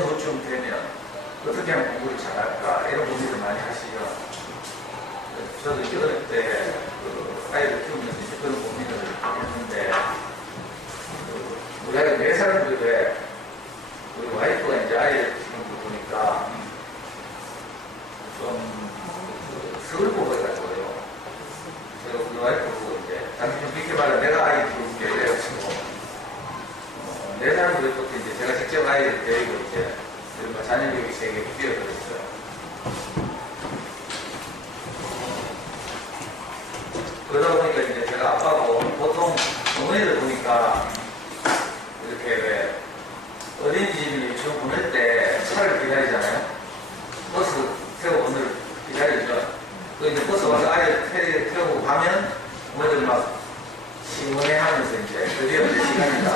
후쯤 되면 어떻게 하면 공부를 잘할까 이런 고민을 많이 하시죠. 저도 어릴 때 아이를 키우면서 이제 그런 고민을 했는데 우리 아이가 4살 무렵에 우리 와이프가 이제 아이를 키우는 거 보니까 좀 서울 보고 해가지고요. 제가 우리 와이프 보고 이제 당신 좀 비켜봐라 내가 아이 키울게 이래가지고 4살 무렵부터 이제 제가 직접 아이를 데리고 이제 자녀교육 세계에 뛰어들었어요. 그러다 보니까 이제 제가 아빠고 보통 어머니들 보니까 이렇게 왜 어린이집을 유치원 보낼 때 차를 기다리잖아요. 버스 태우고 오늘 기다리죠. 그 이제 버스 와서 아이를 태우고 가면 어머니들 막 시원해 하면서 이제 드디어 이제 시간이다.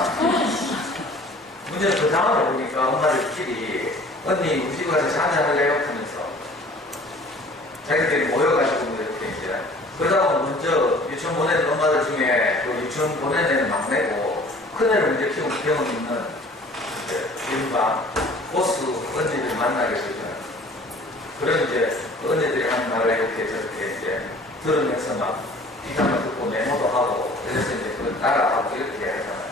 문제는 그 다음에 보니까 엄마들끼리 언니 우리 집 가서 잔잔할래요? 하면서 자기들이 모여가지고 이렇게 이제 그러다 보면 먼저 유치원 보내는 엄마들 중에 그 유치원 보내는 막내고 큰애를 먼저 키우는 경험 있는 일반 보스 언니들 만나게 되잖아요. 그런 이제 언니들이 하는 말을 이렇게 저렇게 이제 들으면서 막 귀담아 듣고 메모도 하고 그래서 이제 그걸 따라하고 이렇게 하잖아요.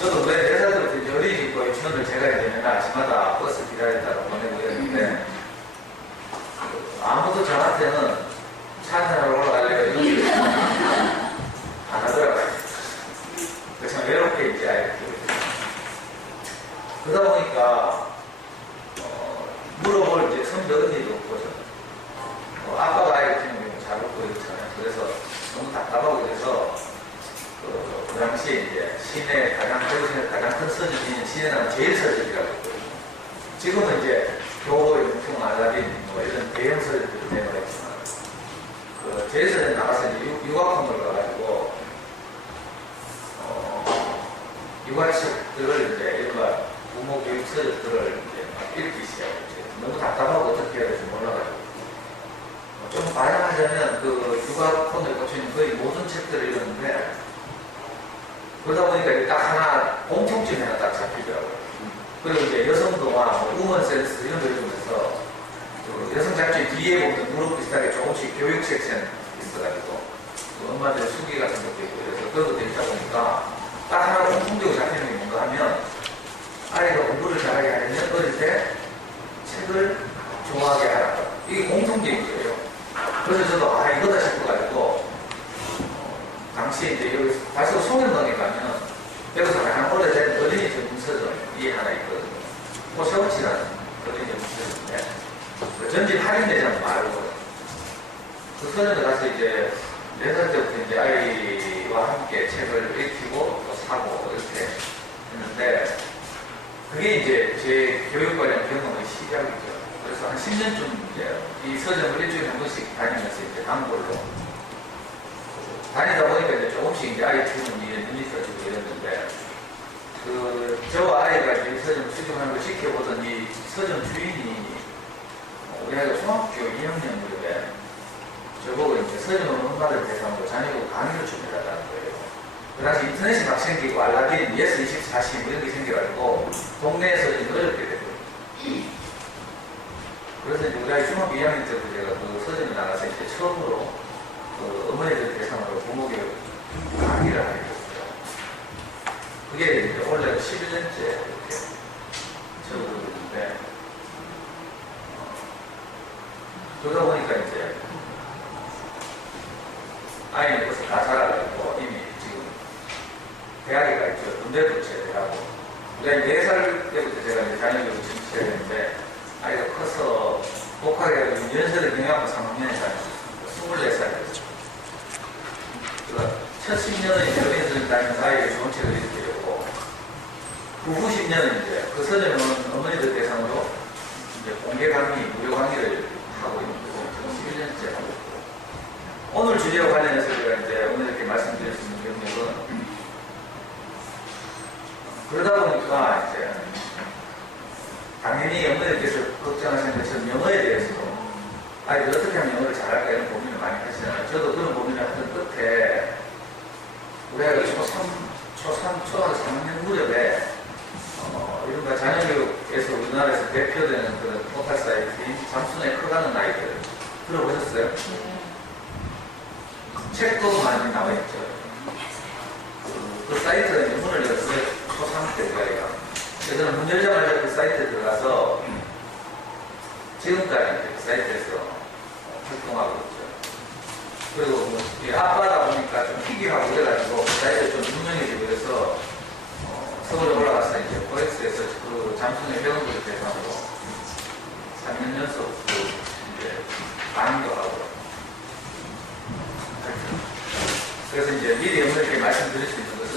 저도 왜 4살 때부터 이제 어린이집 유치원을 제가 이제 아침마다 버스 기다리다가 보내고 이랬는데 아무도 저한테는 차 타러 올라가려고 이런 게 안 하더라고요. 참 외롭게 이제 아이를 키우고 있어요. 그러다 보니까 물어볼 이제 선배 언니도 없고 아빠가 아이를 키우는 게 잘 없고 이렇잖아요. 그래서 너무 답답하고 그래서 그 당시에 이제 시내 서울시내 가장 큰 서적이 시내는 제일 서적이라고 했거든요. 지금은 이제 교보의 무통 알라딘 뭐 이런 대형 서적들이 내놓아 있지만 그 제일 서적에 나가서 이제 유학원을 가가지고 유아책들을 이제 일반 부모 교육 서적들을 이제 막 읽기 시작했죠. 너무 답답하고 어떻게 해야 될지 몰라가지고 좀 반영하자면 그 육아폰을 거치는 거의 모든 책들을 읽었는데 그러다 보니까 딱 하나 공통점이 하나 딱 잡히더라고요. 그리고 이제 여성동화, 뭐 우먼 센스 이런 걸 읽으면서 그 여성 잡지 뒤에 보면 무릎 비슷하게 조금씩 교육 섹션 있어가지고 그 엄마들의 수기 같은 것도 있고 그래서 그런 것도 있다 보니까 딱 하나 공통적으로 잡히는 게 뭔가 하면 아이가 공부를 잘하게 하려면 어릴 때 책을 좋아하게 하라. 이게 공통적인 거예요. 그래서 저도 이거다 싶어가지고 당시에 이제 여기 다시 송현동에 가면 여기서 가장 오래된 어린이 전문서점이 하나 있거든요. 호세오치라는 어린이 전문서점인데 전집 할인대장 말고 그 서점에 가서 이제 4살 때부터 이제 아이와 함께 책을 읽히고 또 사고 이렇게 했는데 그게 이제 제 교육 관련 경험의 시작이죠. 그래서 한 10년쯤 이제 이 서점을 일주일에 한 번씩 다니면서 이제 단골로 다니다 보니까 이제 조금씩 이제 아이 키우는 일에 눈이 떠지고 이랬는데 저와 아이가 이제 서점 수집하는 걸 지켜보던 이 서점 주인이 우리 아이가 중학교 2학년 무렵에 저보고 이제 서점 엄마들 대상으로 자녀고 강의를 준비하다는 거예요. 그 당시 인터넷이 막 생기고 알라딘, 예스 24시 이런 게 생겨가지고 동네에서 좀 어렵게 됐거든요. 그래서 이제 우리 아이 중학교 2학년 때부터 제가 그 서점에 나가서 이제 처음으로 그 어머니들 대상으로 부모교육 강의를 하게 됐어요. 그게 이제 원래 11년째 이렇게 접어들었는데 그러다 보니까 이제 아이는 벌써 다 자라가지고 이미 지금 대학에 가 있죠. 군대도 제대하고 우리 아이 4살 때부터 제가 이제 자녀교육을 시작했는데 아이가 커서 복학에 연세대 경영학과 3학년에 다녔어요. 24살이었죠. 그러니까 첫 10년은 이제 어린이들 다니면서 아이에게 좋은 책을 읽으려고 후 10년은 이제 그 서점에 오는 어머니들 대상으로 이제 공개 강의, 무료 강의를 하고 있는 거고 지금 11년째 하고 있고 오늘 주제와 관련해서 제가 이제 오늘 이렇게 말씀드릴 수 있는 경력은 그러다 보니까 이제 당연히 어머니들께서 걱정하시는 것처럼 영어에 대해서도 아이들 어떻게 하면 영어를 잘할까 이런 고민을 많이 하시잖아요. 저도 그런 고민을 하던 끝에 우리 아이가 초삼, 초등학교 3학년 무렵에 이른바 자녀교육에서 우리나라에서 대표되는 그런 포털 사이트인 잠수내 커가는 아이들 들어보셨어요? 책도 많이 나와 있죠. 그 사이트가 이제 문을 열었어요. 초3 때 우리가. 그래서 저는 문 열자마자 그 사이트에 들어가서 지금까지 그 사이트에서 활동하고 있죠. 그리고 뭐 아빠다 보니까 좀 희귀하고 그래가지고 그 사이트에 좀 유명해지고 그래서 서울에 올라가서 이제 코엑스에서 그 잠수내 회원들을 대상으로 3년 연속 이제 강의도 하고. 그래서 이제 미리 여러분들께 말씀드릴 수 있는 것은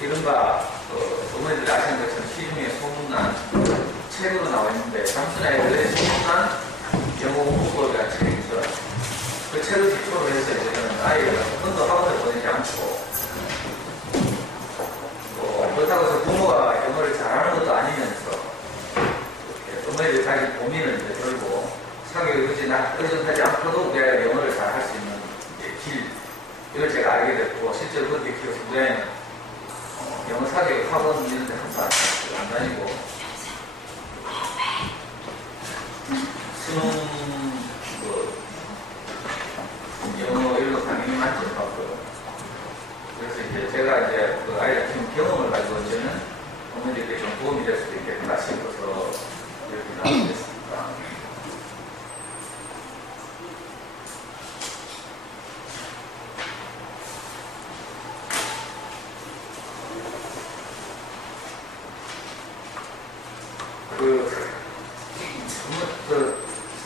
이른바 어머니들이 아시는 것처럼 시중에 소문난 책으로 나와 있는데 잠수내 아이들의 소문난 영어 공부법이라는 책이 있어요. 그 책을 기초로 해서 이제 저는 아이를 한 번도 학원을 보내지 않고 그렇다고 해서 부모가 영어를 잘하는 것도 아니면서 어머니들 자기 고민을 이제 들고 사교육 의존하지 않고도 우리 아이가 영어를 잘 할 수 있는 길 이걸 제가 알게 됐고 실제로 그렇게 키워서 우리 아이는 영어 사교육 학원 이런 데 항상 안 다니고 수능 영어 이런 거 당연히 만점 받고요. 그래서 이제 제가 이제 그 아이를 키운 경험을 가지고 이제는 어머니들께 좀 도움이 될 수도 있겠다 싶어서 이렇게 나오게 됐습니다.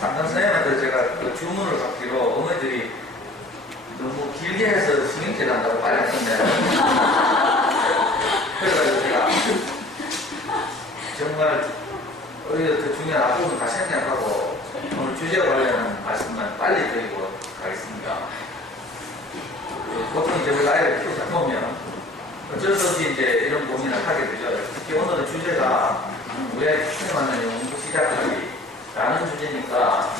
담당 선생님한테 제가 그 주문을 받기로 어머니들이 너무 길게 해서 신경질 난다고 빨리 했었네요. 그래가지고 제가 정말 우리가 더 중요한 앞부분 다 생략하고 오늘 주제와 관련한 말씀만 빨리 드리고 가겠습니다. 보통 이제 우리가 아이를 키우다 보면 어쩔 수 없이 이제 이런 고민을 하게 되죠. 특히 오늘은 주제가 우리 아이 키우는 만나면 공부 시작하기 라는 주제니까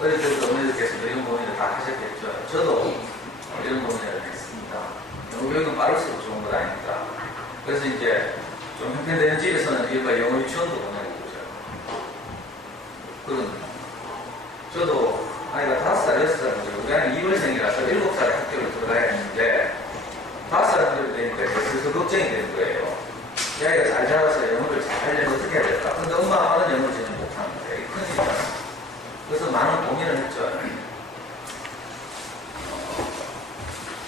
어릴 때부터 어머니들께서도 이런 고민을 다 하셨겠죠. 저도 이런 고민을 했습니다. 영어 교육은 빠를수록 좋은 것 아닙니까? 그래서 이제 좀 형편되는 집에서는 일반 영어 유치원도 보내고 그러죠. 저도 아이가 5살, 6살이죠. 우리 아이는 2월생이라서 7살에 학교를 들어가야 했는데 5살 되니까 슬슬 걱정이 되는 거예요. 이 아이가 잘 자라서 영어를 잘 하려면 어떻게 해야 될까? 근데 엄마, 아빠는 영어를 전혀 못하는데, 이게 큰일이잖아. 그래서 많은 고민을 했죠.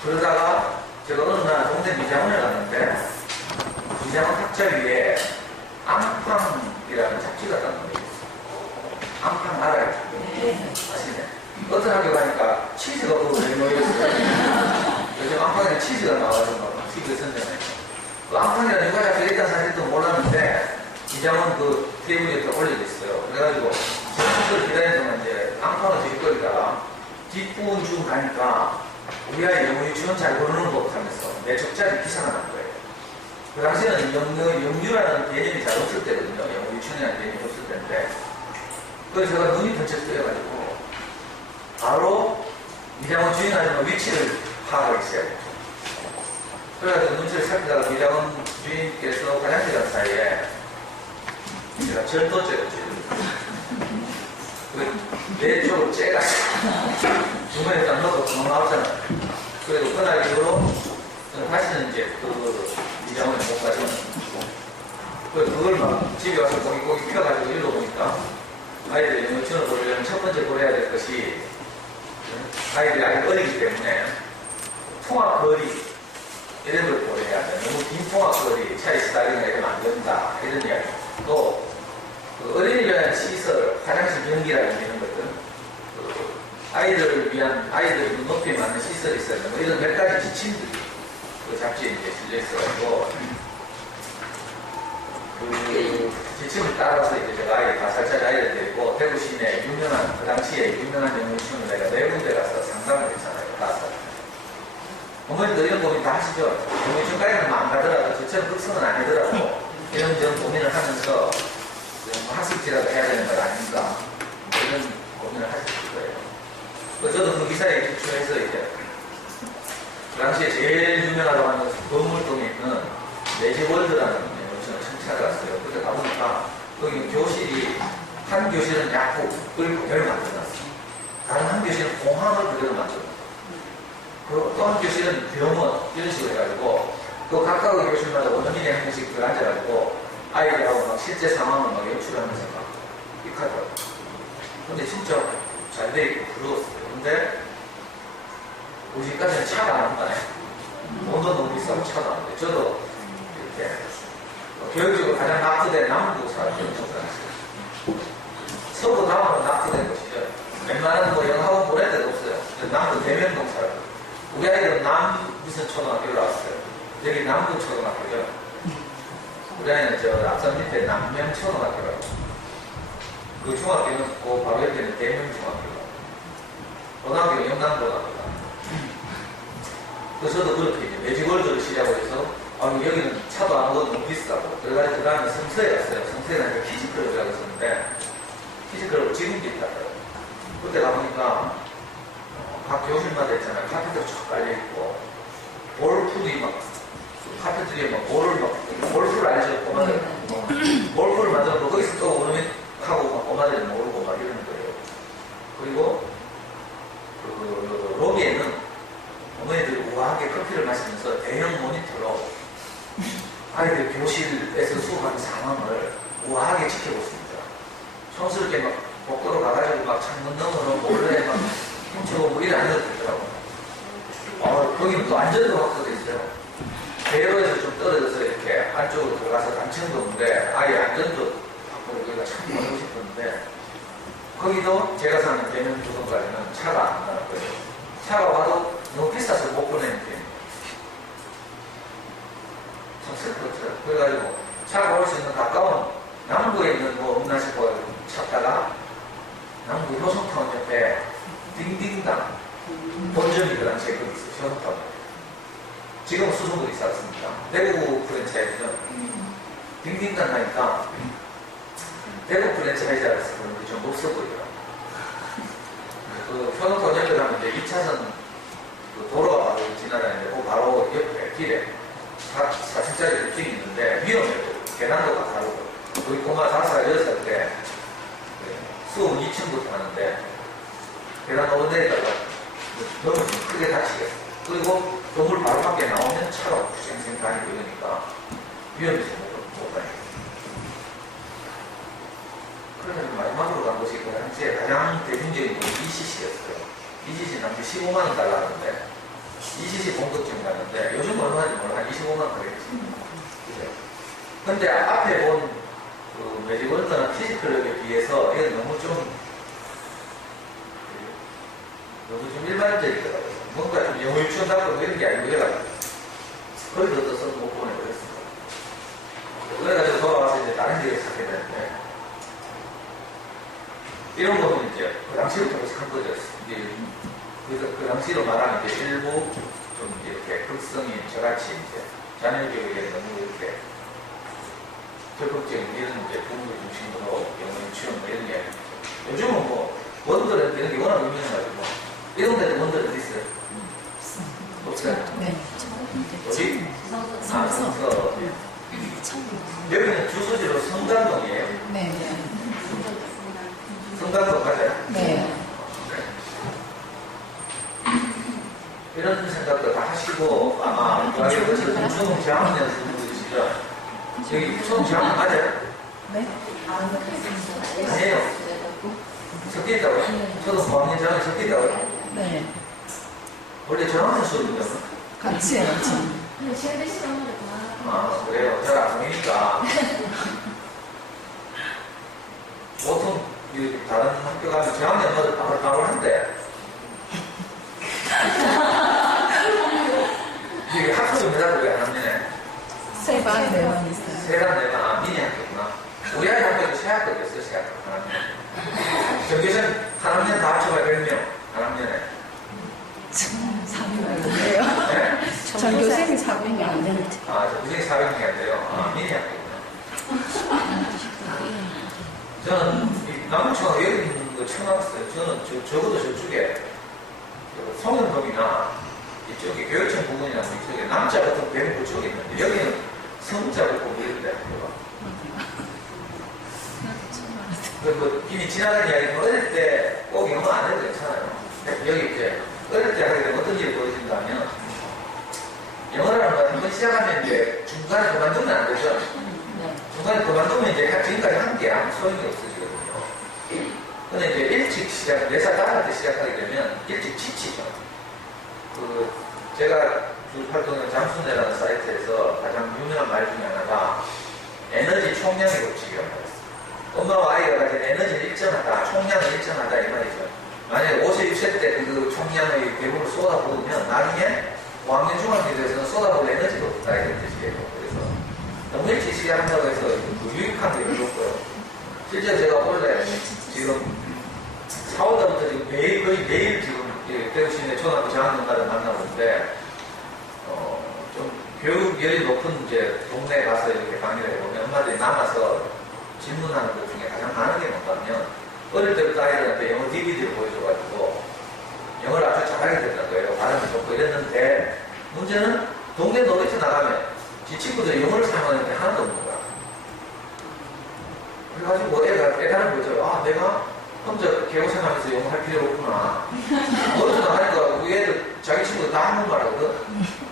그러다가 제가 어느 날 동네 미장원에 갔는데, 미장원 탁자 위에 앙팡이라는 잡지가 떴는 게 있어요. 앙팡 알아요? 네. 아시네. 어떤 학교 가니까 치즈가 그거 놓여있어요. 요즘 앙팡에 치즈가 나와서 막 TV에 선전해요. 그 앙팡이라는 유가자가 있다는 사실도 몰랐는데 이장은 그 테이블 옆에 올려져 있어요. 그래가지고 제가 기다리는 동안 이제 앙팡을 뒤집거리다가 뒷부분 중 가니까 우리 아이 영어 유치원 잘 모르는 법 하면서 내 적자리 기사가 난 거예요. 그 당시에는 영유라는 개념이 잘 없을 때거든요. 영어 유치원이라는 개념이 없을 때인데 그래서 제가 눈이 번쩍 뜨여가지고 바로 이장원 주인 아줌마 위치를 파악하기 시작했죠. 그래가지고 눈치를 살피다가 미장원 주인께서 화장실 간 사이에 제가 절도죄를 내 쪽으로 째가지고 중간에 딱 넣고 도망 나왔잖아요. 그래도 그날 이후로 다시는 이제 그 미장원에 못 가죠. 그걸 막 집에 와서 고기 펴가지고 읽어보니까 아이들이 영어 유치원을 보려면 첫 번째 고려해야 될 것이 아이들이 아직 어리기 때문에 통합거리 이런 걸 고려해야 돼. 너무 긴 통합거리, 차에 시달리는 이러면 안 된다. 이런 이야기. 또, 어린이를 위한 시설, 화장실 변기라는 이런 것들. 아이들을 위한, 아이들 눈높이에 맞는 시설이 있어야 돼. 뭐 이런 몇 가지 지침들이 그 잡지에 이제 실려 있어가지고, 그 지침을 따라서 이제 제가 아이 5살짜리 아이를 데리고 대구 시내 유명한, 그 당시에 유명한 영어 유치원을 내가 4군데 가서 상담을 했잖아요. 5살. 어머니도 이런 고민 다 하시죠? 영어 유치원까지는 안 가더라도 저처럼 극성은 아니더라도 이런저런 고민을 하면서 학습지라도 해야 되는 건 아닌가 이런 고민을 하실 거예요. 저도 그 기사에 기초해서 이제 그 당시에 제일 유명하다고 하는 것은 건물 매직월드라는 요즘을 처음 찾아갔어요. 그때 가보니까 거기 교실이 한 교실은 약국 그리고 그대로 만들어놨어요. 다른 한 교실은 공항을 그대로 만들어놨어요. 그리고 또 한 교실은 병원 이런 식으로 해가지고 그 각각의 교실마다 5년에 한 명씩 그 앉아가지고 아이들하고 막 실제 상황을 막 연출하면서 막 익하더라고요. 근데 진짜 잘 돼 있고 부러웠어요. 근데 우리 집까지는 차가 안 온다네. 돈도 너무 비싸고 차도 안 돼. 저도 이렇게 교육적으로 가장 낙후된 남부 사람들을 찾아갔어요. 서부 다음으로 낙후된 곳이죠. 웬만한 뭐 영하고 보낼 데도 없어요. 남부 대면동 사람들. 우리 아이들은 무슨 초등학교를 왔어요. 여기 남부 초등학교죠. 우리 아이는 저 앞선 밑에 남면 초등학교라고. 그 중학교는 그 바로 옆에는 대면 중학교고. 고등학교는 영남고등학교다. 그래서 저도 그렇게 이제 매직월드를 시작으로 해서 여기는 차도 안 오고 너무 비싸고 그래가지고 그 다음에 성서에 갔어요. 성서에 가니까 키즈클럽이라고 있었는데 키즈클럽 지금도 있다고요. 그때 가보니까 각 교실마다 있잖아요. 카페트가 쫙 깔려있고 골프도 막 카페트에 막 골프를 알죠? 꼬마들 골프를 만들어서 거기서 또 오르막하고 막 꼬마들이 모르고 막 이러는 거예요. 그리고 그 로비에는 어머니들이 우아하게 커피를 마시면서 대형 모니터로 아이들 교실에서 수업하는 상황을 우아하게 지켜보고 있습니다. 촌스럽게 막 복도로 가가지고 막 창문 너머로 몰래 막 훔쳐보고 뭐 이래 안 해도 되더라고요. 거기는 또 안전도 확보되어 있어요. 대로에서 좀 떨어져서 이렇게 안쪽으로 들어가서 단층도 없는데 아예 안전도 확보되고 여기가 참 가고 싶었는데 거기도 제가 사는 대면 부동까지는 차가 안 나는 거예요. 차가 와도 너무 비싸서 못 보내는 게 참 슬펐어요. 그래가지고 차가 올 수 있는 가까운 남부에 있는 뭐 없나 싶어 찾다가 남부 효성타운 옆에 딩딩당 본점이 그 당시에 거기 있어요. 효성타운 지금 수성구에 있었습니다. 대구 프랜차이즈는 딩딩당 가니까 대구 프랜차이즈라서 그런지 좀 없어 보이더라고요. 그 효성타운 옆에 가면 이제 2차선 그 도로가 바로 지나다니는데 그 바로 옆에 길에 40짜리 빌딩이 있는데 위험해요. 계단도가 다르고 우리 꼬마 4살, 6살 때 수업 2층부터 하는데 계단 오르내리다가 너무 크게 다치겠어. 그리고 건물 바로 밖에 나오면 차로 쌩쌩 다니고 이러니까 위험해서 못 다니고. 그래서 마지막으로 간 곳이 그 당시에 가장 대중적인 곳이 ECC였어요. ECC 당시 15만 원 달라는데 ECC 본격적인 갔는데 요즘 얼마인지 몰라. 한 25만 원 그랬지. 그죠? 근데 앞에 본 그 매직월드나 피지컬력에 비해서 이건 너무 좀 일반적이더라고요. 뭔가 좀 영어 유치원답고 이런 게 아니고 해가지고 거기서 얻어서 못 보내버렸어요. 그래가지고 돌아와서 이제 다른 데를 찾게 되는데 이런 거는 이제 그 당시부터 한 거죠. 그래서 그 당시로 말하는 게 일부 좀 이렇게 극성인 저같이 이제 자녀교육에 너무 이렇게 적극적인 이런 이제 부모들 중심으로 영어 유치원 뭐 이런 게 아니죠. 요즘은 뭐 원더랜드 이런 게 워낙 유명해가지고 이런 데도 원더랜드 있어요. 없어요? 네. 어디? 성서. 여기는 주소지로 성담동이에요. 네. 성담동 맞아요? 네. 이런 생각도 다 하시고 아마 여기서 수능 재학년 분들이시죠? 여기 수능 재학년 맞아요? 네? 아니에요. 섞여 있다고요? 저도 4학년 재학년 섞여 있다고요? 네. 원래 재학년 수업이요? 같이 해야지. 아 그래요? 잘 안 보이니까 보통 다른 학교 가면 재학년마다 바로 한대. 이게 학습 매달 왜안 합니네? 세 반, 네 반 있어요. 세단 내가 미니 학교구나. 우리 아이 학교도 세 학교였어요, 세 학교. 한 학년. 전교생 한 학년 다 합쳐봐야 몇 명? 한 학년에. 400명 안 돼요. 네? 전교생이 400명 안 되는데. 아, 전교생이 400명이 안 돼요. 아, 미니 학교구나. 저는 남부청하고 여기 있는 거 처음 알았어요. 저는 적어도 저쪽에 성현동이나 이쪽에 교육청 부문이나 이쪽에 남자 같은 배운 그쪽에 있는데 여기는 성자 붙고 이런데 뭐 이미 지나간 이야기는 어릴 때 꼭 영어 안 해도 괜찮아요. 여기 이제 어릴 때 하게 되면 어떤 일이 벌어진다면 영어라는 건 한번 시작하면 이제 중간에 그만두면 안 되죠. 중간에 그만두면 이제 지금까지 한 게 아무 소용이 없어지거든요. 근데 이제 일찍 시작, 4살, 5살 때 시작하게 되면 일찍 지치죠. 제가 주 활동한 장순애라는 사이트에서 가장 유명한 말 중에 하나가 에너지 총량의 법칙이라고 말했어요. 엄마와 아이가 가진 에너지는 일정하다, 총량은 일정하다 이 말이죠. 만약에 56세 때 그 총량의 대부분을 쏟아부으면 나중에 5학년 중학교 돼서는 쏟아부을 에너지가 없다 이런 뜻이에요. 그래서 너무 일찍 시작한다고 해서 유익한 게 별로 없고요. 실제 제가 원래 지금 4월달부터 지금 거의 매일 지금 대구 시내 초등학교 저학년들을 만나고 있는데 좀 교육열이 높은 이제 동네에 가서 이렇게 강의를 해보면 엄마들이 남아서 질문하는 것 중에 가장 많은 게 뭔가면 어릴 때부터 아이들한테 영어 DVD를 보여줘가지고 영어를 아주 잘하게 된다는 거예요. 발음이 좋고 이랬는데 문제는 동네 놀이터 나가면 지 친구들이 영어를 사용하는데 하나도 없는 거야. 그래가지고 애가 깨달은 거죠. 아, 내가 혼자 개고생하면서 영어 할 필요가 없구나. 놀이터 나가니까 그 애들 자기 친구들 다 한국말 하거든.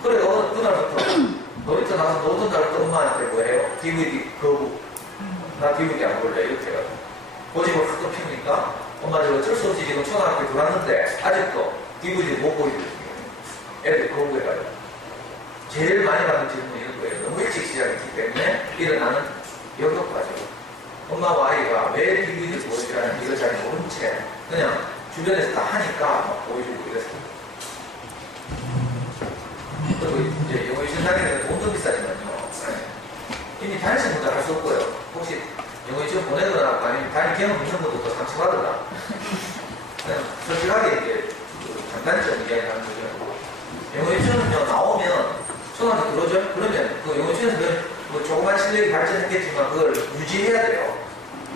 그래, 그날부터 놀이터 나가서 노던 날부터 엄마한테 뭐 해요? DVD 거부. 나 DVD 안 볼래. 이렇게 해가지고. 고집을 확 덮이니까 엄마들 어쩔 수 없이 지금 초등학교에 들어왔는데 아직도 DVD 못 보여주거든요. 애들 거부해가지고. 제일 많이 받는 질문이 이런 거예요. 너무 일찍 시작했기 때문에 일어나는 역효과죠. 엄마와 아이가 왜 DVD를 보여주라는 이걸 잘 모른 채 그냥 주변에서 다 하니까 막 보여주고 이랬어요. 그리고 이제 영어 유치원 다니는 돈도 비싸지만요. 이미 단식 문제 할 수 없고요. 혹시 영어 유치원 보내거나 아니면 다닐 경험 있는 분들도 상처받으라. 그냥 솔직하게 이제 장단점 이야기하는 거죠. 영어 유치원은요, 나오면 초등학교 들어오죠? 그러면 그 영어 유치원에서 뭐 조그만 실력이 발전했겠지만 그걸 유지해야 돼요.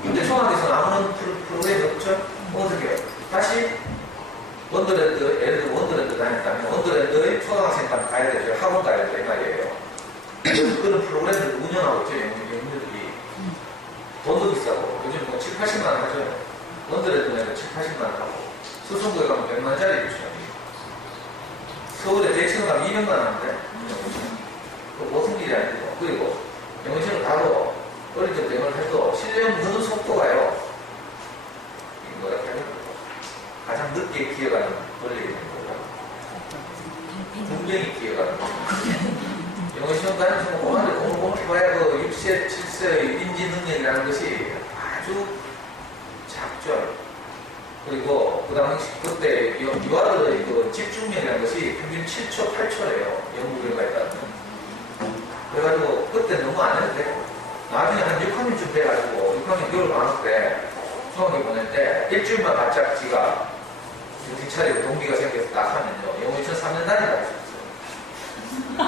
근데 초등학교에서 아무런 프로그램이 없죠? 어떻게 해요? 다시 원더랜드, 예를 들어 원더랜드 다녔다면 원더랜드의 초등학생까지 가야 되죠. 학원 가야 되죠. 이 말이에요. 그런 프로그램을 운영하고 있죠. 영문들이. 돈도 비싸고 요즘 뭐 7, 80만 원 하죠. 원더랜드는 7, 80만 원 하고 수성구에 가면 100만 원짜리 유치원. 서울에 대치원 가면 200만 원 하는데 그 무슨 일이 아니고. 그리고 영어시험을 가도 어릴 때부터 영어를 해도 실력 느는 속도가요. 뭐라 해야 되나? 가장 늦게 기어가는 원리가 있는 거죠. 분명히 기어가는 거죠. 영어시험 가는 순간 오늘 공부 봐야 그 6세, 7세의 인지 능력이라는 것이 아주 작죠. 그리고 그 당시 그때 유아들의 그 집중력이라는 것이 평균 7초, 8초래요. 연구 결과에 따르면. 그래가지고 그때 너무 안 해도 되고 나중에 한 6학년쯤 돼가지고 6학년 겨울방학 때 중학교 보낼 때 일주일만 바짝 지가 정신 차리고 동기가 생겨서 딱 하면요 영어 2003년 다니다 할 수 있어요.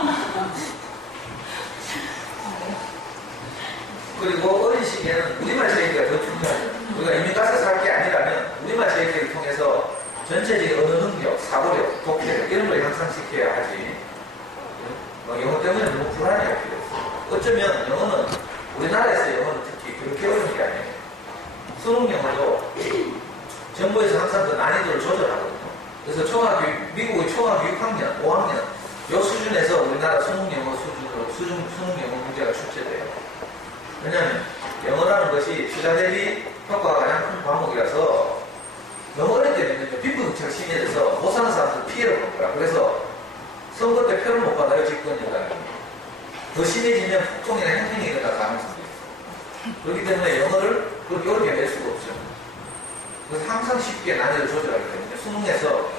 그리고 어린 시기에는 우리말 제기가 더 중요하죠. 우리가 이민 가서 살 게 아니라면 우리말 제기를 통해서 전체적인 언어 능력, 사고력, 독해력 이런 걸 향상시켜야 하지. 영어 때문에 너무 불안해할 필요 없어요. 어쩌면 영어는 우리나라에서 영어는 특히 그렇게 어려운 게 아니에요. 수능 영어도 정부에서 항상 그 난이도를 조절하거든요. 그래서 미국의 초등학교 6학년, 5학년 이 수준에서 우리나라 수능 영어 수준으로 수능 영어 문제가 출제돼요. 왜냐하면 영어라는 것이 투자 대비 효과가 가장 큰 과목이라서 너무 어릴 때는 빈부격차가 심해져서 못 사는 사람들 피해를 본 거야. 그래서 선거 때 표를 못 받아요, 집권여당이. 더 심해지면 폭동이나 혁명이 일어날 가능성이 있어요. 그렇기 때문에 영어를 그렇게 어렵게 낼 수가 없죠. 그래서 항상 쉽게 난이도를 조절하기 때문에 수능에서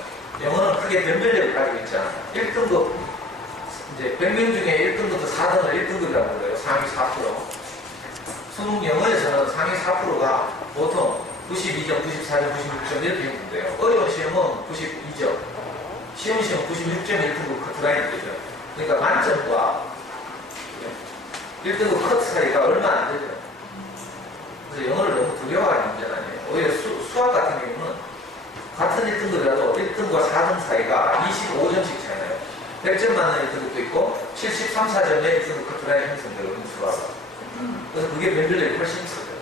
영어는 크게 변별력을 가지고 있잖아요. 1등급, 이제 100명 중에 1등급부터 4등을 1등급이라고 불러요. 상위 4%. 수능 영어에서는 상위 4%가 보통 92점, 94점, 96점 이렇게 형성돼요. 어려운 시험은 92점. 시험 96점 1등급 커트라인이 되죠. 그러니까 만점과 1등급 커트 사이가 얼마 안 되죠. 그래서 영어를 너무 두려워하는 문제는 아니에요. 오히려 수학 같은 경우는 같은 1등급이라도 1등급과 4등 사이가 25점씩 차이나요. 100점 맞는 1등급도 있고 73, 4점의 1등급 커트 드라이 형성되거든요, 수화가. 그래서 그게 밸브력이 훨씬 있어요.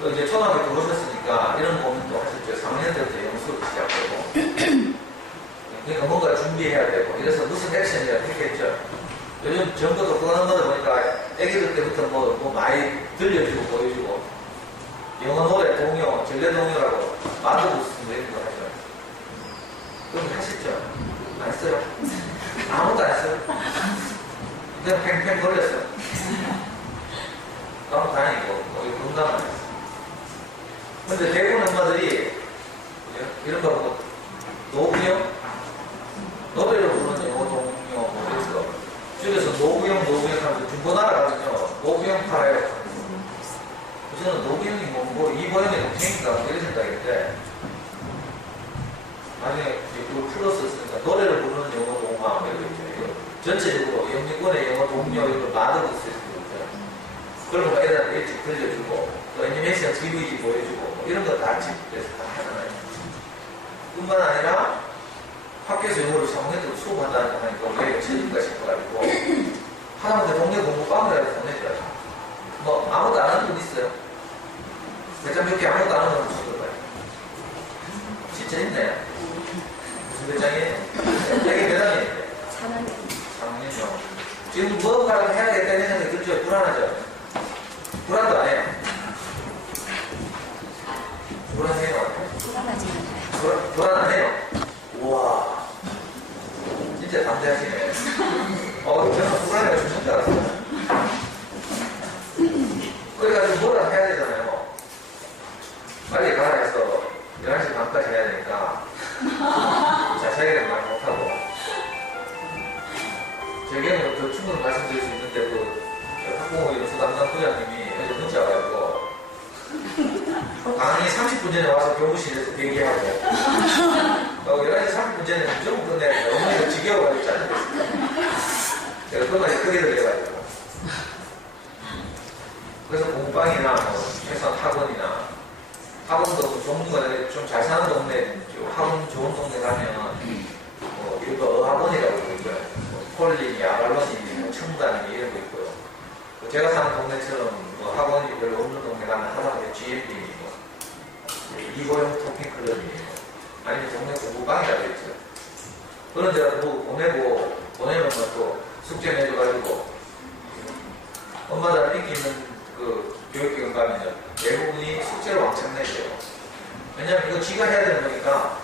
또 이제 초등학교 들어오셨으니까 이런 고민도 하셨죠. 4학년 때부터 영어 수업이 시작되고. 그러니까 뭔가 준비해야 되고, 이래서 무슨 액션이라도 했겠죠. 요즘 전부도 그거는 거다 보니까 애기들 때부터 뭐 많이 들려주고 보여주고, 영어 노래 동요, 전래동요라고 마더부스 뭐 이런 거 하죠. 그럼 하셨죠? 안 했어요? 아무도 안 했어요? 그냥 팽팽 걸렸어요. 너무 다행이고, 건강만 했어요. 근데 대부분 엄마들이 이런 거 보고, 노구형? 노래를 부르는 영어 동요 뭐 이래서 줄여서 노구형 하면서 중고나라 가면요, 노구형 팔아요. 저는 노구형이 뭐 이보형의 동생인가 뭐 이런 생각인데, 나중에 그걸 풀어서 쓰니까 노래를 부르는 영어 동화 이런 거 있죠. 전체적으로 영미권의 영어 동요 이런 거 마더부스 있죠. 그런 거 애들한테 일찍 들려주고, 또 애니메이션 DVD 보여주고, 뭐 이런 거 다 집에서 다 하잖아요. 뿐만 아니라 학교에서 영어를 4학년 때부터 수업한다는 거 하니까 왜 체질인가 싶어가지고 하다못해 동네 공부방이라도 보내줘야죠. 뭐 아무도 안 하는 분 있어요? 배짱 몇개 아무도 안 하는 분 있어요? 진짜 있네. 무슨 배짱이에요? 되게 배짱이에요. 3학년이요. 지금 뭔가라도 해야겠다는 생각이 들죠? 불안하죠? 불안도 안 해요. 불안해요. 불안 안 해요. 우와, 진짜 담대하시네. 저는 불안해가 죽는 줄 알았어요. 그래가지고 뭐라 해야 되잖아요. 빨리 가라 해서 11시 반까지 해야 되니까 자세하게는 말 못하고, 제게는 더 충분히 말씀드릴 수 있는데 학부모 연수 담당 부장님이 어제 문자 와가지고 강의 30분 전에 와서 교무실에서 대기하고 11시 30분 전에 무조건 끝내야 돼. 어머니가 지겨워가지고 짜증냈어요. 제가 그 말에 크게를 내가지고. 그래서 공방이나 최소한 학원도 종류가 좀 잘 사는 동네, 학원 좋은 동네 가면 이거 어학원이라고 그러고요. 폴린이, 아발론이, 청단이 이런 거 있고요. 제가 사는 동네처럼 학원이 별로 없는 동네 가면 하다못해 GMB, 이고용 토핑클럽이 아니면 동네 공부방이라고 있죠. 그런 데가 보내면 또 숙제 내줘가지고 엄마들 인기 있는 그 교육기관 가면요, 대부분이 숙제를 왕창 내죠. 왜냐면 이거 지가 해야 되는 거니까.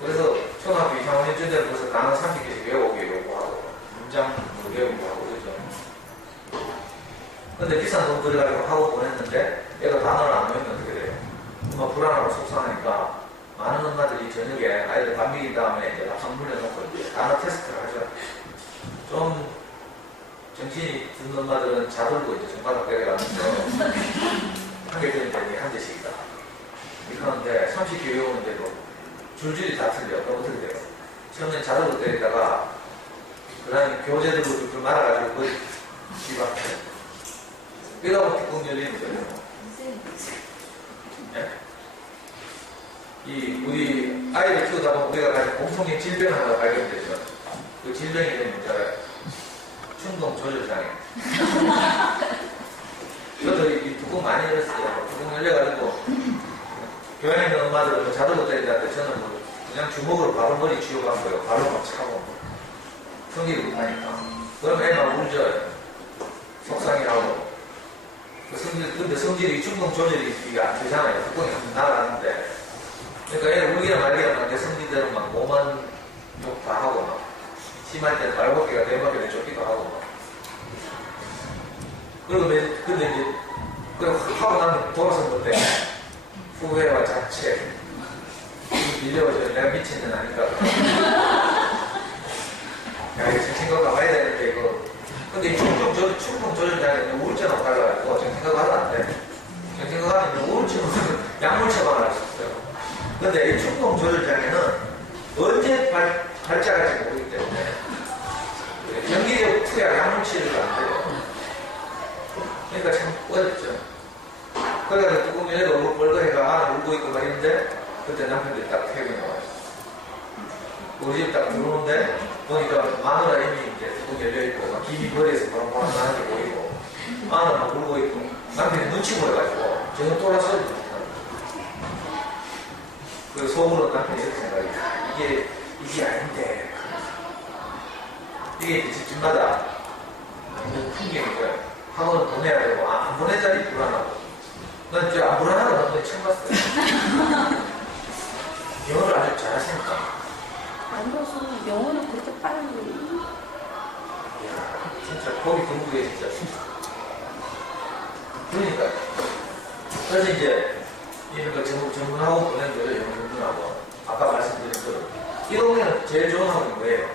그래서 초등학교 2학년 때는 벌써 단어 30개씩 외우게 요구하고 문장 외우고 하고 그러죠. 근데 비싼 돈 들여가지고 학원 보냈는데 애가 단어를 안 외우면 어떻게 돼요? 엄마 불안하고 속상하니까 많은 엄마들이 저녁에 아이들 밥 먹인 다음에 이제 밥상 물려놓고 이제 단어 테스트를 하죠. 좀 정신이 든 엄마들은 자돌고 이제 손바닥 때려가면서 한 개 되는데 한 대씩이다. 이렇게 하는데 30개 외우는데도 줄줄이 다 틀려. 그럼 어떻게 돼요? 처음엔 자돌고 때리다가 그 다음에 교재들로 줄 말아가지고 거의 집 앞에 이러고 뒷공 열리는 거예요. 네? 우리 아이를 키우다 보면 우리가 가진 공통된 질병 하나 발견되죠. 그 질병이 뭔지 알아요? 충동 조절장애. 저도 이 뚜껑 많이 열었어요. 뚜껑 열려가지고 교양에 있는 엄마들은 자전거 때리는데 저는 그냥 주먹으로 바로 머리 쥐어간 거예요. 바로 막 차고 성질이 못하니까. 그럼 애만 울죠. 속상해하고. 근데 성질이 충동 조절이 안 되잖아요. 뚜껑이 한번 나가는데. 그러니까 애는 울기나 말기나 막 내 성질대로 막 몸만 욕 다 하고 막 심할 때는 말벗기가 대박에 쫓기도 하고 막. 그리고 근데 이제 하고 나면 돌아서 볼때 후회와 자책 밀려가지고 내가 미친 년 아닌가. 야 이거 정신과 가봐야 되는데 이거. 근데 이 충동 조절장애는 우울증하고 달라가지고 정신과 가도 안 돼. 정신과 가면 우울증은 약물 처방을 할 수 있어요. 근데 이 충동 조절장애는 언제 발작할지 모르기 때문에 연기적 투약 약물 치료가 안 돼요. 그러니까 참 어렵죠. 그래가지고 뚜껑 열고 얼굴 뻘거해가 안에 울고 있고 막 있는데 그때 남편들이 딱 태우고 나와요. 우리 집 딱 들어오는데 보니까 마누라 이미 이제 뚜껑 열려있고 막 김이 머리에서 보랑보랑 나는 게 보이고 마누라 막 울고 있고 남편이 눈치 보여가지고 저는 또라서 그 속으로 남편이 이렇게 생각해. 이게 아닌데 이게 이제 집집마다 있는 풍경인 거예요. 학원을 보내야 되고 안 보내자니 불안하고 난 진짜 안 불안하다 남편이 처음 봤어요. 영어를 아주 잘하시니까 아니어서 영어는 그렇게 빨리. 이야, 진짜 거기 동부에 진짜 그러니까 그래서 이제 이런 거 전문학원 보낸 거죠. 영어 전문학원 아까 말씀드린 대로 이 동네는 제일 좋은 학원이 뭐예요?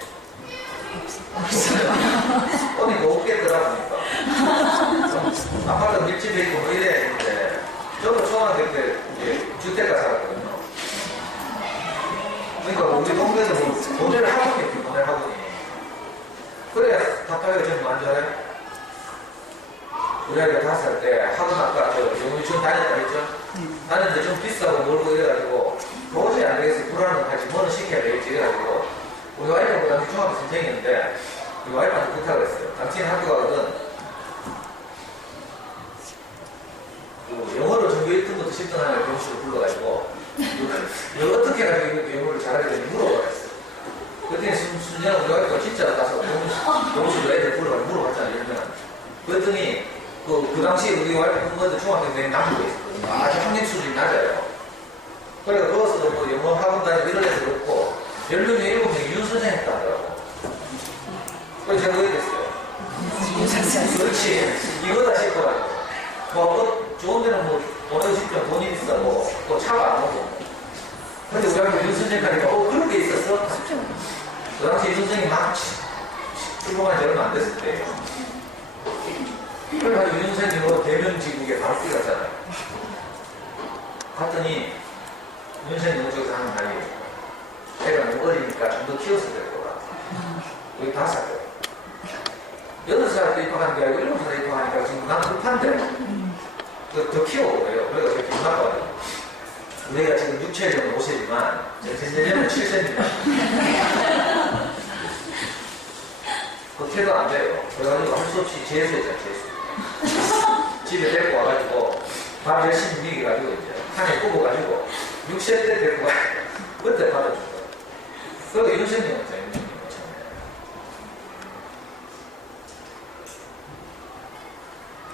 어디 못 없겠더라 보니까 아파트 밀집에 있고 뭐 이래야 되는데 저도 초등학교 때 이제 주택가 살았거든요. 그러니까 우리 동네에서 뭐 모델 학원이 있고 모델 학원이 그래야 답답하게 좀 만져요. 우리 아이가 5살 때 학원 아까 저 영어 유치원 다녔다 했죠? 다녔는데 좀 비싸고 멀고 이래가지고 도저히 안 되겠어. 불안은 하지 뭐는 시켜야 되겠지 이래가지고 우리 와이프가 그 당시 중학교 선생님인데 우리 와이프한테 부탁을 했어요. 당신 학교 가거든 그 영어를 전교 1등부터 10등 하는 교실을 불러가지고 이거 어떻게 가지고 영어를 잘하게 되는지 물어보라 했어요. 그랬더니 순전히 우리 와이프가 진짜 가서 교실로 애들 불러가지고 물어봤잖아요. 그러면 그랬더니 그 당시 우리 와이프 공부했던 중학교 때 남부에 있었거든요. 아주 학력 수준이 낮아요. 그래서 거기서도 뭐 영어 학원 다니고 이런 애들 없고 10명 중에 7명이 윤 선생 했다 하더라고. 그래서 제가 그랬어요. 그렇지. 이거다 싶어가지고. 뭐 좋은 데는 뭐 보내고 싶으면 돈이 비싸고 또 차가 안 오고. 근데 우리 학교 윤 선생 가니까 그런 게 있었어? 그 당시 윤 선생이 막 출범한 지 얼마 안 됐을 때예요. 그래가지고 윤 선생님으로 대면지국에 바로 뛰었잖아요. 갔더니 윤 선생님 저기서 하는 말이 애가 너무 어리니까 좀 더 키웠어야 될 거라. 우리 5살 때. 8살 때 입학한 게 아니고 7살 입학하니까 지금 난 급한데 더 키워보래요. 그래서 제가 기분 나빠요. 우리가 지금 6세면 5세지만 제 내년은 7세입니다. 그태도 안 돼요. 그래가지고 할 수 없이 재수했잖아요. 재수. 집에 데리고 와가지고 밥 열심히 먹여가지고 이제 한해 굽어가지고 6세 때 데리고 와요. 그때 받아준 거예요. 그리고 윤선생님이었죠.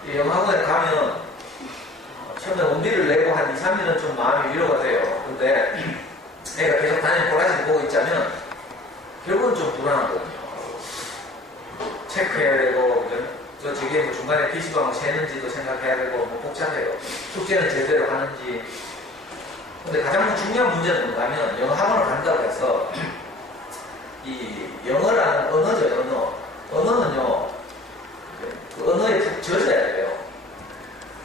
이 영화관에 가면 처음에 원비를 내고 한 2, 3년은 좀 마음이 위로가 돼요. 근데 애가 계속 다니는 꼬라지를 보고 있자면 결국은 좀 불안하거든요. 체크해야 되고 저게 뭐 중간에 PC방을 새는지도 생각해야 되고 뭐 복잡해요. 숙제는 제대로 하는지. 근데 가장 중요한 문제는 뭐냐면 영어 학원을 간다고 해서 이 영어라는 언어죠. 언어는요 그 언어에 푹 젖어야 돼요.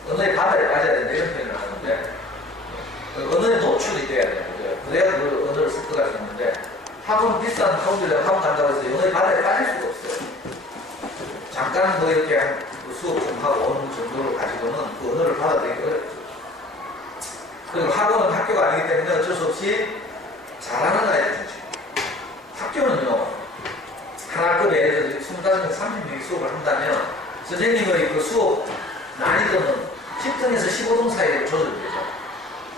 언어의 바다에 빠져야 된다 이런 표현을 하는데 그 언어에 노출이 돼야 되는 거죠. 그래야 그 언어를 습득할 수 있는데 학원 비싼 학원들이 학원 간다고 해서 영어의 바다에 빠질 수가 없어요. 잠깐 뭐 이렇게 수업 좀 하고 어느 정도를 가지고는 그 언어를 받아들이기 어렵죠. 그리고 학원은 학교가 아니기 때문에 어쩔 수 없이 잘하는 아이들 중심. 학교는요, 하나급에 예를 들어 25명, 30명이 수업을 한다면 선생님의 그 수업 난이도는 10등에서 15등 사이로 조절되죠.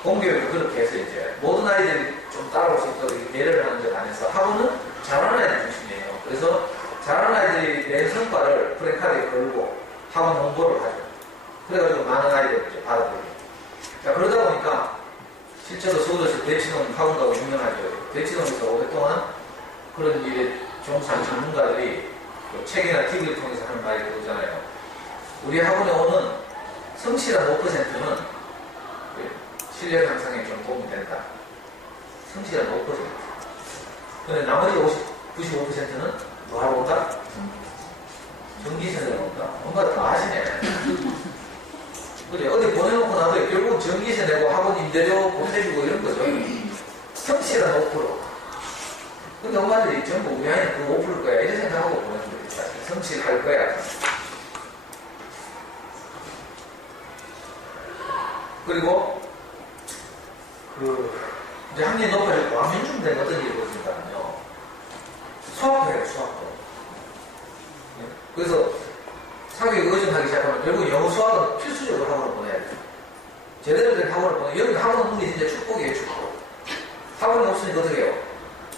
공교육을 그렇게 해서 이제 모든 아이들이 좀 따라올 수 있도록 배려를 하는 데 반해서 학원은 잘하는 아이들 중심이에요. 그래서 잘하는 아이들이 낸 성과를 프랭카드에 걸고 학원 홍보를 하죠. 그래가지고 많은 아이들을 이제 받아들여요. 자, 그러다 보니까 실제로 서울에서 대치동 학원가가 유명하죠. 대치동에서 오랫동안 그런 일에 종사한 전문가들이 그 책이나 TV를 통해서 하는 말이 그러잖아요. 우리 학원에 오는 성실한 5%는 실력 향상에 좀 도움이 된다. 성실한 5%. 근데 나머지 95%는 뭐하러 온다? 전기세를 온다. 뭔가 다 하시네. 그래, 어디 보내놓고 나도 결국 전기세 내고 학원 임대료 보태주고 이런 거죠. 성실한 5%. 근데 엄마들이 전부 우리 아이는 그 5%일 거야. 이런 생각하고 보내는 거예요. 성실할 거야. 그리고, 이제 학년이 높아지고 왕년중 되면 어떤 일이 벌어진다면요. 수학도 해요, 수학도. 그래서 사교육 의존하기 시작하면 결국 영어 수학은 필수적으로 학원을 보내야 돼요. 제대로 된 학원을 보내야 돼요. 여기 학원 없는 게 진짜 축복이에요, 축복. 학원이 없으니까 어떻게 해요?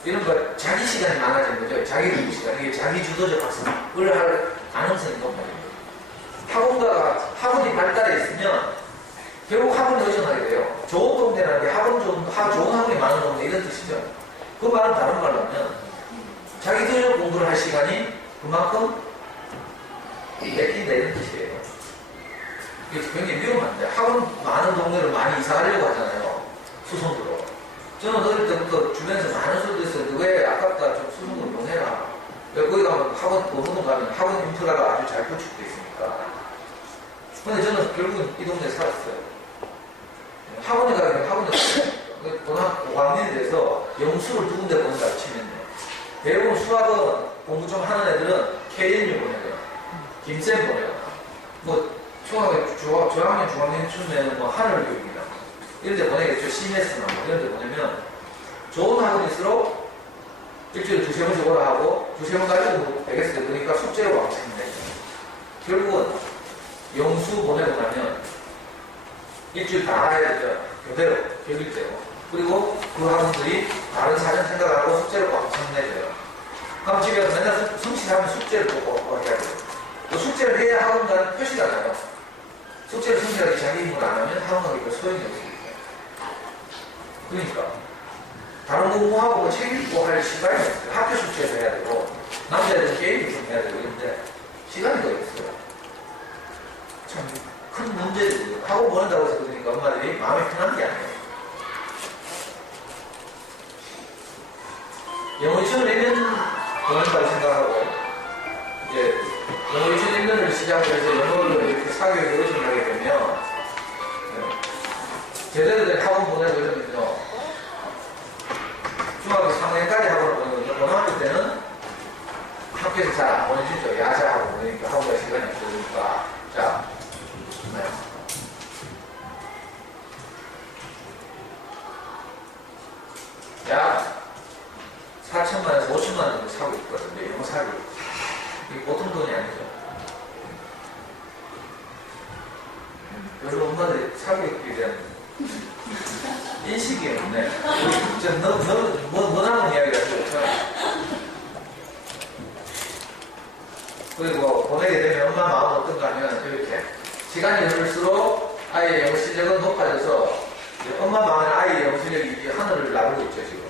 이런 거 자기 시간이 많아지는 거죠. 자기 공부 시간. 이게 자기 주도적 학습을 할 가능성이 높아요. 학원이 발달해 있으면 결국 학원에 의존하게 돼요. 좋은 동네라는 게 좋은 학원이 많은 동네 이런 뜻이죠. 그 말은 다른 말로 하면 자기들 공부를 할 시간이 그만큼 뺏긴다 이런 뜻이에요. 이게 굉장히 위험한데 학원 많은 동네를 많이 이사하려고 하잖아요. 수송으로. 저는 어릴 때부터 주변에서 많은 소리도 있었는데 왜 아깝다 좀 수송으로 보내라. 왜 거기 가면 학원 도로동 가면 학원 인프라가 아주 잘 구축되어 있으니까. 근데 저는 결국은 이 동네에 살았어요. 학원에 가면 학원에 고등학교 5학년이 돼서 영수를 두 군데 보낸다고 치면 대부분 수학은 공부 좀 하는 애들은 KNU 보내거나 김쌤 보내거나 뭐 저학년 중학년쯤에는 뭐 하늘교육이나 이런 데 보내겠죠. CMS나 뭐 이런 데 보내면 좋은 학원일수록 일주일에 두세 번씩 오라 하고 두세 번 가지고 뭐 되겠어요. 그러니까 숙제로 왕창인데 결국은 영수 보내고 나면 일주일 다 알아야 되죠. 교대로, 교육대로. 그리고 그 학원들이 다른 사전 생각하고 숙제를 왕창 내줘요. 그럼 집에 가서 맨날 성실하면 숙제를 꼭 해야 돼요. 또 숙제를 해야 학원 가는 표시가 나요. 숙제를 성실하게 자기 힘으로 안 하면 학원 가기가 소용이 없으니까. 그러니까 다른 공부하고 책 읽고 할 시간이 없어요. 학교 숙제도 해야 되고 남자들은 게임을 좀 해야 되고 이런데 시간이 거의 없어요. 참 큰 문제들이에요. 학원 보낸다고 해서 그러니까 엄마들이 마음이 편한 게 아니에요. 영어 유치원 1년 보낸다고 생각하고 이제 영어 유치원 1년을 시작으로 해서 영어를 이렇게 사교육에 의존하게 되면 제대로 된 학원 보내고 이러면요 중학교 3학년까지 학원을 보내거든요. 고등학교 때는 학교에서 잘 안 보내주죠. 야자하고 보내니까 학원 갈 시간이 없으니까 자 네. 약 4천만에서 5천만 원 정도 사고 있거든요. 영어 사고. 이게 보통 돈이 아니죠. 별로 엄마들이 사교육에 대한 인식이 없네. 뭐 남은 이야기가 좋죠. 그리고 보내게 되면 엄마 마음은 어떤가 하면 이렇게 시간이 흐를수록 아이의 영어 실력은 높아져서 엄마 마음에 아이의 영어 실력이 하늘을 나르고 있죠 지금.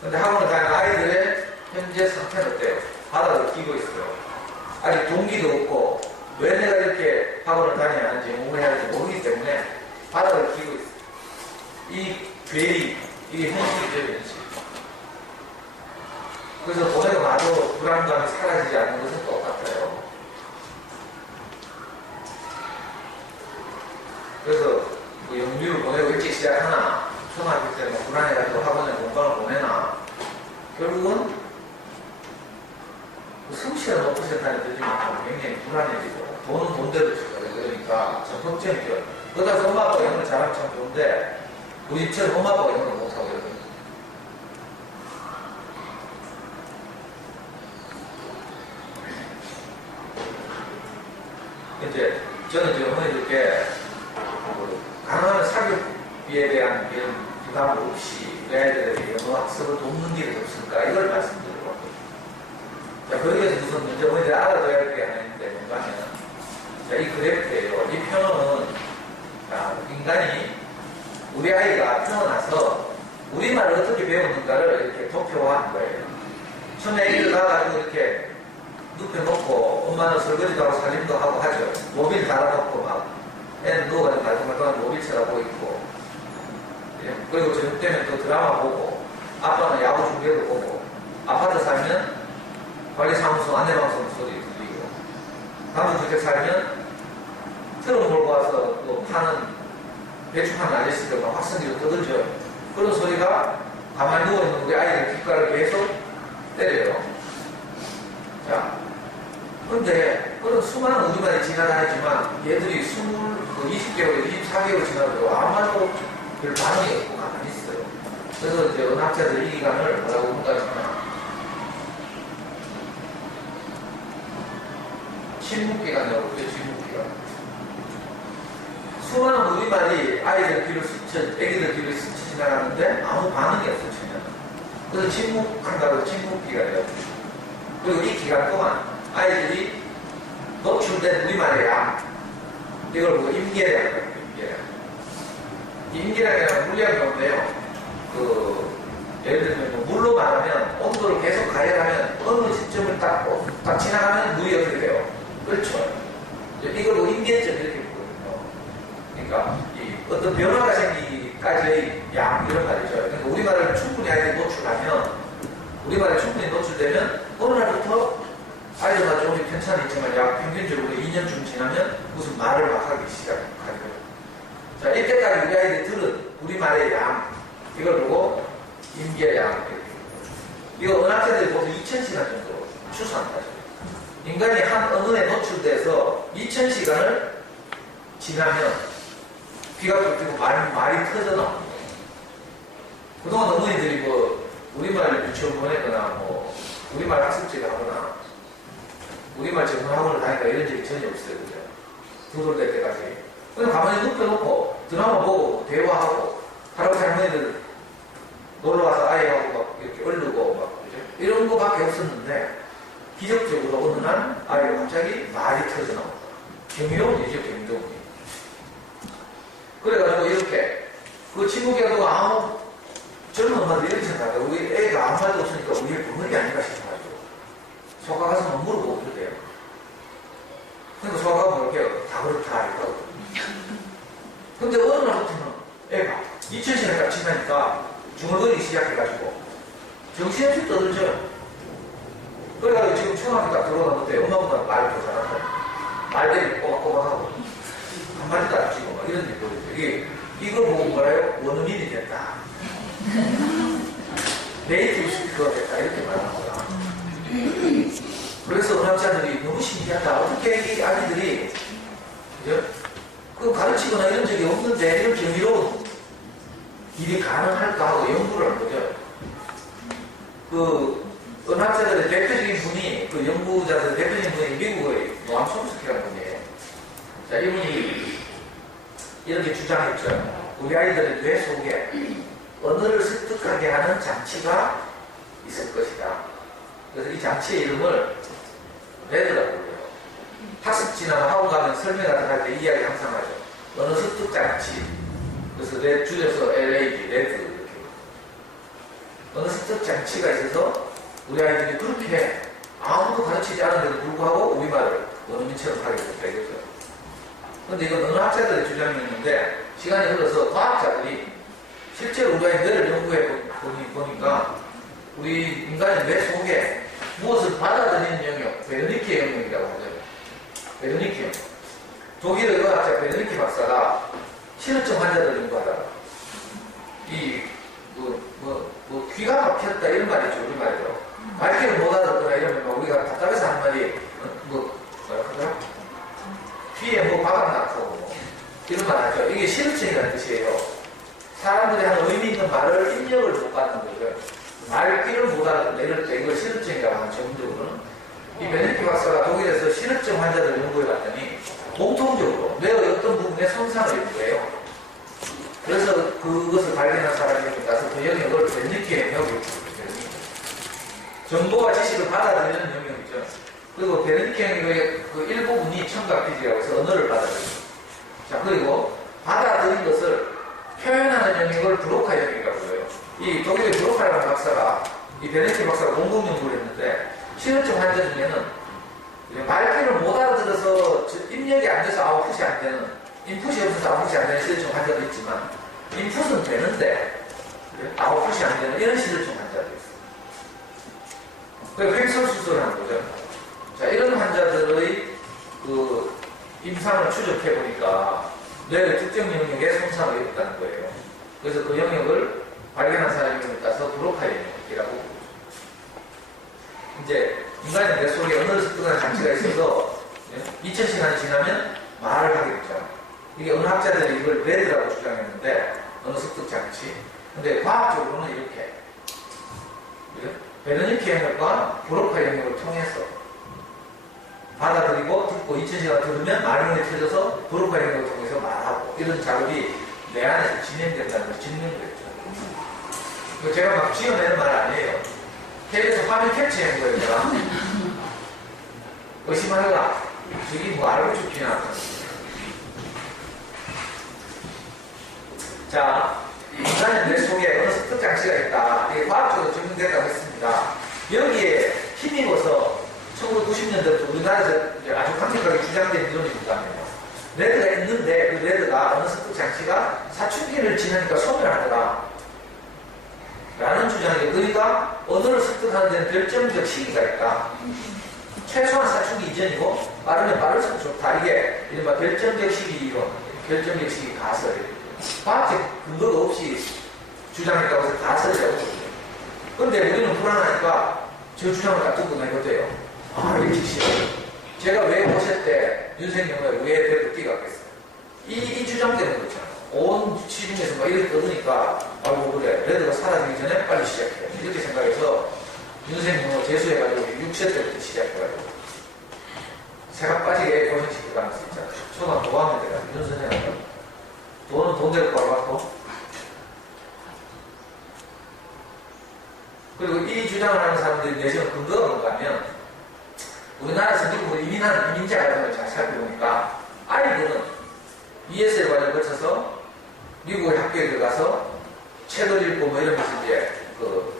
근데 학원을 가는 아이들의 현재 상태는 어때요? 바닥을 끼고 있어요. 아직 동기도 없고 왜 내가 이렇게 학원을 다녀야 하는지 공부를 해야 하는지 모르기 때문에 바닥을 끼고 있어요. 이 괴리, 이게 현실이죠 현실. 그래서 보내고 나도 불안감이 사라지지 않는 것은 똑같아요. 그래서 뭐 영유를 보내고 일찍 시작하나 초등학교 때 뭐 불안해가지고 학원에 공방을 보내나 결국은 그 성실한 5%를 들리면 굉장히 불안해지고 돈은 돈대로 주고 그러니까 참 걱정이죠. 그러다 엄마 아빠가 영어를 잘하면 참 좋은데 우리 집처럼 엄마 아빠가 영어를 못하고 이러거든요. 이제 저는 이제 어머니들께 가능한 사교육에 대한 이런 부담 없이 우리 아이들에게 영어 학습을 돕는 길이 없을까 이걸 말씀드리고 거기에 대해서 무슨 문제 어머니들이 알아둬야 할 게 하나 있는데 뭔가 하면 이 그래프예요. 이 표는 인간이 우리 아이가 태어나서 우리말을 어떻게 배우는가를 이렇게 도표화한 거예요. 처음에 애기를 낳아가지고 이렇게 눕혀놓고 엄마는 설거지도 하고 살림도 하고 하죠. 모빌 달아놓고 막 애는 누워가지고 말똥말똥한 모빌 쳐다보고 있고 그리고 저녁 때면 또 드라마 보고 아빠는 야구 중계도 보고 아파트 살면 관리사무소 안내방송 소리 들리고 단독주택 살면 트럭 몰고 와서 또 파는 배추 파는 아저씨들 막 확성기로 떠들죠. 그런 소리가 가만히 누워있는 우리 아이들 귓가를 계속 때려요. 자, 그런데 그런 수많은 우리말이 지나다니지만 얘들이 20개월, 24개월 지나도 아무 말도 별 반응이 없고 가만히 있어요. 그래서 이제 은학자들 이 기간을 뭐라고 본다면 침묵기관이라고 그래요. 침묵기관. 수많은 우리말이 아이들 귀를 스쳐, 애기들 귀를 스쳐 지나가는데 아무 반응이 없어, 전혀. 그래서 침묵한다고 침묵기관이라고. 그리고 이 기간 동안 아이들이 노출된 우리말의 양, 이걸 보고 임계량이라고 해요. 임계량. 이 임계량이라는 물리학 용어인데요. 예를 들면 물로 말하면 온도를 계속 가열하면 어느 지점을 딱 지나가면 물이 어떻게 돼요? 그렇죠. 이걸 뭐 임계점 이렇게 보거든요. 그러니까 어떤 변화가 생기기까지의 양 이런 말이죠. 그러니까 우리말을 충분히 아이들이 노출하면 우리말에 충분히 노출되면 어느 날부터 아이들마다 조금씩 편차는 있지만 약 평균적으로 2년쯤 지나면 무슨 말을 막 하기 시작하게 돼요. 자, 이때까지 우리 아이들이 들은 우리말의 양 이걸 보고 임계량 이거 은학자들이 보통 2000시간 정도 추산하죠. 인간이 한 언어에 노출돼서 2000시간을 지나면 귀가 뚫리고 말이 터져 나옵니다. 그동안 어머니들이 뭐 우리말 유치원 보내거나 뭐 우리말 학습지를 하거나 우리말 전문 학원을 다니까 이런 적이 전혀 없어요. 그죠? 두돌될 때까지. 그냥 가만히 눕혀놓고 드라마 보고 대화하고 할아버지 할머니들 놀러와서 아이하고 막 이렇게 얼르고 막 그죠? 이런 거밖에 없었는데 기적적으로 어느 날 아이가 갑자기 말이 터져 나온다. 경이로운 일이죠, 경이로운 일. 그래가지고 이렇게 그 친구기도 아무 젊은 엄마들이 이렇게 생각해요. 우리 애가 아무 말도 없으니까 우리 벙어리 아닌가 싶어가지고 소가 가서 막 물어보고 그래요. 그러니까 소가 뭐이렇게 다 그렇다 이러고. 근데 어느 날부터는 애가 2000시간까지 지나니까 중얼거리기 시작해가지고 정신없이 떠들죠. 그래가지고 지금 초등학교 딱 들어갔는데 엄마보다 말을 더 잘한다. 말대리 꼬박꼬박하고 한마디도 안 치고 막 이런 일이 보이죠. 이걸 보고 뭐라요? 원어민이 됐다. 네이티브 스피커가 됐다. 이렇게 말하는 거야. 그래서 은학자들이 너무 신기하다. 어떻게 이 아기들이 그죠? 그 가르치거나 이런 적이 없는데 이런 경이로운 일이 가능할까 하고 연구를 한 거죠. 그 은학자들의 대표적인 분이 그 연구자들의 대표적인 분이 미국의 노암 촘스키라는 분이에요. 자, 이분이 이렇게 주장했죠. 우리 아이들의 뇌 속에 언어를 습득하게 하는 장치가 있을 것이다. 그래서 이 장치의 이름을 레드라고 불러요. 학습지나 학원 가면 설명 같은 거 할 때 이야기 항상 하죠. 언어 습득 장치. 그래서 줄여서 LAD, 레드 이렇게. 언어 습득 장치가 있어서 우리 아이들이 그렇게 아무도 가르치지 않은데도 불구하고 우리말을 원어민처럼 하게 됐다 이거죠. 그런데 이건 어느 학자들의 주장이었는데 시간이 흘러서 과학자들이 실제로 우리 아이 뇌를 연구해 보니까 우리 인간의 뇌 속에 무엇을 받아들이는 영역, 베르니케 영역이라고 하죠. 베르니케 영역. 독일의 의학자 베르니케 박사가 실험증 환자들을 연구하다가 귀가 막혔다 이런 말이죠. 우리 말이죠. 말귀를 못 알아듣거나 이러면 우리가 답답해서 하는 말이 뭐랄까요? 귀에 뭐 바람 낳고 이런 말 하죠. 이게 실험증이라는 뜻이에요. 사람들이 하는 의미 있는 말을 입력을 못 받는 거죠. 말귀를 못 알아듣는다 이럴 때 이걸 실험증이라고 하는 전문적으로는 이 베네디트 박사가 독일에서 실험증 환자들을 연구해봤더니 공통적으로 뇌의 어떤 부분에 손상을 입은 거예요. 그래서 그것을 발견한 사람이 나서 그 영역을 베네디트 영역으로 부르거든요. 정보와 지식을 받아들이는 영역이죠. 그리고 베네디트 영역의 그 일부분이 청각기지라고 해서 언어를 받아들여요. 자, 그리고 받아들인 것을 표현하는 영역을 브로카 영역이라고 해요. 이 독일의 브로카라는 박사가 이 베네디트 박사가 공동 연구를 했는데 실험증 환자 중에는 말귀를 못 알아들어서 입력이 안 돼서 아웃풋이 안 되는, 인풋이 없어서 아웃풋이 안 되는 실험증 환자도 있지만 인풋은 되는데 아웃풋이 안 되는 이런 실험증 환자도 있어요. 그래서 횡설수설을 하는 거죠. 자, 이런 환자들의 그 임상을 추적해 보니까 뇌의 특정 영역에 손상을 입었다는 거예요. 그래서 그 영역을 발견한 사람에 따라서 브로카 영역이라고 부르죠. 이제 인간의 뇌 속에 언어를 습득하는 장치가 있어서 2000시간이 지나면 말을 하게 됐잖아요. 이게 언어학자들이 이걸 레드라고 주장했는데 언어 습득 장치. 근데 과학적으로는 이렇게 베르니케 영역과 브로카 영역을 통해서 받아들이고 듣고 2000시간 들으면 말문이 터져서 브로커 행동을 통해서 말하고 이런 작업이 내 안에서 진행된다는 걸 짓는 거죠. 제가 막 지어내는 말 아니에요. KBS 화면 캡처한 거예요, 제가. 의심하다가 저기 뭐 알고 싶지나. 자, 인간의 뇌 속에 어느 습득 장치가 있다. 이게 과학적으로 증명됐다고 했습니다. 여기에 힘입어서 1990년대부터 우리나라에서 아주 강력하게 주장된 이론이 있다면요. 레드가 있는데 그 레드가 어느 습득 장치가 사춘기를 지나니까 소멸하더라. 라는 주장이에요. 그러니까 언어를 습득하는 데는 결정적 시기가 있다. 최소한 사춘기 이전이고 빠르면 빠를수록 좋다. 이게 이른바 결정적 시기 이론, 결정적 시기 가설. 과학적 근거가 없이 주장했다고 해서 가설이라고 그러거든요. 그런데 우리는 불안하니까 저 주장을 딱 듣고 내거든요. 아, 이게 지시요. 제가 왜 오실 때 윤석열을 왜 대표 뛰어갔겠어요? 이 주장 때문에 그렇잖아요. 온 시중에서 막 이렇게 떠드니까, 아이고, 그래. 레드가 사라지기 전에 빨리 시작해. 이렇게 생각해서 윤석열 재수해가지고 6세 때부터 시작해가지고 새가 빠지게 고생시켜가면서 있잖아요. 초등학교 5학년 때까지 윤석열 돈은 돈대로 벌어갖고 그리고 이 주장을 하는 사람들이 내세운 근거가 뭔가 하면 우리나라에서 미국으로 이민하는 이민자 과정을 잘 살펴보니까 아이들은 ESL 과정을 거쳐서 미국의 학교에 들어가서 책을 읽고 뭐 이러면서 이제 그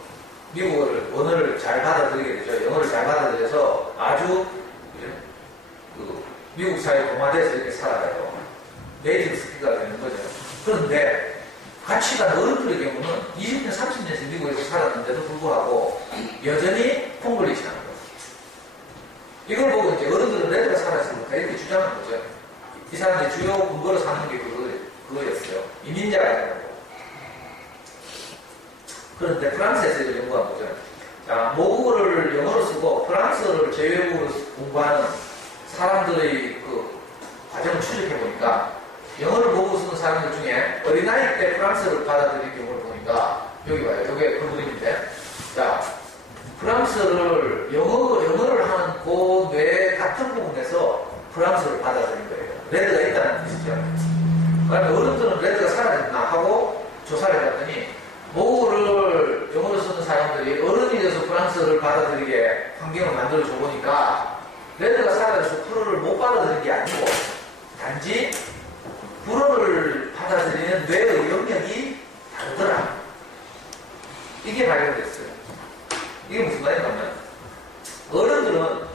미국어를 언어를 잘 받아들이게 되죠. 영어를 잘 받아들여서 아주 그 미국 사회에 동화돼서 이렇게 살아가요. 네이티브 스피커가 되는 거죠. 그런데 같이 간 어른들의 경우는 20년, 30년씩 미국에서 살았는데도 불구하고 여전히 콩글리시 하는 거예요. 이걸 보고 이제 어른들은 레드가 살아있으니까 이렇게 주장하는 거죠. 이 사람들이 주요 근거로 삼는 게 그거였어요. 이민자가 되고. 그런데 프랑스에서 이걸 연구한 거죠. 자, 모국어를 영어로 쓰고 프랑스어를 제외국어로 공부하는 사람들의 그 과정을 추적해보니까 영어를 보고 쓰는 사람들 중에 어린아이 때 프랑스어를 받아들인 경우를 보니까 여기 봐요. 이게 그 그림인데. 자, 프랑스어를 영어를 하는 그 뇌 같은 부분에서 프랑스어를 받아들인 거예요. 레드가 있다는 뜻이죠. 그러니까 어른들은 레드가 사라졌나 하고 조사를 해봤더니 모국어를 영어로 쓰는 사람들이 어른이 돼서 프랑스어를 받아들이게 환경을 만들어줘 보니까 레드가 사라져서 불어를 못 받아들이는 게 아니고 단지 불어를 받아들이는 뇌의 영역이 다르더라. 이게 발견됐어요. 이게 무슨 말이냐면 어른들은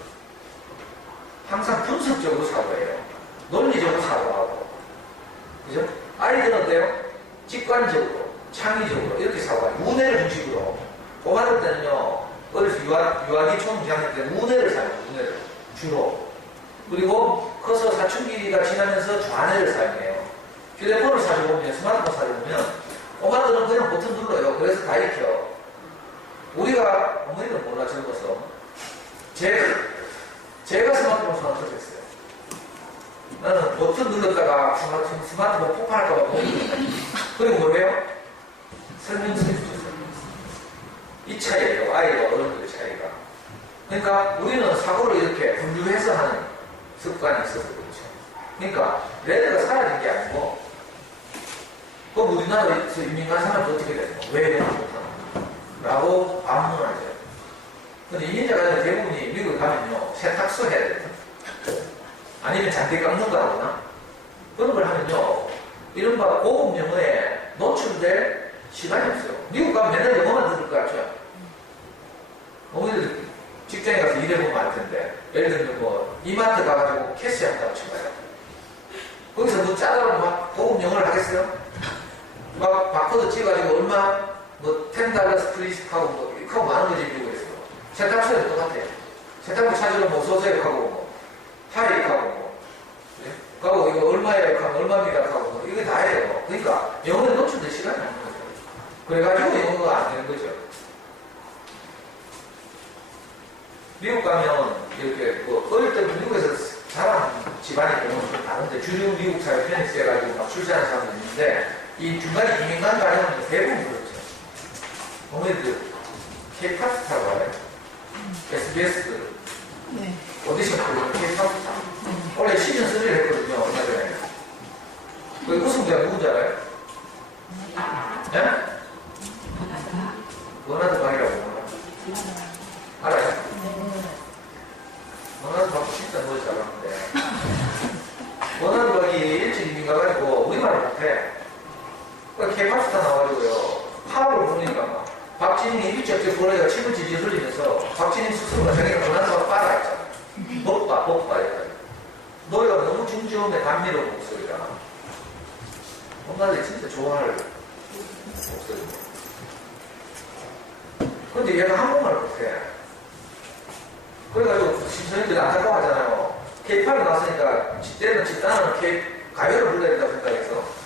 항상 분석적으로 사고해요. 논리적으로 사고하고. 그죠? 아이들은 어때요? 직관적으로, 창의적으로 이렇게 사고해요. 문해를 중심으로. 고등학교 때는요, 어려서 유아기 총장님 때는 문해를 사용해요. 문해를. 주로. 그리고 커서 사춘기가 지나면서 좌뇌를 사용해요. 휴대폰을 사줘보면, 스마트폰 사줘보면 엄마들은 그냥 버튼 눌러요. 그래서 다 익혀. 우리가, 어머니는 몰라, 젊어서. 제가 스마트폰 선택했어요. 나는 버튼 눌렀다가 스마트폰 폭발할까봐 너무 힘들어요. 그리고 뭐예요? 설명서에 주셨어요. 이 차이예요. 아이와 어른들의 차이가. 그러니까 우리는 사고를 이렇게 분류해서 하는 습관이 있어서 그렇죠. 그러니까 레드가 사라진 게 아니고 그럼 우리나라에서 이민 간 사람도 어떻게 되는 거야? 왜 레드 못하는 라고 반문하죠. 근데 이민자가 대부분이 미국에 가면요, 세탁소 해야 돼요. 아니면 잔디 깎는 거 하거나, 그런 걸 하면요, 이른바 고급 영어에 노출될 시간이 없어요. 미국 가면 맨날 영어만 들을 것 같죠? 어머니들 직장에 가서 일해보면 알 텐데, 예를 들면 뭐, 이마트 가가지고 캐시 한다고 쳐봐요. 거기서 뭐 짜다가 막 고급 영어를 하겠어요? 막 바코드 찍어가지고 얼마, 뭐, $10 플리스 하고 뭐, 이렇게 하고 많은 거지, 미국에서. 세탁소에도 똑같아요. 세탁소 찾으러 뭐 소재역 하고 뭐 하이익 하고 뭐 그리고 이거 얼마에 하면 얼마입니다 하고 뭐 이게 다 해요. 그러니까 영어에 노출될 시간이 없는 거죠. 그래가지고 영어가 안 되는 거죠. 미국 가면 이렇게 뭐 어릴 때부터 미국에서 자란 집안의 경우는 좀 다른데 주류 미국 사회 편입 해가지고 막 출세하는 사람도 있는데 이 중간에 이민간 가정은 대부분 그렇죠. 어머니들 K-팝 스타라고 해요. SBS 네. 오디션 프로그램 원래 시즌 3를 했거든요. 얼마 전에. 그 우승자 누군지 알아요? 네? 원하드 방이라고 알아요? 원하드 방 진짜 노래 잘하는데 원하드 방이 일찍 이민 가가지고 우리말을 못해. 케이팝 스타 나와가지고요. 팝을 부르니까 막 박진영이 입이 보내가 침을 질질 흘리면서 박진영 스스로가 자기가 원하드 방 빠라 했잖아. 법바 했잖아. 노래가 너무 중저음에 감미로운 목소리가. 엄마들이 진짜 좋아할 목소리입니다. 근데 얘가 한국말을 못해. 그래가지고 신선이들이 안타까워하잖아요. K-팝이 나왔으니까 때는 집단은 가요를 불러야 된다고 생각해서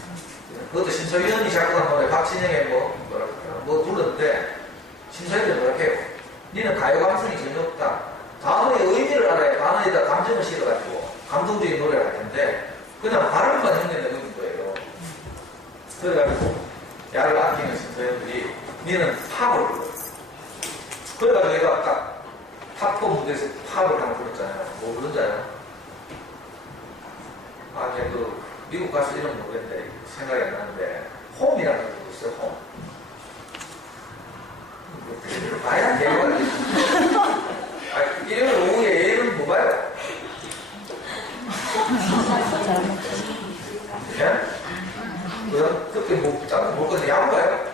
그것도 신서연이 작곡한 노래 박진영의 뭐 불렀는데 신서연이 뭐라 해요? 니는 가요 감성이 전혀 없다. 단어의 의미를 알아야 단어에다 감정을 실어가지고 감동적인 노래를 할 텐데 그냥 발음만 흉내내는 거예요. 그래가지고 야를 아끼는 신서연들이 니는 팝을 불러. 그래가지고 얘가 아까 탑4 무대에서 팝을 한번 불렀잖아요. 뭐 부른지 알아요? 아, 걔 그 미국 가수 이름 모르겠는데 생각이 안 나는데 홈이라는 거 있어요. 홈. 텔레비를 봐야 돼요. 일요일 오후에 얘는 뭐 봐요? 예? 그럼 그렇게 뭐 짱 볼 건데 야구 봐요?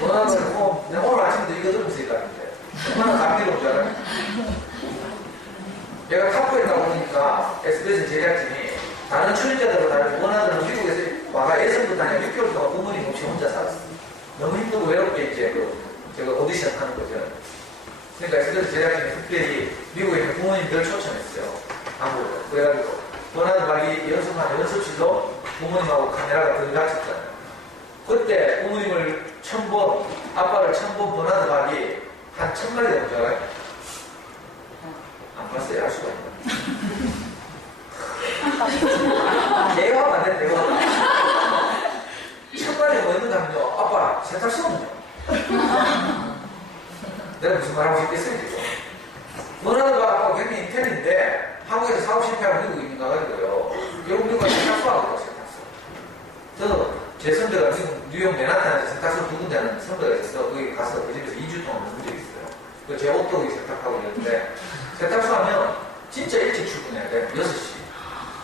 원하는 내가 오늘 아침부터 이거 들으면서 있다는데 얼마나 감미로운 줄 알아요? 얘가 탑4에 나오니까 SBS 제작진이 다른 출연자들과 다르게 원하는 미국에서 와가 예선부터 아니라 6개월 동안 부모님 없이 혼자 살았어. 너무 힘들고 외롭게 이제 제가 오디션 하는 거죠. 그러니까 SBS 제작진이 특별히 미국에 있는 부모님들을 초청했어요. 한국으로. 그래가지고 원하는 박이 연습하는 연습실로 부모님하고 카메라가 들어갔었잖아요. 그때 부모님을 처음 본, 아빠를 처음 본 원하는 박이 한 1000마리 되는 줄 알아요? 안 봤어요. 알 수가 있나? 대화가 안 돼, 대화가. 1000마리 뭐 있는가 하면요. 아빠, 세탁소는요? 내가 무슨 말하고 싶겠어요, 지금. 원하는 박 아빠가 굉장히 인텔인데 한국에서 사업 실패하고 미국에 이민 가가지고요. 결국 미국에 세탁소하고 있어요, 세탁소. 저는 제 선배가 지금 뉴욕 맨하탄에서 세탁소 두 군데 하는 선배가 있어서 거기 가서 그 집에서 2주 동안 묵은 적이 있어요. 그 제 옷도 세탁하고 있는데 세탁소 하면 진짜 일찍 출근해야 돼요. 6시.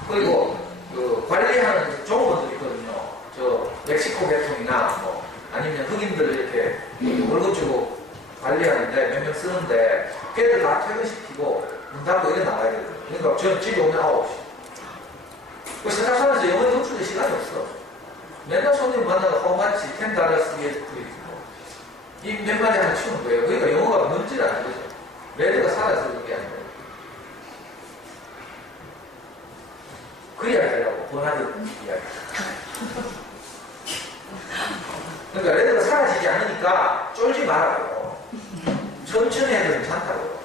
그리고 그 관리하는 종업원들 있거든요. 저 멕시코 계통이나 뭐 아니면 흑인들 이렇게 월급 주고 관리하는데 몇 명 쓰는데 걔들 다 퇴근시키고 문 닫고 이래 나가야 되거든요. 그러니까 저는 집에 오면 9시. 그 세탁소에서 영어에 노출될 시간이 없어. 맨날 손님 만나고 how much, $10 yes please. 이 몇 마디 하나 치우는 거예요. 그러니까 영어가 늘질 않은 거죠. 레드가 살아서 그런 게 아니에요. 그 이야기라고 원하는 이야기. 그러니까 레드가 사라지지 않으니까 쫄지 말아요. 천천히 해도 괜찮다고요.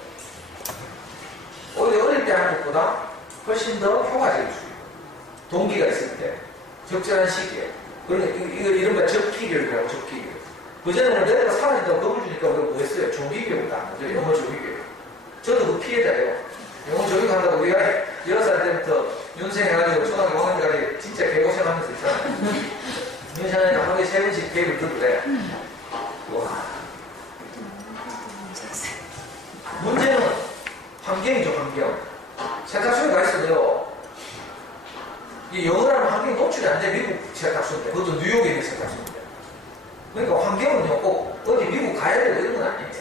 오히려 어릴 때 하는 것보다 훨씬 더 효과적일 수 있어요. 동기가 있을 때 적절한 시기에. 그러니까 이른바 적기교육이라고 적기교육. 그전에는 레드가 사라진다고 겁을 주니까 우리가 뭐 했어요? 조기교육도 안 하죠. 영어 조기교육. 저도 그 피해자예요. 영어 조기한다고 우리가 6살 때부터 윤생해가지고 초등학교 5학년까지 진짜 개고생하면서 있잖아요. 윤생하니까 하루에 3번씩 개를 듣더래. 와. 문제는 환경이죠, 환경. 세탁소에 가 있어도요, 이 영어라는 환경이 노출이 안 돼, 미국 세탁소인데. 그것도 뉴욕에 있는 세탁소인데. 그러니까 환경은요, 꼭 어디 미국 가야 되고 이런 건 아니에요.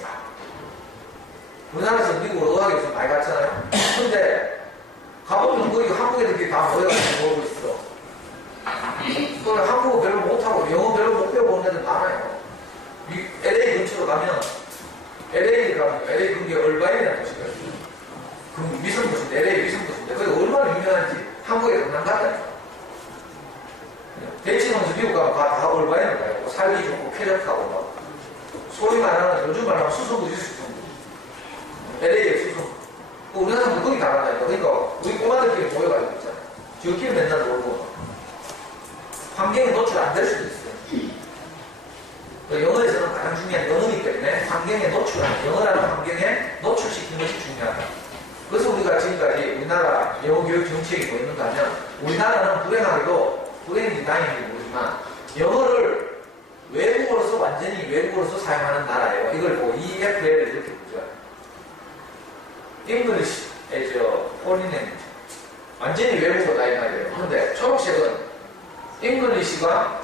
우리나라에서 미국으로 어학에서 많이 갔잖아요. 근데 가보면 거기 한국 애들끼리 다 모여가지고 놀고 있어. 또 한국어 별로 못하고 영어 별로 못 배워보는 애들 많아요. LA 근처로 가면 LA 그게 얼바인이라는 도시가 있어요. 그 위성 도시인데 LA 위성 도시인데 그게 얼마나 유명한지 한국에 안 갔다니까. 대치동에서 미국 가면 다 얼바인을 가요. 살기 좋고 쾌적하고 막 소위 말하는 요즘 말하면 수성구지 수성구. LA의 수성. 우리나라는 거기 다 간다니까. 그러니까 우리 꼬마들끼리 모여가지고 있잖아요. 저끼리 맨날 놀고. 환경에 노출 안 될 수도 있어요. 영어에서는 가장 중요한 언어이기 때문에 환경에 노출하는, 영어라는 환경에 노출시키는 것이 중요하다. 그래서 우리가 지금까지 우리나라 영어 교육 정책이 뭐 있는가 하면, 우리나라는 불행하게도, 불행인지 다행인지 모르지만, 영어를 외국어로서 완전히 외국어로서 사용하는 나라예요. 이걸 보고 EFL을 이렇게 보죠. English as a foreign language. 완전히 외국어다 이 말이에요. 그런데 초록색은 English가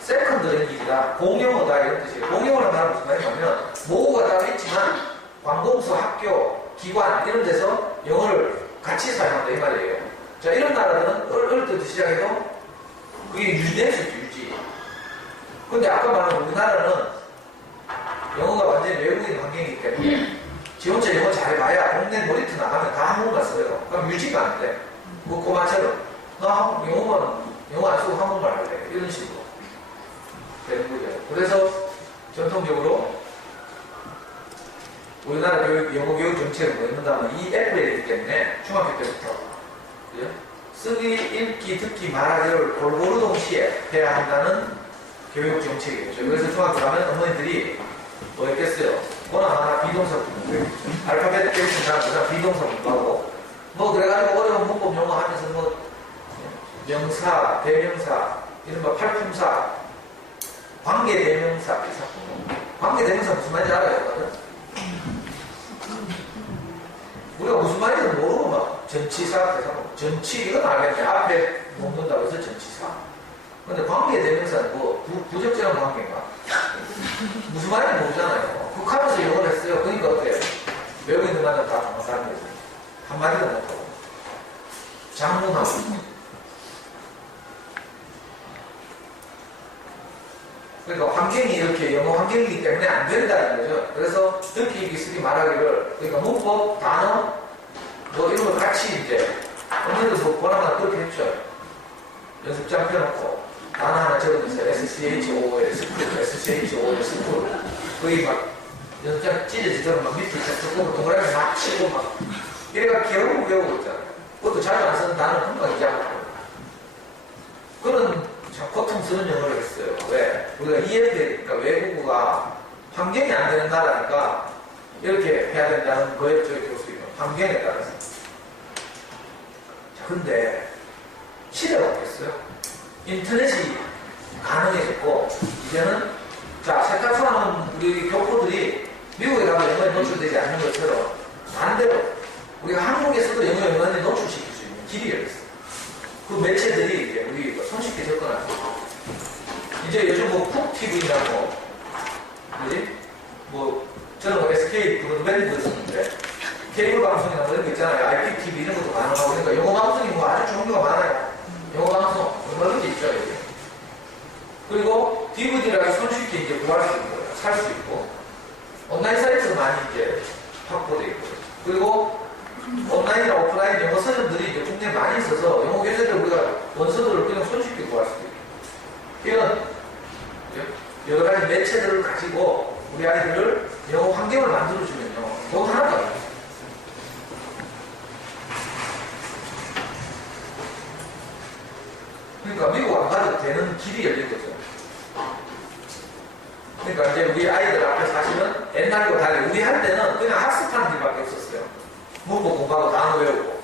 세컨드 랭귀지다, 공용어다 이런 뜻이에요. 공용어라는 말은 무슨 말이냐면 모국어가 따로 있지만 관공서, 학교, 기관 이런 데서 영어를 같이 사용한다 이 말이에요. 자, 이런 나라들은 어릴 때부터 시작해도 그게 유지될 수 있죠, 유지. 근데 아까 말한 우리나라는 영어가 완전히 외국인 환경이기 때문에 지 혼자 영어 잘 봐야 동네 놀이터 나가면 다 한국말 써요. 그럼 유지가 안 돼. 뭐 꼬마처럼 나 영어 안 쓰고 한국말 할래 이런 식으로 되는 거죠. 그래서 전통적으로 우리나라 영어 교육 정책을 뭐 했는다면 이 FA이기 때문에 중학교 때부터 그죠? 쓰기, 읽기, 듣기, 말하기를 골고루 동시에 해야 한다는 교육 정책이겠죠. 그래서 중학교 가면 어머니들이 뭐 했겠어요? 뭐나 하나 비동사 공부해. 알파벳 깨우친다는 거랑 비동사 공부하고 뭐 그래가지고 어려운 문법 용어 하면서 뭐 명사, 대명사, 이른바 팔품사, 관계대명사, 관계대명사 무슨 말인지 알아요? 우리가 무슨 말인지 모르고 막 전치사, 전치 이건 알겠네. 앞에 놓는다고 해서 전치사. 근데 관계대명사는 뭐 부적절한 관계인가? 무슨 말인지 모르잖아요. 북한에서 영어를 했어요. 그러니까 어때요? 외국인들 만나면 다 도망가는 거지. 한마디도 못하고. 장문하고. 그러니까 환경이 이렇게 영어 환경이기 때문에 안 된다는 거죠. 그래서 듣기, 읽기, 쓰기, 말하기를, 그러니까 문법, 단어, 뭐 이런 걸 같이 이제, 언니들 뭐 보나마나 그렇게 했죠. 연습장 펴놓고, 단어 하나 적으면서 SCHOL, 스쿨, SCHOL, 스쿨. 거의 막, 연습장 찢어지처럼 막 밑에 조금 동그라미 막 치고 막, 이래가 겨우 배우고 있잖아요. 그것도 자주 안 쓰는 단어 금방 잊어버리고. 그런 참 고통스러운 영어를 했어요. 왜? 우리가 EFL이니까 외국어가 환경이 안 되는 나라니까 이렇게 해야 된다는 거였죠. 교수님은. 환경에 따라서. 자, 근데 시대가 바뀌었어요. 인터넷이 가능해졌고 이제는 자, 세탁소하는 우리 교포들이 미국에 가도 영어에 노출되지 않는 것처럼 반대로 우리가 한국에서도 영어에 노출시킬 수 있는 길이 열렸어요. 그 매체들이 이제 우리 손쉽게 접근하죠. 이제 요즘 뭐 쿡TV나 뭐지? 뭐 저는 뭐 SK 브로드밴드 썼는데 케이블 방송이나 뭐 이런 거 있잖아요. IPTV 이런 것도 가능하고 그러니까 영어 방송이 뭐 아주 종류가 많아요. 영어 방송 얼마든지 있죠. 이게. 그리고 DVD를 손쉽게 이제 구할 수 있고 살 수 있고 온라인 사이트도 많이 이제 확보되어 있고 그리고 온라인이나 오프라인 영어 서점들이 이제 국내에 많이 있어서 영어 교재들 우리가 원서들을 그냥 손쉽게 구할 수도 있고 이런 여러 가지 매체들을 가지고 우리 아이들을 영어 환경을 만들어주면요 너무 하나도 안 돼요. 그러니까 미국 안 가도 되는 길이 열린 거죠. 그러니까 이제 우리 아이들 앞에 사실은 옛날과 달리 우리 할 때는 그냥 학습하는 길밖에 없었어요. 문법 공부하고 단어 외우고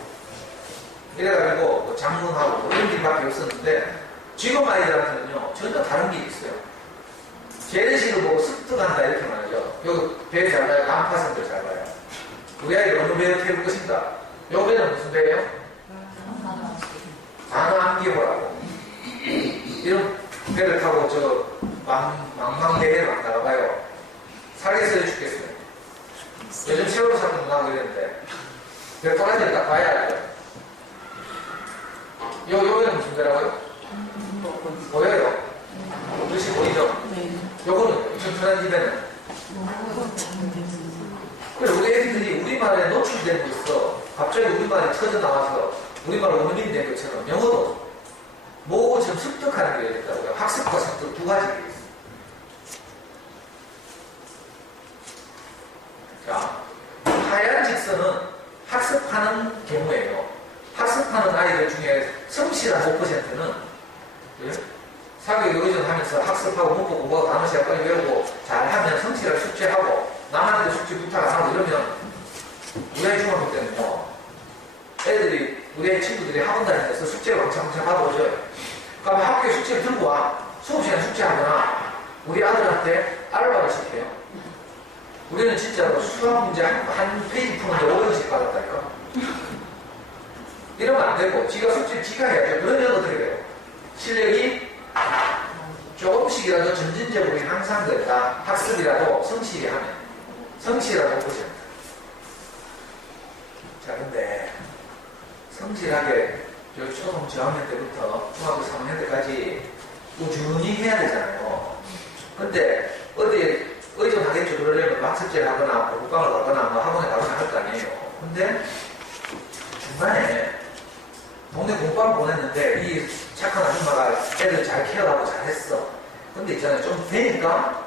이래가지고 뭐 장문하고 뭐 이런 길밖에 없었는데 지금 아이들한테는요 전혀 다른 길이 있어요. 재래식을 보고 습득한다 이렇게 말하죠. 여기 배 잘 봐요. 간파선들 잘 봐요. 우리 아이들 어느 배를 태울 것인가? 요 배는 무슨 배예요? 단어 암기호라고 이런 배를 타고 저 망망대해를 막 나가봐요. 살겠어요 죽겠어요. 요즘 세월호 사건 나오고 이랬는데 배 토라지를 딱 봐야 알죠. 요 배는 무슨 배라고요? 보여요? 글씨 보이죠? 요거는 천천한 집에는 그래서 우리 애들이 우리말에 노출되고 있어. 갑자기 우리말이 터져 나와서 우리말 원어민이 된 것처럼 영어도 모국어처럼 습득하는 게 있다고요. 학습과 습득 두 가지가 있어요. 자, 하얀 직선은 학습하는 경우에요. 학습하는 아이들 중에 성실한 5%는 사교육 의존하면서 학습하고 문법 공부하고 단어 시간 빨리 외우고 잘하면 성실하게 숙제하고 남한테 숙제 부탁 안 하고 이러면 우리 아이 중학교 때는요. 애들이 우리 아이 친구들이 학원 다니면서 숙제를 왕창 받아오죠. 그럼 학교에 숙제를 들고 와. 수업시간에 숙제하거나 우리 아들한테 알바를 시켜요. 우리는 진짜로 수학 문제 한 페이지 푸는데 500원씩 받았다니까. 이러면 안 되고 지가 숙제를 지가 해야죠. 그러면 어떻게 돼요? 실력이 조금씩이라도 점진적으로 향상됐다. 학습이라도 성실히 하면 성실하고 보죠. 자, 근데 성실하게 초등 저학년 때부터 중학교 3학년 때까지 꾸준히 해야 되잖아요. 근데 어디에 의존하겠죠. 그러려면 학습제를 하거나 국방을 가거나 뭐 학원에 가거나 할 거 아니에요. 근데 중간에 동네 공부를 보냈는데 이 착한 아줌마가 애들 잘 케어하고 잘했어. 근데 있잖아요. 좀 되니까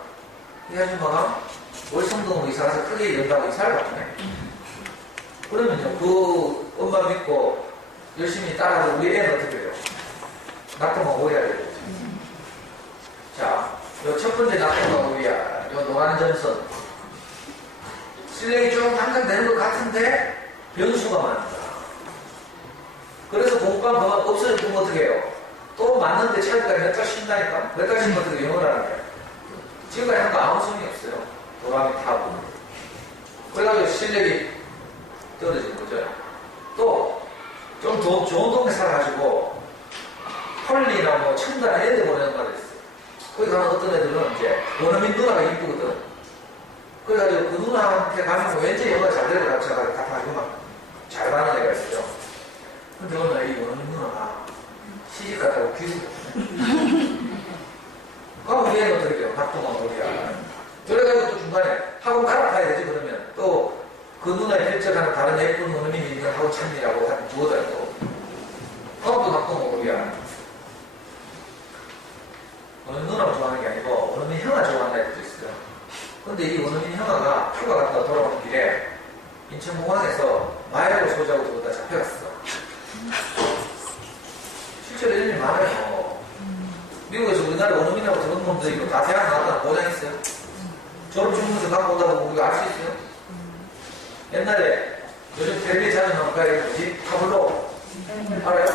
이 아줌마가 월성동으로 이사가서 크게 이런다고 이사를 갔네. 그러면요. 그 엄마 믿고 열심히 따라서 우리 애는 어떻게 돼요? 낙동강 오리야 되고. 자, 요 첫 번째 낙동강 오리야. 요 노란 전선. 실력이 좀 향상되는 것 같은데 변수가 많다. 그래서 공부가 없어지면 어떻게 해요? 또 맞는데 차이가 몇 달 쉰다니까? 몇 달 쉬면 어떻게 영어를 하는 거야? 지금까지 한 거 아무 소용이 없어요. 도람이 타고. 그래가지고 실력이 떨어지는 거죠. 또, 좀 더 좋은 동네 살아가지고, 헐리나 뭐, 청단 애들 보내는 말이 있어요. 거기 가면 어떤 애들은 이제, 원어민 누나가 이쁘거든. 그래가지고 그 누나한테 가면 왠지 영어가 잘 되고 다 가지고 막, 잘 가는 애가 있어요. 근데 어느 날 이 원어민 누나가 시집 갔다고 귀국했네. 그럼 우리 애는 어떻게 돼요? 낙동강 오리야. 그래가지고 또 중간에 학원 갈아타야 되지, 그러면. 또, 그 누나의 결정하는 다른 예쁜 원어민이 있는 학원 찾느라고 한 두어 달 또. 그럼 또 낙동강 오리야. 원어민 누나만 좋아하는 게 아니고, 원어민 형아 좋아하는 애들도 있어요. 근데 이 원어민 형아가 휴가 갔다 돌아오는 길에 인천공항에서 마약을 소지하고 들어오다 잡혀갔어. 실제로 이런 일 많아요. 미국에서 우리나라 원어민하고 저런 놈들이 이거 다 대학 나왔다는 보장 있어요? 졸업증명서 갖고 온다고 우리가 알 수 있어요? 옛날에 요즘 텔레비에 자주 나오는 거 뭐지? 타블로. 알아요?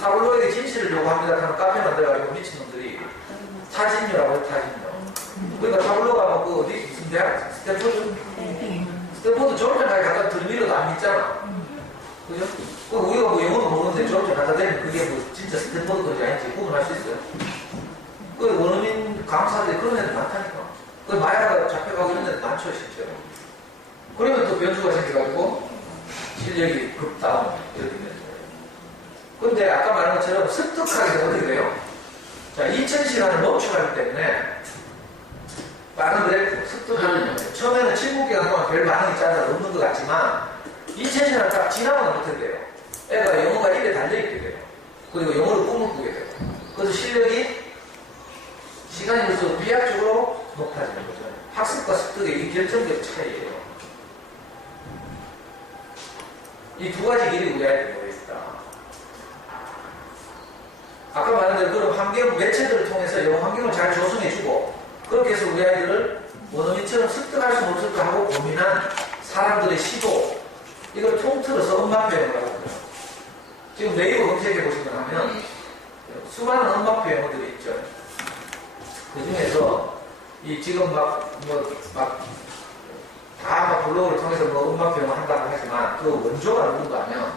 타블로에게 진실을 요구합니다 하는 카페 만들어가지고 미친놈들이 타진녀라고 해요, 타진녀. 그러니까 타블로가 뭐 그 어디 무슨 대학? 스탠포드? 스탠포드 졸업장까지 갖다 들밀어도 안 믿잖아. 그죠? 우리가 뭐 영어도 모르는데 졸업장 갖다 대면 그게 뭐 진짜 스탠포드 건지 아닌지 구분할 수 있어요? 그 원어민 강사들이 그런 애들 많다니까. 그 마약을 잡혀가고 이런 애들 많죠, 실제로. 그러면 또 변수가 생겨가지고 실력이 급다운 이렇게 되는 거예요. 근데 아까 말한 것처럼 습득하게 되면 어떻게 돼요? 자, 2000시간을 노출하기 때문에 빠른 그래프 습득하는 거예요. 처음에는 7개월 동안 별 반응이 짜다 없는 것 같지만 2000시간을 딱 지나고 나면 어떻게 돼요? 애가 영어가 입에 달려있게 돼요. 그리고 영어를 꿈을 꾸게 돼요. 그래서 실력이 시간이 들수록 비약적으로 높아지는 거죠. 학습과 습득의 이 결정적 차이예요. 이 두 가지 길이 우리 아이들이 모여 있다. 아까 말한 대로 그런 환경, 매체들을 통해서 영어 환경을 잘 조성해주고 그렇게 해서 우리 아이들을 원어민처럼 습득할 수 없을까 하고 고민한 사람들의 시도 이걸 통틀어서 음악 표현을 하거든요. 지금 네이버 검색해 보시면 하면 수많은 음악 표현들이 있죠. 그 중에서 이 지금 다 블로그를 통해서 뭐 음악 표현을 한다고 하지만 그 원조가 누군가 하면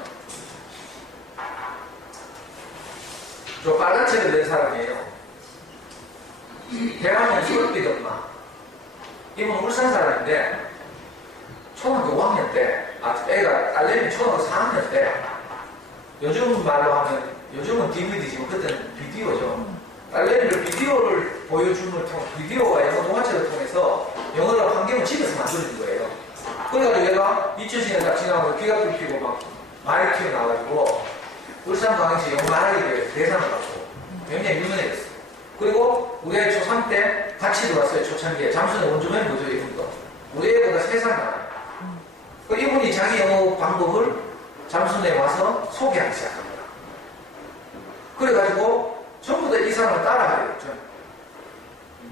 저 빨간 책을 낸 사람이에요. 대학원 수업비 엄마. 이분 울산 사람인데 초등학교 5학년 때, 애가 딸내미 초등학교 4학년 때 요즘 말로 하면 요즘은 DVD지만 그때는 비디오죠. 딸내미를 비디오를 보여줌을 통해 비디오와 영어 동화책을 통해서 영어를 환경을 집에서 만드는 거예요. 그래가지고 얘가 2000시간 딱 지나가고 귀가 뚫히고 막 말이 튀어나와가지고 울산광역시 영어 말하기 대상을 받고 굉장히 유명해졌어요. 그리고 우리 아이 초3 때 같이 들어왔어요. 초창기에 잠수는 원주맨 뭐죠 이분도 우리 애보다 3살 많아요. 이분이 자기 영어 방법을 잠수에 와서 소개하기 시작합니다. 그래가지고 전부 다 이 사람을 따라야 되겠죠.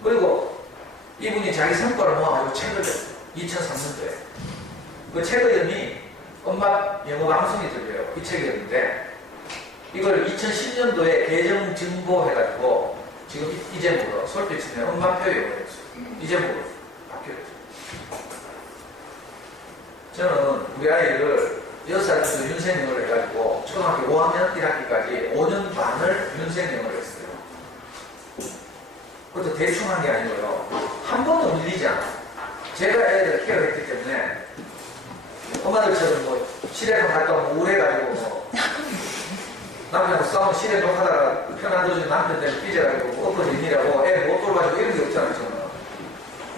그리고 이분이 자기 성과를 모아가지고 책을 냈어요. 2003년도에. 그 책의 이름이 엄마 영어 방송이 들려요. 이 책이었는데 이걸 2010년도에 개정 증보해가지고 지금 이 제목으로 서울대 치면 엄마표 영어를 했어요. 이 제목으로 바뀌었죠. 저는 우리 아이를 6살부터 윤생영어를 해가지고 초등학교 5학년 1학기까지 5년 반을 윤생영어를 했어요. 그것도 대충 한 게 아니고요. 한 번도 밀리지 않아요. 제가 애들을 케어했기 때문에 엄마들처럼 뭐 시댁을 갔다 오면 우울해가지고 뭐 남편하고 싸우면 시댁 좀 하다가 편한 도중에 남편 때문에 삐져가지고 뭐 엎어진 일이라고 애 못 돌봐주고 이런 게 없잖아요. 저는.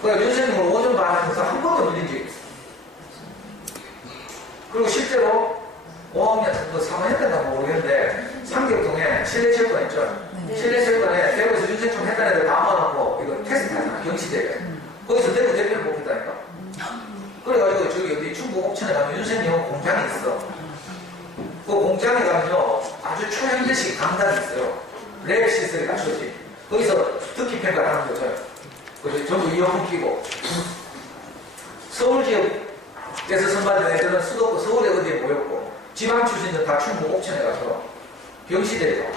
그러니까 윤생영어를 5년 반 하면서 한 번도 밀린 적이 있어요. 그리고 실제로 5학년, 3학년 때인가 모르겠는데 3개월 동안 실내체육관 있죠? 실내체육관에 대구에서 윤생청 했던 애들 다 모아놓고 이거 테스트 하잖아, 경시대회. 거기서 대구 대표를 뽑겠다니까. 그래가지고 저기 어디 충북 옥천에 가면 윤생영 공장이 있어. 그 공장에 가면요 아주 초현대식 강당이 있어요. 레일 시설이 갖춰지. 거기서 듣기 평가를 하는 거죠. 그래서 전부 이어폰 끼고. 서울 지역에서 선발된 애들은 수도권 서울에 어디에 모였고 지방 출신들 다 충북 옥천에 가서 경시대회가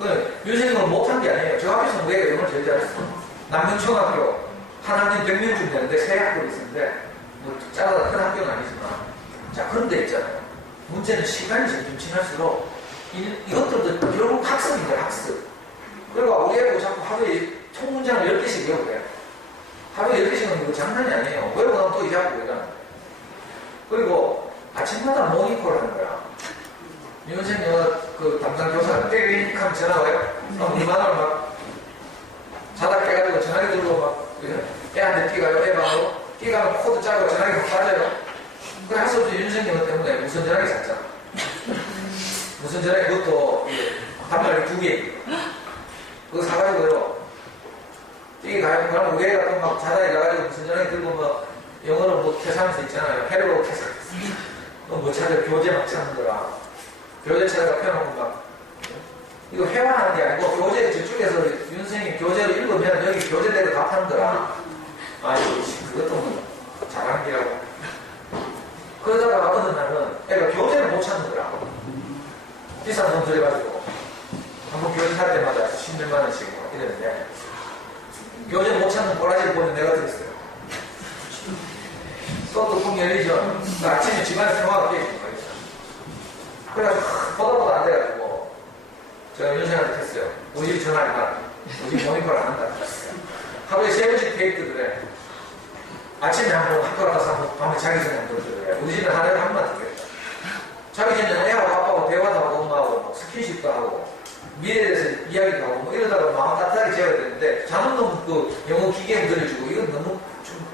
왔어요. 윤생님은 못한 게 아니에요. 저 학교에서 우리가 영어를 제일 잘했어요. 남명초등학교 한 학년 100명쯤 되는데 세 학교가 있었는데 뭐 작아서 큰 학교는 아니지만 자 그런 데 있잖아요. 문제는 시간이 점점 지날수록 이것들도 결국 학습인데 학습. 그리고 우리 애고 자꾸 하루에 통문장을 10개씩 외우래. 하루에 10개씩은 이거 장난이 아니에요. 외우고 나면 또 이자고 외우잖아. 그리고 아침마다 모닝콜을 하는 거야. 윤생 영어 그 담당 교사가 떼릭 하면 전화 와요. 우리 마누라 막 자다 깨가지고 전화기 들고 막 애한테 뛰가요. 애 방으로 뛰가면 코드 짜고 전화기 막 빠져요. 그래 할 수 없이 윤생 영어 때문에 무선 전화기 샀잖아. 무선 전화기 그것도 단말기 2개 그거 사가지고요. 뛰기 가요. 그럼 우리 애가 또 막 자다 일어나가지고 무선 전화기 들고 뭐 영어로 뭐 계산할 수 있잖아요. 헬로 계산. 뭐 찾아 교재 막 찾는 거라. 교재 찾아가 펴놓고 막 이거 회화하는 게 아니고 교재 저쪽에서 윤생이 교재를 읽으면 여기 교재대로 답하는 거라. 아이고 그것도 뭐 잘하는 기라고. 그러다가 어느 날은 애가 교재를 못 찾는 거라. 비싼 돈 들여가지고 한번 교재 살 때마다 10몇만 원씩 이랬는데 교재 못 찾는 꼬라지를 보면 내가 들었어요. 또 뚜껑 열리죠. 아침에 집안에 평화가 깨지는 거예요. 그래가지고 보다 안 돼가지고 제가 윤생한테 했어요. 우리 집 전화 안 한다. 우리 집 모니터를 안 한다. 하루에 3번씩 데이트를 해. 아침에 한 번 학교 가서 한 번 밤에 자기 전에 한 번 들어요. 우리 집은 하루에 한 번만 듣겠다. 자기 전에 애하고 아빠하고 대화도 하고 엄마하고 뭐 스킨십도 하고 미래에 대해서 이야기도 하고 뭐 이러다가 마음 따뜻하게 재워야 되는데 자는 놈 그 영어 기계 들려주고 이건 너무 좀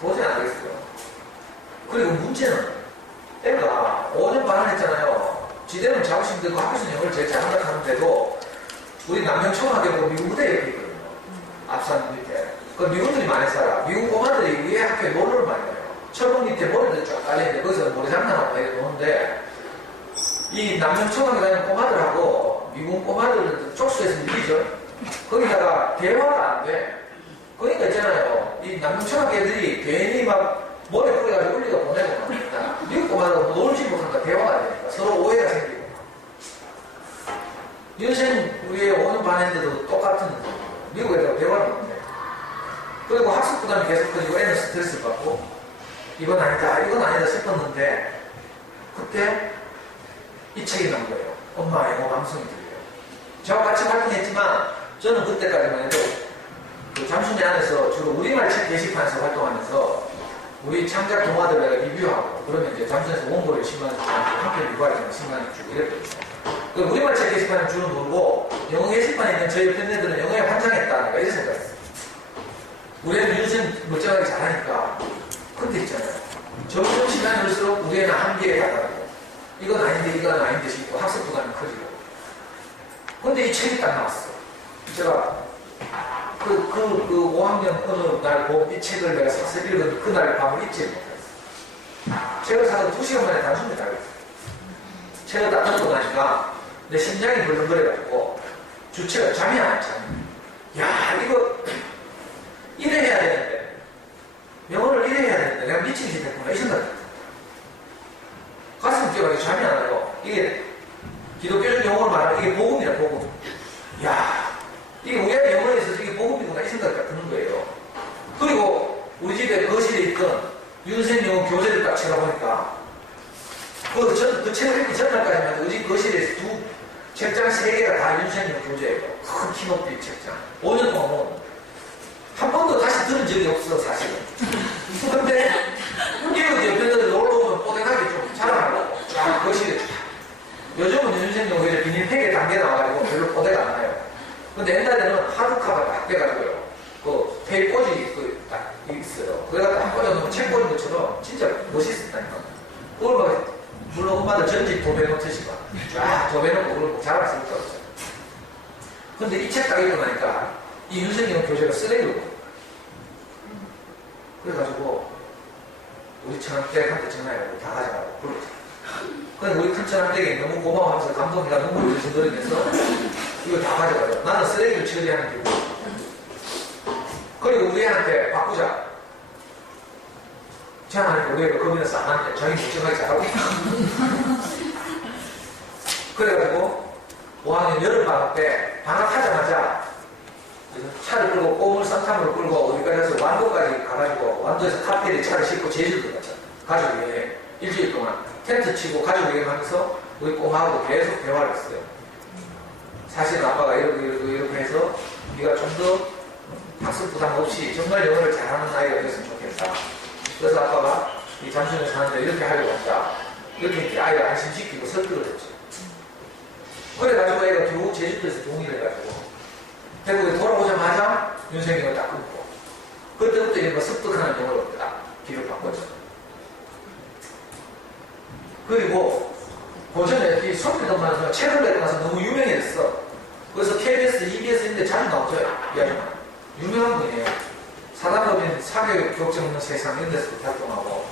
도저히 안 되겠어요. 그리고 문제는 애가 5년 반을 했잖아요. 지대는 자부심 들고 학교에서 영어를 제일 잘한다 하는데도 우리 남명초등학교고 미국 무대 옆에 있거든요. 앞산 밑에. 그 미국들이 많이 살아. 미국 꼬마들이 우리 학교에 놀러를 많이 가요. 철봉 밑에 머리들 쫙 깔려있는데 거기서 모래장난하고 이렇게 노는데 이 남명초등학교 다니는 꼬마들하고 미국 꼬마들은 쪽수에서 밀리죠. 거기다가 대화가 안 돼. 그러니까 있잖아요. 이 남명초등학교 애들이 괜히 막 머리 뿌려가지고 울리가 보내고 막 미국 꼬마들은 놀지 못하니까 대화가 안 되니까 서로 오해가 생기고 윤생 우리의 5년 반 했는데도 똑같은 미국 애들하고 대화를 못해. 그리고 학습 부담이 계속 커지고 애는 스트레스를 받고 이건 아니다 싶었는데 그때 이 책이 나온 거예요. 엄마 영어 방송이 들려요. 저와 같이 활동했지만 저는 그때까지만 해도 그 잠순이 안에서 주로 우리말 책 게시판에서 활동하면서 우리 창작 동화들을 리뷰하고 그러면 이제 잠순에서 원고를 10만원 주고 학교 리뷰하려면 10만원 주고 이랬거든요. 그 우리말 책 게시판은 주로 모르고 영어 게시판에 있는 저희 팬들은 영어에 환장했다. 내가 이렇게 생각했어요. 우리 애는 요즘 멀쩡하게 잘하니까 그때 있잖아요. 점점 시간이 갈수록 우리 애는 한계에 다다르고 이건 아닌데 싶고 학습 부담이 커지고 근데 이 책이 딱 나왔어. 제가 그 5학년 어느 날 본 이 책을 내가 사서 읽은 그날 밤을 잊지 못했어. 책을 사서 2시간 만에 단순히 달렸어. 책을 딱 덮고 나니까 내 심장이 벌렁거려가지고 주체가 잠이 안 잠이. 야, 이거 이래 해야 되는데, 영어를 이래 해야 되는데 내가 미친 짓 했구나 이 생각이 들어요. 가슴 뛰어가지고 잠이 안 와요. 이게 기독교적 용어로 말하면 이게 복음이라 복음. 야, 이게 우리의 영어에서 이게 복음이구나 이 생각이 드는 거예요. 그리고 우리 집에 거실에 있던 윤생 영어 교재를 딱 찾아보니까 그 책을 읽기 전날까지만 우리 집 거실에 책장 3개가 다 윤생 영어 교재예요. 큰 키높이 책장. 5년 동안 한 번도 다시 들은 적이 없어 사실은. 근데 이거 옆에서 놀러 오면 뽀대하게 좀 자랑하고 쫙 거실에 쫙. 요즘은 윤생 영어 교재 비닐팩에 담겨 나와가지고 별로 뽀대가 안 나요. 근데 옛날에는 하드카가 딱 돼가지고요. 그 테이프꽂이 딱 있어요. 그래가 딱 꽂아놓으면 책 꽂은 것처럼 진짜 멋있었다니까. 그걸 막 물론 엄마들 전집 도배놓듯이 쫙 도배놓고 그걸 자랑스럽게 했어요. 근데 이 책 딱 읽고 나니까 이 윤석열 교재가 쓰레기로. 그래가지고 우리 천안댁한테 전화해가지고 다 가져가라고 그러지. 근데 우리 큰 천안댁이 너무 고마워하면서 감동이가 눈물을 질러내면서 이거 다 가져가요. 나는 쓰레기를 처리하는 기분. 그리고 우리 애한테 바꾸자. 제안하니까 우리 애가 겁이나서 안 하는데 자기 멀쩡하게 잘하고 있다. 그래가지고 5학년 여름방학 때 방학하자마자 차를 끌고 꼬물 쌍탐으로 끌고 어디까지 가서 완도까지 가가지고 완도에서 카페에 차를 싣고 제주도 갔잖아. 가족여행 일주일 동안 텐트 치고 가족여행하면서 우리 꼬마하고 계속 대화를 했어요. 사실은 아빠가 이렇게 해서 네가 좀 더 학습 부담 없이 정말 영어를 잘하는 아이가 됐으면 좋겠다. 그래서 아빠가 이 잠수에 사는데 이렇게 하려고 한다. 이렇게 아이를 안심시키고 설득을 했죠. 그래가지고 애가 겨우 제주도에서 동의를 해가지고 태국에 돌아오자마자 윤생이가 딱 끊고 그때부터 이런 거 습득하는 영어로 딱 길을 바꿨죠. 그리고 고전에 이 손필동만 책을 내고 나서 너무 유명해졌어. 그래서 KBS, EBS인데 자주 나오죠. 이 아줌마. 유명한 분이에요. 사단법인 사교육 교육청 없는 세상 이런 데서 활동하고.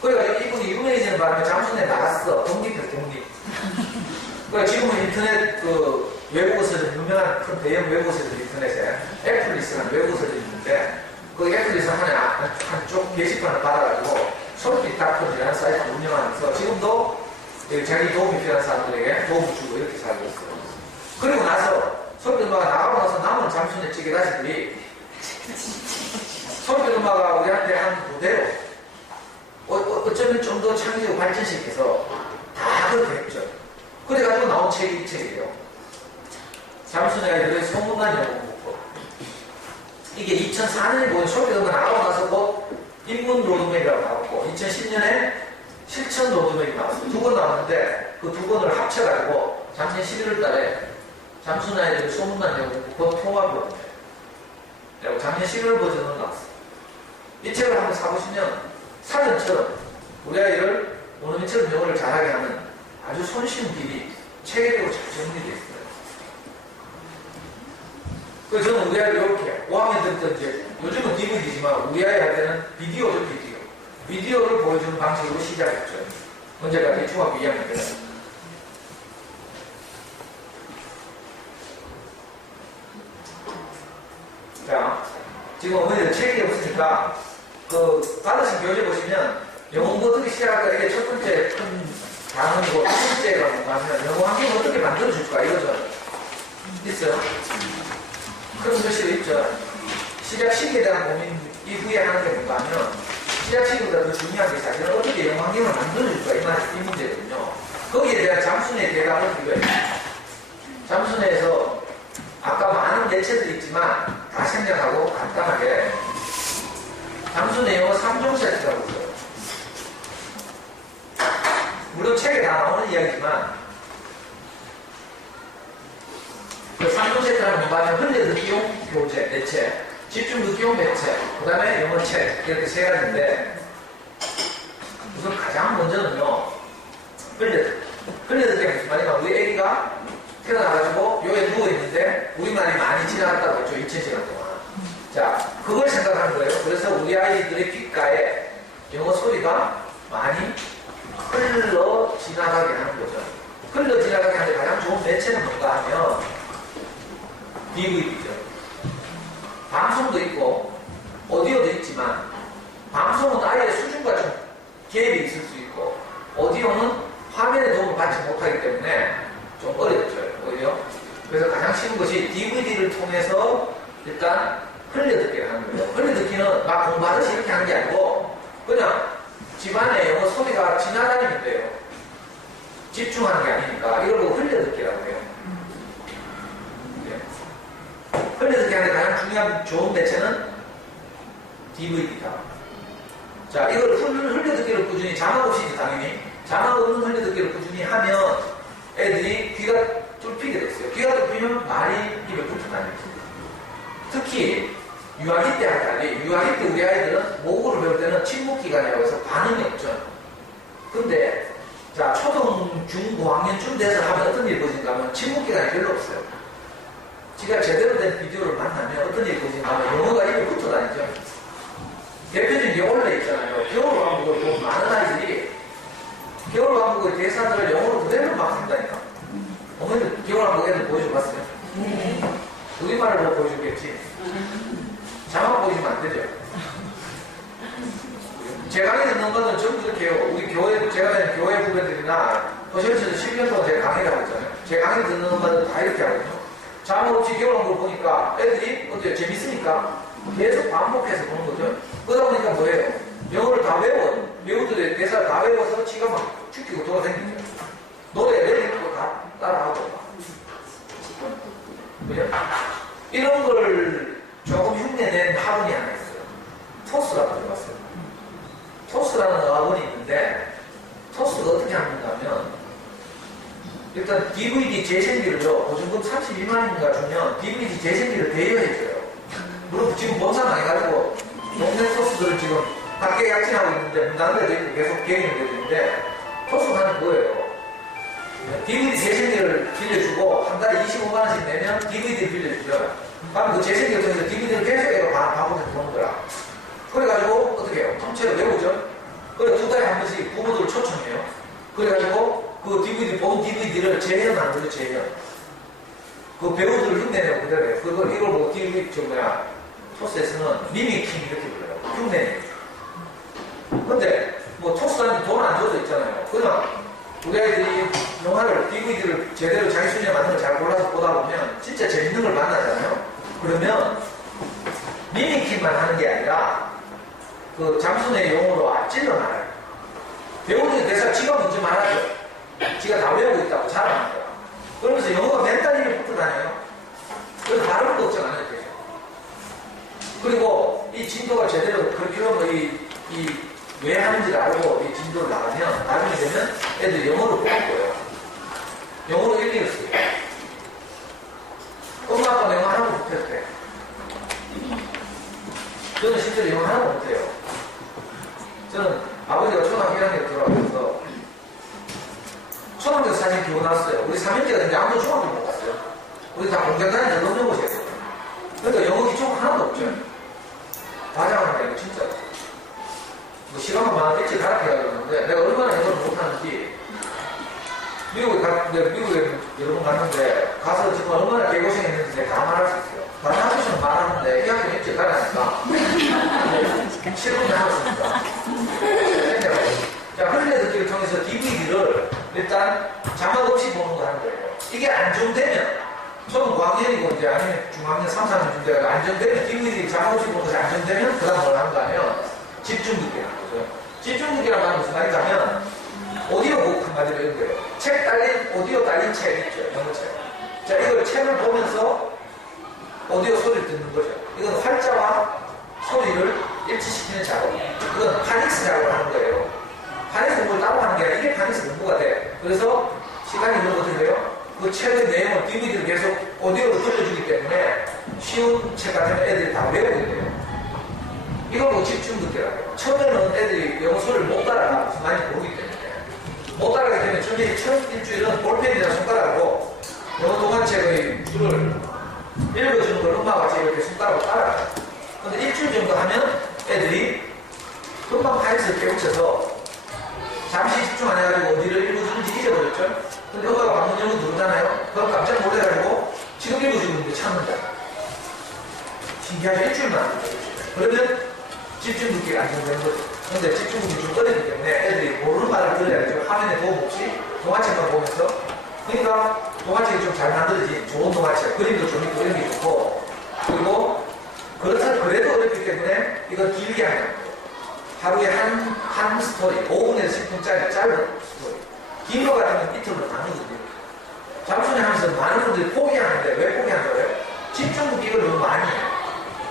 그래가지고 이분이 유명해지는 바람에 잠수에 나갔어. 독립해서 독립. 그러니까 지금은 인터넷 그 외국어 서점, 유명한 큰 대형 외국어 서점 인터넷에 애플리스라는 외국어 서점이 있는데 그 애플리스 한쪽 게시판을 받아가지고 솔깃닷컴이라는 사이트를 운영하면서 지금도 자기 도움이 필요한 사람들에게 도움을 주고 이렇게 살고 있어요. 그리고 나서 솔깃엄마가 나가고 나서 남은 잠수네 찌개다시들이 솔깃엄마가 우리한테 한 그대로 어쩌면 좀 더 창의적으로 발전시켜서 다 그렇게 했죠. 그래가지고 나온 책이 이 책이에요. 잠수네 아이들의 소문난 영어 공부법. 이게 2004년에 보면 솔깃엄마가 나가고 나서 곧 인문 로드맵이라고 나왔고 2010년에 실천 로드맵이 나왔어요. 2권 나왔는데 그 2권을 합쳐가지고 작년 11월 달에 잠수네 아이들의 소문난 영어 공부법 통합으로 작년 11월 버전으로 나왔어요. 이 책을 한번 사보시면 사전처럼 우리 아이를 오늘처럼 영어를 잘하게 하는 아주 손쉬운 길이 체계적으로 잘 정리되어 있어요. 그래서 저는 우리 아이를 이렇게 5학년 때부터 이제 요즘은 DVD지만 우리 아이 할 때는 비디오죠, 비디오. 비디오를 보여주는 방식으로 시작했죠. 언제까지 중학교 2학년 때. 자, 지금 어머니들 책이 없으니까 그 받으신 교재 보시면 영어 공부 어떻게 시작할까 이게 첫 번째 큰 단어이고 두 번째가 뭔가 하면 영어 환경을 어떻게 만들어줄까 이거죠. 있어요? 그런 글씨도 있죠. 시작 시기에 대한 고민 이후에 하는 게 뭔가 하면 시작 시기보다 더 중요한 게 사실은 어떻게 영어 환경을 만들어줄까 이 문제거든요. 거기에 대한 잠수네 대답을 드려요. 잠수네에서 아까 많은 매체들이 있지만 다 생략하고 간단하게 잠수네 영어 3종 세트라고 있어요. 물론 책에 다 나오는 이야기지만 그 3종 세트라는 뭔가 하면 흘려듣기용 교재, 매체, 집중듣기용 매체, 그 다음에 영어책 이렇게 세 가지인데 우선 가장 먼저는요 흘려듣기가 무슨 말이냐 우리 애기가 태어나가지고 요에 누워있는데 우리말이 많이 지나갔다고 했죠. 2000시간 동안. 자, 그걸 생각하는 거예요. 그래서 우리 아이들의 귓가에 영어 소리가 많이 흘러 지나가게 하는 거죠. 흘러 지나가게 하는데 가장 좋은 매체는 뭔가 하면 DVD죠. 방송도 있고 오디오도 있지만 방송은 아예 수준과 좀 갭이 있을 수 있고 오디오는 화면에 도움을 받지 못하기 때문에 좀 어렵죠. 오히려. 그래서 가장 쉬운 것이 DVD를 통해서 일단 흘려듣기를 하는 거예요. 흘려듣기는 막 공부하듯이 이렇게 하는 게 아니고 그냥 집안에 영어 소리가 지나다니면 돼요. 집중하는 게 아니니까 이걸 보고 흘려듣기라고 해요. 흘려듣기 하는데 가장 중요한 좋은 매체는 DVD다. 자, 이걸 흘려듣기를 꾸준히 자막 없이지 당연히 자막 없는 흘려듣기를 꾸준히 하면 애들이 귀가 뚫히게 됐어요. 귀가 뚫히면 말이 입에 붙어 다니죠. 특히 유아기 때 할 때 아니에요. 유아기 때 우리 아이들은 모국어를 배울 때는 침묵기간이라고 해서 반응이 없죠. 근데 자, 초등, 중, 고학년쯤 돼서 하면 어떤 일이 벌어진가 하면 침묵기간이 별로 없어요. 지가 제대로 된 비디오를 만나면 어떤 일이 벌어진가 하면 영어가 입에 붙어 다니죠. 대표적인 게 원래 있잖아요. 겨울왕국을 보면 많은 아이들이 겨울왕국의 대사들을 영어로 그대로 막 한다니까. 어머니들 겨울왕국 애들 보여줘봤어요? 네. 우리말을 보고 보여주겠지. 자막 보여주면 안 되죠. 제 강의 듣는 거는 전부 이렇게 해요. 우리 교회, 제가 다니는 교회 후배들이나 허실에서 10년 동안 제가 강의를 하고 있잖아요. 제 강의 듣는 것마다 다 이렇게 하거든요. 자막 없이 겨울왕국을 보니까 애들이 어때요? 재밌으니까 계속 반복해서 보는 거죠. 그러다 보니까 뭐예요? 영어를 다 배우들의 대사를 다 외워서 지가 막 축기고 돌아다니죠. 노래 내리고 다 따라하고. 그죠? 이런 걸 조금 흉내낸 학원이 하나 있어요. 토스라고 들어봤어요. 토스라는 학원이 있는데, 토스가 어떻게 하는가 하면, 일단 DVD 재생비를요, 보증금 32만인가 주면 DVD 재생비를 대여해줘요. 물론 지금 본사 많이 가지고 동네 토스들은 지금 밖에 약진하고 있는데 문 닫는 데도 있고 계속 개인이 되고 있는데 토스가 하는 거예요. DVD 재생비를 빌려주고 한 달에 25만원씩 내면 DVD를 빌려주죠. 그러면 그 재생비를 통해서 DVD를 계속 애가 반복해서 보는 거야. 그래가지고 어떻게 해요? 통째로 외우죠. 그래 두 달에 한 번씩 부모들을 초청해요. 그래가지고 그 DVD 본 DVD를 재현하는 거죠. 재현. 그 배우들을 흉내내고 그대로 해요. 그걸 이걸 보고 DVD 토스에서는 미미킹 이렇게 불러요. 흉내내요. 근데 뭐 토스한테 돈 안 줘도 있잖아요. 그냥 우리 아이들이 영화를 DVD를 제대로 자기 수준에 맞는 걸 잘 골라서 보다 보면 진짜 재밌는 걸 만나잖아요. 그러면 미미킹만 하는 게 아니라 그 잠수의 용어로 앞질러 말아요. 배우들의 대사 지가 먼저 말하죠. 지가 다 외우고 있다고 자랑하는 거야. 그러면서 영어가 맨날 입에 붙어 다녀요. 그래서 발음도 걱정하는 거죠. 그리고 이 진도가 제대로 커리큘럼을 왜 하는지를 알고 이 진도를 나가면 나중에 되면 애들이 영어로 뽑을 거예요. 영어로 일기를 써요. 엄마 아빠는 영어 하나도 못했대. 저는 실제로 영어 하나도 못해요. 저는 아버지가 초등학교 1학년 들어와서 초등학교 사실 교원 왔어요. 우리 3형제가 근데 아무도 중학교 못 갔어요. 우리 다 공장 다니는데 넘는 곳이었어요. 그러니까 영어 기초가 하나도 없죠. 과장하는 게 아니고 진짜. 뭐 시간만 많았겠지 가르쳐야 그러는데 내가 얼마나 영어를 못하는지 미국에 여러 번 갔는데 가서 지금 얼마나 개고생했는지 내가 다 말할 수 있어요. 다른 학교에서는 말하는데 이 학교는 일찍 가라니까 7분에 하겠습니다. 자, 흘려듣기를 통해서 DVD를 일단 자막 없이 보는 거 하는 거예요. 이게 안정되면 초등 고학년이고 이제 아니면 중학년 3, 4년 정도가 안정되면 DVD 자막 없이 보는 것이 안정되면 그 다음 뭘 하는가 하면 집중 듣기를 하는 거죠. 집중 듣기라는 말은 무슨 말인가 하면 오디오북 한마디로 이런 거예요. 책 딸린, 오디오 딸린 책 있죠. 영어책. 자, 이걸 책을 보면서 오디오 소리를 듣는 거죠. 이건 활자와 소리를 일치시키는 작업. 이건 파닉스 작업을 하는 거예요. 파닉스 공부를 따로 하는 게 아니라 이게 파닉스 공부가 돼. 그래서 시간이 늘어거든요. 그 책의 내용을 DVD를 계속 오디오로 들려주기 때문에 쉬운 책 같은 애들이 다 외우게 돼요. 이걸 보고 집중 듣기라고 해요. 처음에는 애들이 영어 소리를 못 따라가. 무슨 말인지 모르기 때문에. 못 따라가기 때문에 처음 일주일은 볼펜이나 손가락으로 영어 동화책의 줄을 읽어주는 걸 엄마가 같이 이렇게 손가락으로 따라가요. 근데 일주일 정도 하면 애들이 금방 파닉스를 깨우쳐서 잠시 집중 안 해가지고 어디를 읽어주는지 잊어버렸죠? 근데 엄마가 방문 영어 누르잖아요? 그럼 깜짝 놀래가지고 지금 읽어주고 있는데 참는다. 신기하게 일주일만 안 되죠. 그러면 집중력이 안정되는 거죠. 근데 집중력이 좀 떨어지기 때문에 애들이 모르는 말을 들어야죠. 화면에 도움 없이 동화책만 보면서. 그러니까 동화책이 좀 잘 만들어진 좋은 동화책, 그림도 좀 있고 이런 게 좋고, 그리고 그래도 어렵기 때문에 이건 길게 하는 거예요. 하루에 한 스토리, 5분에서 10분짜리 짧은 스토리. 긴 거 같으면 이틀로 나누거든요. 잠수님 하면서 많은 분들이 포기하는데 왜 포기하는 거예요? 집중력 이걸 너무 많이 해요.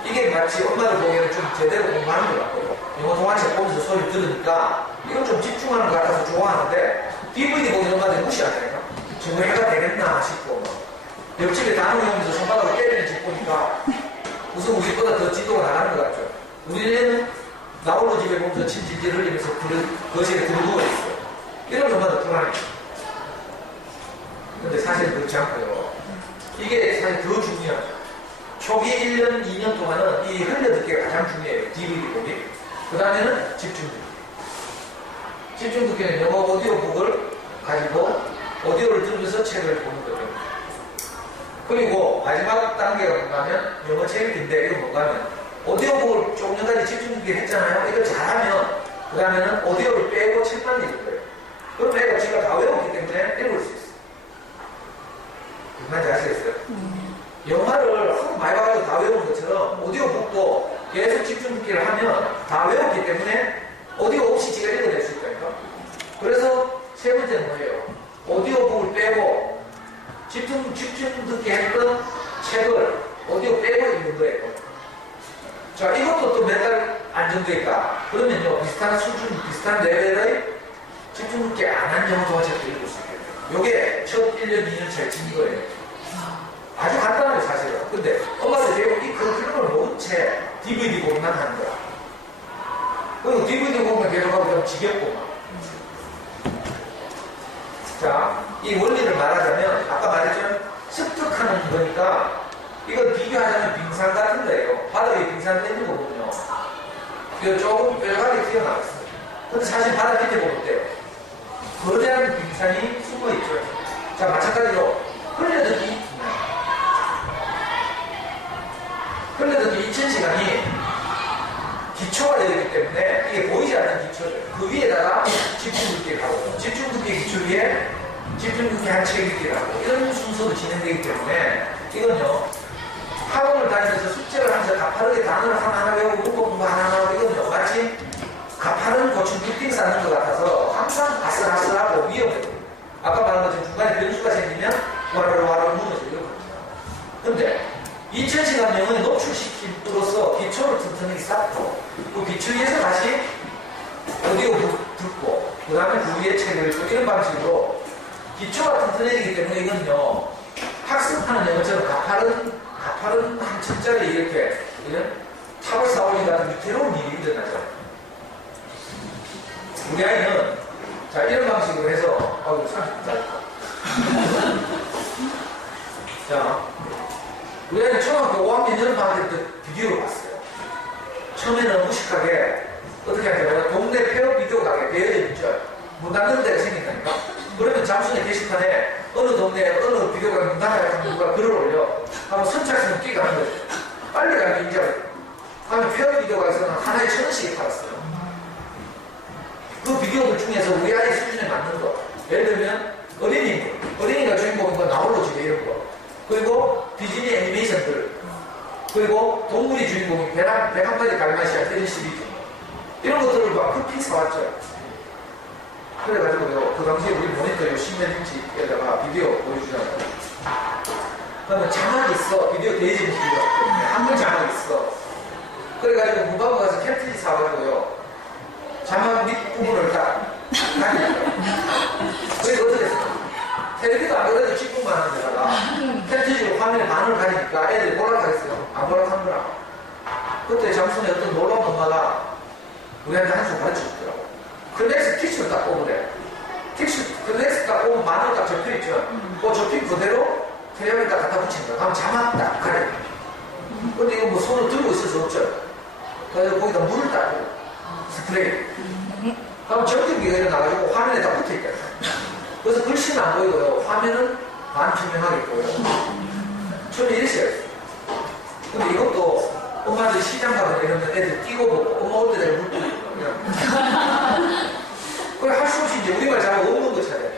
이게 마치 엄마를 보기에는 좀 제대로 공부하는 것 같고, 영어 동화책 보면서 소리 들으니까 이건 좀 집중하는 것 같아서 좋아하는데, DVD 보는 엄마들 무시하니까 정말 해가 되겠나 싶고, 옆집에 단어를 보면서 손바닥을 때리는 집 보니까 무슨 우리보다 더 지도가 나가는 것 같죠. 우리는 나홀로 집에 보면서 침질질 흘리면서 거실에 들어누워 있어요. 이런 엄마들 불안해요. 근데 사실 그렇지 않고요. 이게 사실 더 중요하죠. 초기 1년, 2년 동안은 이 흘려듣기가 가장 중요해요. DVD 보기. 그 다음에는 집중듣기. 집중듣기는 영어 오디오북을 가지고 오디오를 들으면서 책을 보는 거죠. 그리고 마지막 단계가 뭔가면 영어 책인데 이건 뭔가면 오디오북을 조금 전까지 집중듣기 했잖아요. 이걸 잘하면 그 다음에는 오디오를 빼고 책만 읽을 거예요. 그럼 애가 지가 다 외웠기 때문에 읽을 수 있어요. 무슨 말인지 아시겠어요? 영화를 한번 많이 봐가지고 다 외우는 것처럼 오디오북도 계속 집중 듣기를 하면 다 외웠기 때문에 오디오 없이 지가 읽어낼 수 있다니까. 그래서 세 번째는 뭐예요? 오디오북을 빼고 집중 듣기 했던 책을 오디오 빼고 읽는 거예요. 자, 이것도 또 몇 달 안정돼 있다. 그러면요, 비슷한 수준, 비슷한 레벨의 집중 듣기 안 한 영어 동화책도 읽을 수 있겠네요. 요게 첫 1년, 2년 차에 진 거예요. 아주 간단해요, 사실은. 근데 엄마들 대부분 이 커리큘럼을 모은 채 DVD 보기만 하는 거야. 그리고 DVD 보면 계속 하고 좀 지겹고 막. 자, 이 원리를 말하자면 아까 말했죠? 습득하는 거니까 이건 비교하자면 빙산 같은 거예요. 바닥에 빙산 있는 거거든요. 이거 조금 뼈가리 튀어나왔어요. 근데 사실 바닥 밑에 보면 어때요? 거대한 빙산이 숨어있죠. 자, 마찬가지로 흘려듣기. 흘려듣기 2000시간이 기초가 되어 있기 때문에 이게 보이지 않는 기초죠. 그 위에다가 집중듣기를 하고, 집중듣기 기초 위에 집중듣기 한 책 읽기를 하고, 이런 순서도 진행되기 때문에 이건요, 학원을 다니면서 숙제를 하면서 가파르게 단어를 하나하나 외우고 문법 공부 하나하나 하고, 이건요, 마치 가파른 고추 빅빙 쌓는 것 같아서 항상 아슬아슬하고 위험해요. 아까 말한 것처럼 중간에 변수가 생기면 와르르 무너져 이러거든요. 근데 2000시간 영어에 노출시킴으로써 기초를 튼튼하게 쌓고 그 기초 위에서 다시 오디오 듣고 그 다음에 그 위에 책을 읽고 이런 방식으로 기초가 튼튼해지기 때문에 이건요, 학습하는 영어처럼 가파른 한 층짜리 이렇게 이런 탑을 쌓으니 같은 위태로운 일이 일어나죠. 우리 아이는 자, 이런 방식으로 해서 30분짜리 자, 우리 아이는 초등학교 5학년 여름방학 때 비디오를 봤어요. 처음에는 무식하게 어떻게 하냐면 동네 폐업 비디오 가게 대여져 있죠. 문 닫는 데가 생긴다니까. 그러면 잠순의 게시판에 어느 동네에 어느 비디오 가게 문 닫아야 누가 글을 올려. 하면 선착순 뛰어가는 거죠. 빨리 가면 인정을. 그러면 폐업 비디오가에서는 하나에 1,000원씩 팔았어요. 그 비디오들 중에서 우리 아이 수준에 맞는 거. 예를 들면 어린이가 주인공인 거 나홀로 집에 이런 거. 그리고 디즈니 애니메이션들. 그리고 동물이 주인공인 배 한 마리 갈마시아 이런 시리즈. 이런 것들을 막 급히 사왔죠. 그래가지고요, 그 당시에 우리 모니터에 10몇 인치에다가 비디오 보여주잖아요. 그러면 자막이 있어. 비디오 대여진 비디오가 때문에 한글 자막이 있어. 그래가지고 문방구 가서 캡틀리 사가지고요, 자막 밑부분을 딱 당겨요. 그래서 어떻게 했어요? 텔레비도 안 그래도 10분만 하는 데다가 캡틀리로 화면에 반을 가리니까 애들이 몰락하겠어요. 안 몰락하는구나. 그때 잠순에 어떤 놀라운 엄마가 우리한테 한수 가르쳐 주더라고. 클렉스 티슈를 딱 뽑으래. 클렉스 딱 뽑으면 마늘 딱 접혀있죠. 그 접힌 그대로 텔레비에다 갖다 붙인 거야. 그럼 자막 딱 가려. 근데 이거 뭐 손을 들고 있을 수 없죠. 그래서 거기다 물을 딱 뿌려. 스프레이. 그럼 전기기가 일어나가지고 화면에 딱 붙어 있잖아요. 그래서 글씨는 안 보이고요. 화면은 반투명하게 보여요. 처음에 이랬어요. 근데 이것도 엄마들 시장 가서 이러면 애들 뛰고 보고 엄마 올 때 내가 물 뿌리고 그래 할 수 없이 이제 우리말 잘 없는 거 차례.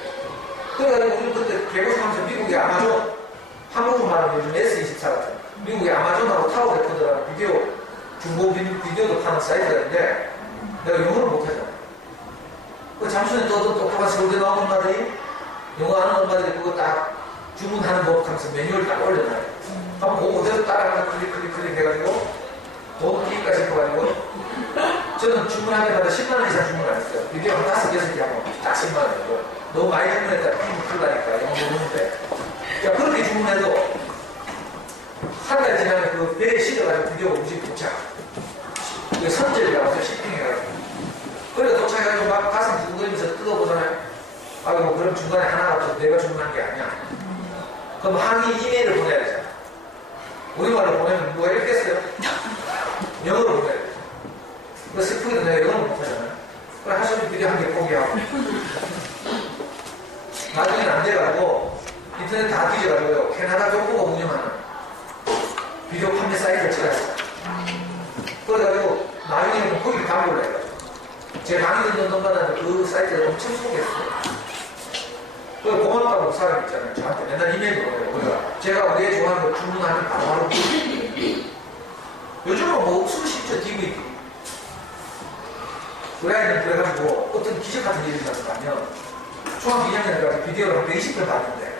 그래가지고 우리 그때 개고생하면서 미국의 아마존 한국으로 말하면 요즘 S24 같은 미국의 아마존하고 타워 레코드라는 비디오 중고 비디오도 파는 사이트가 있는데 내가 영어를 못하잖아. 그 잠시만에 똑똑한 서울대 나온 엄마들이 영어 아는 엄마들이 그거 딱 주문하는 법 하면서 매뉴얼 딱 올려놔요. 한번 그거 그대로 따라가서 클릭 해가지고 돈 끼기까지 해가지고 저는 주문하기마다 10만원 이상 주문 안 했어요. 비디오 한 5-6개 하면 딱 10만원이고 너무 많이 주문했다 라 힘이 풀라니까 영어 모르는데 야 그렇게 주문해도 한 달 지나면 그 배에 실어가지고 비디오가 무지 도착 선절이라고 해서 shipping해가지고 그래 도착해가지고 막 가슴 두근거리면서 뜯어보잖아요. 아이고 그럼 중간에 하나가 내가 주문한 게 아니야. 그럼 항의 이메일을 보내야 되잖아. 우리말로 보내면 누가 읽겠어요? 영어로 보내야 돼. 그 슬프게도 내가 영어를 못하잖아요. 그래 하셔도 비디오 한 개 포기하고 나중에는 안 돼가지고 인터넷 다 뒤져가지고요. 캐나다 정부가 운영하는 비디오 판매 사이트를 찾았어요. 그래가지고 나중에는 거기를 광고를 해가지고 제 강의 듣는 동안은 그 사이트를 엄청 소개했어요. 그 고맙다고 그 사람 있잖아요. 저한테 맨날 이메일 보내요. 그러니까 제가 내 좋아하는 거 주문하면 바로 요즘은 뭐 없으면 쉽죠. DVD 그래야 그래가지고 어떤 기적 같은 일이 일어나면 중학교 2학년까지 비디오를 한 120편 봤는데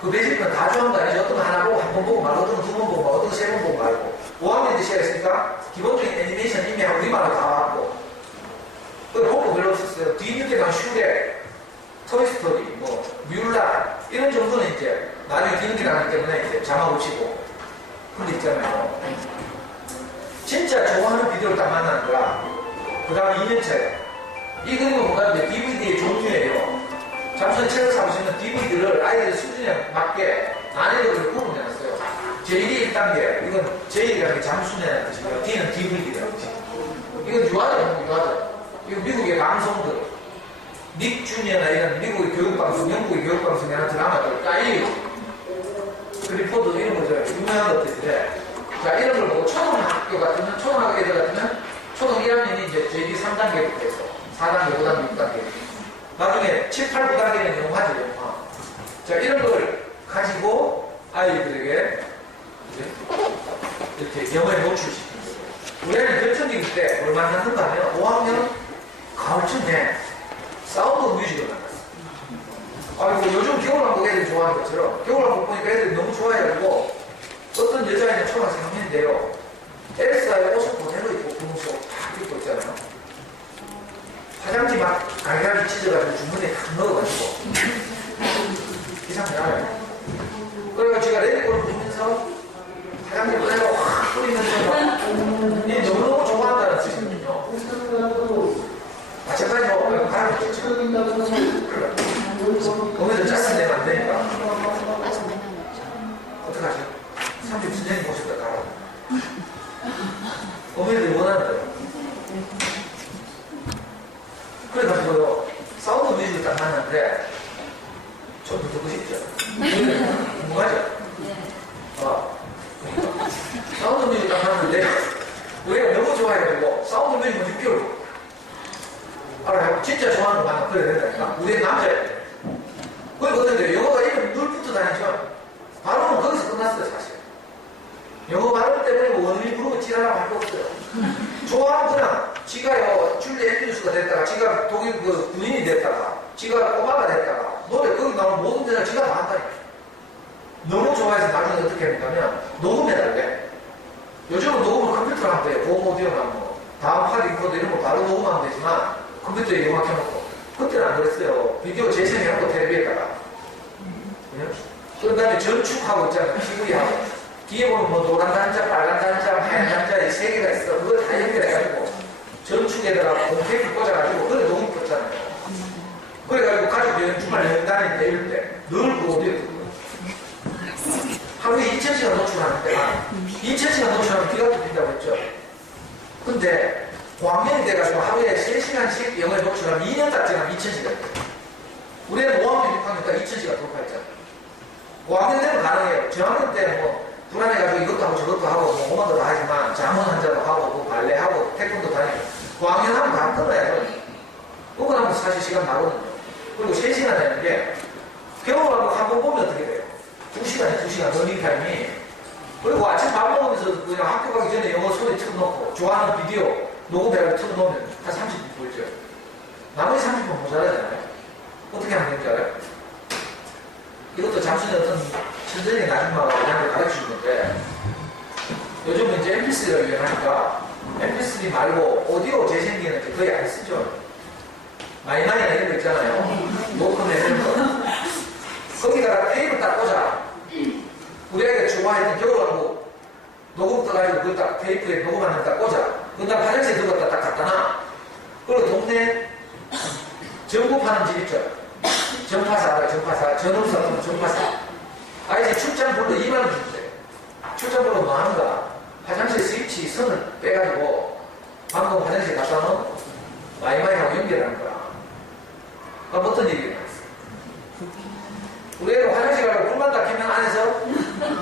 그 120편 다 좋아하는 거 아니죠. 어떤 거 하나 보고 한 번 보고 말고 어떤 거 두 번 보고 말고 어떤 거 세 번 보고 말고 5학년 때 시작했으니까 기본적인 애니메이션 이미 하고 우리말로 다 왔고 그 공부 별로 없었어요. 뒤늦게만 슈렉 토이스토리, 뭐, 뮬라, 이런 정도는 이제, 나중에 뒤늦게 나기 때문에 이제 자막 붙이고. 근데 있잖아요. 진짜 좋아하는 비디오를 딱 만나는 거야. 그 다음에 2년차에. 이 그림은 뭔가 이제 DVD의 종류예요. 잠시만 책을 사보시면 DVD를 아이들 수준에 맞게 난이도를 구분해놨어요. 제1이 1단계, 이건 제1이라는 게 잠수내라는 뜻이고요. D는 DVD라는 뜻이에요. 이건 유아죠. 이거 미국의 방송들. 닉 주니어나 이런 미국의 교육방송, 영국의 교육방송에 하는 드라마들, 까이, 클리포드 이런 거죠. 유명한 것들인데, 자, 이런 걸 보고 초등학교 같으면, 초등학교 애들 같으면, 초등 1학년이 이제 제2, 3단계부터 해서, 4단계, 5단계, 6단계. 나중에 7, 8, 9단계는 영화죠, 영화. 자, 이런 걸 가지고 아이들에게 이렇게 영어에 노출시키는 거예요. 우리는 결정기일 때 뭘 만났는가 하면, 5학년 가을쯤에 사운드 뮤직을 만났어. 아이고, 요즘 겨울왕국 애들이 좋아하는 것처럼, 겨울왕국 보니까 애들이 너무 좋아해가지고, 어떤 여자애는 초등학생 형인데요. 엘사의 옷을 그대로 입고, 분홍색 탁 입고 있잖아요. 화장지 막 갈갈이 찢어가지고 주머니에 탁 넣어가지고, 이상하게 알아요. 그래가지고 제가 레디골을 보면서, 화장지 그대로 확 뿌리면서, 막, 너무너무 좋아한다는 뜻이거든요. 마찬가지로 바람이 좋죠. 거기서 짜증 내면 안 되니까. 어떡하죠? 30년 모셨다 가라. 어머니들이 원하는 대로. 그래가지고요, 사운드 뮤직을 딱 만났는데, 좀 더 듣고 싶죠? 궁금하죠? 사운드 뮤직 딱 만났는데, 우리가 너무 좋아해가지고, 사운드 뮤직 뭐 6개월. 알아요? 진짜 좋아하는 거 만나면 그래야 된다니까. 우리 남자애. 그리고 어떤데, 영어가 이름 늘 붙어 다니죠? 발음은 거기서 끝났어요, 사실. 영어 발음 때문에 뭐 원어민 부르고 지랄하고 할 거 없어요. 좋아하는 그냥, 지가요, 줄리 앤드루스가 됐다가, 지가 독일 그 군인이 됐다가, 지가 꼬마가 됐다가, 노래 거기 나오는 모든 데다 지가 다 한다니까. 너무 좋아해서 나중에 어떻게 합니까면, 녹음해달래. 요즘은 녹음을 컴퓨터로 하면 돼요. 보험 오디오나 뭐, 다음 팟 인코더 이런 거 바로 녹음하면 되지만, 컴퓨터에 영화 켜놓고. 그때는 안 그랬어요. 비디오 재생해놓고 텔레비에다가. 그 다음에 전축하고 있잖아요. PV하고. 뒤에 보면 뭐 노란 단자, 빨간 단자, 하얀 단자 이 세 개가 있어. 그걸 다 연결해가지고 전축에다가 공테이프 꽂아가지고 그래 녹음 꽂잖아요. 그래가지고 가족 여행 주말 여행 다닐 때 이럴 때늘 그 어디에 듣고 하루에 2,000시간 노출하는 때가 2,000시간 노출하면 귀가 뚫린다고 했죠. 근데 고학년이 돼가지고 하루에 3시간씩 영어에 노출하면 2년 딱 지나면 2,000시간. 우리는 5학년, 6학년 딱 2,000시간 돌파했잖아요. 고학년 되면 가능해요. 저학년 때 뭐 불안해가지고 이것도 하고 저것도 하고 뭐 오만 것도 하지만 자문 한자도 하고 뭐 발레하고 태권도 다니고 고학년 하면 다 끊어야죠. 그거 하면 사실 시간 나거든요. 그리고 3시간 되는 게 겨울하고 한 번 보면 어떻게 돼요? 2시간에 2시간 러닝타임이. 그리고 아침 밥 먹으면서 그냥 학교 가기 전에 영어 소리 틀어놓고 좋아하는 비디오 녹음해가지고 틀어놓으면 한 30분 보이죠. 나머지 30분 모자라잖아요. 어떻게 하면 되는지 알아요? 이것도 잠시에 어떤 천재적인 아줌마가 우리한테 가르쳐준 건데 요즘은 이제 MP3가 유행하니까 MP3 말고 오디오 재생기는 거의 안 쓰죠. 마이마이나 이런 거 있잖아요. 녹음에 이런 거. 거기다가 테이프 딱 꽂아. 우리 아이가 좋아했던 겨울왕국 녹음 떠가지고 그걸 딱 테이프에 녹음하는 딱 꽂아. 그건 나 화장실에 들어갔다 딱 갖다 놔. 그리고 동네 전구파는 집 있죠. 전파사, 전원사, 전파사. 아이들 출장 불러 2만원 줬대. 출장 불러 뭐 하는가? 화장실 스위치 선을 빼가지고 방금 화장실 갖다 놓은 마이마이하고 연결하는 거야. 그럼 어떤 일이 일어났어? 우리 애가 화장실 가고 불만 다 켜면 안에서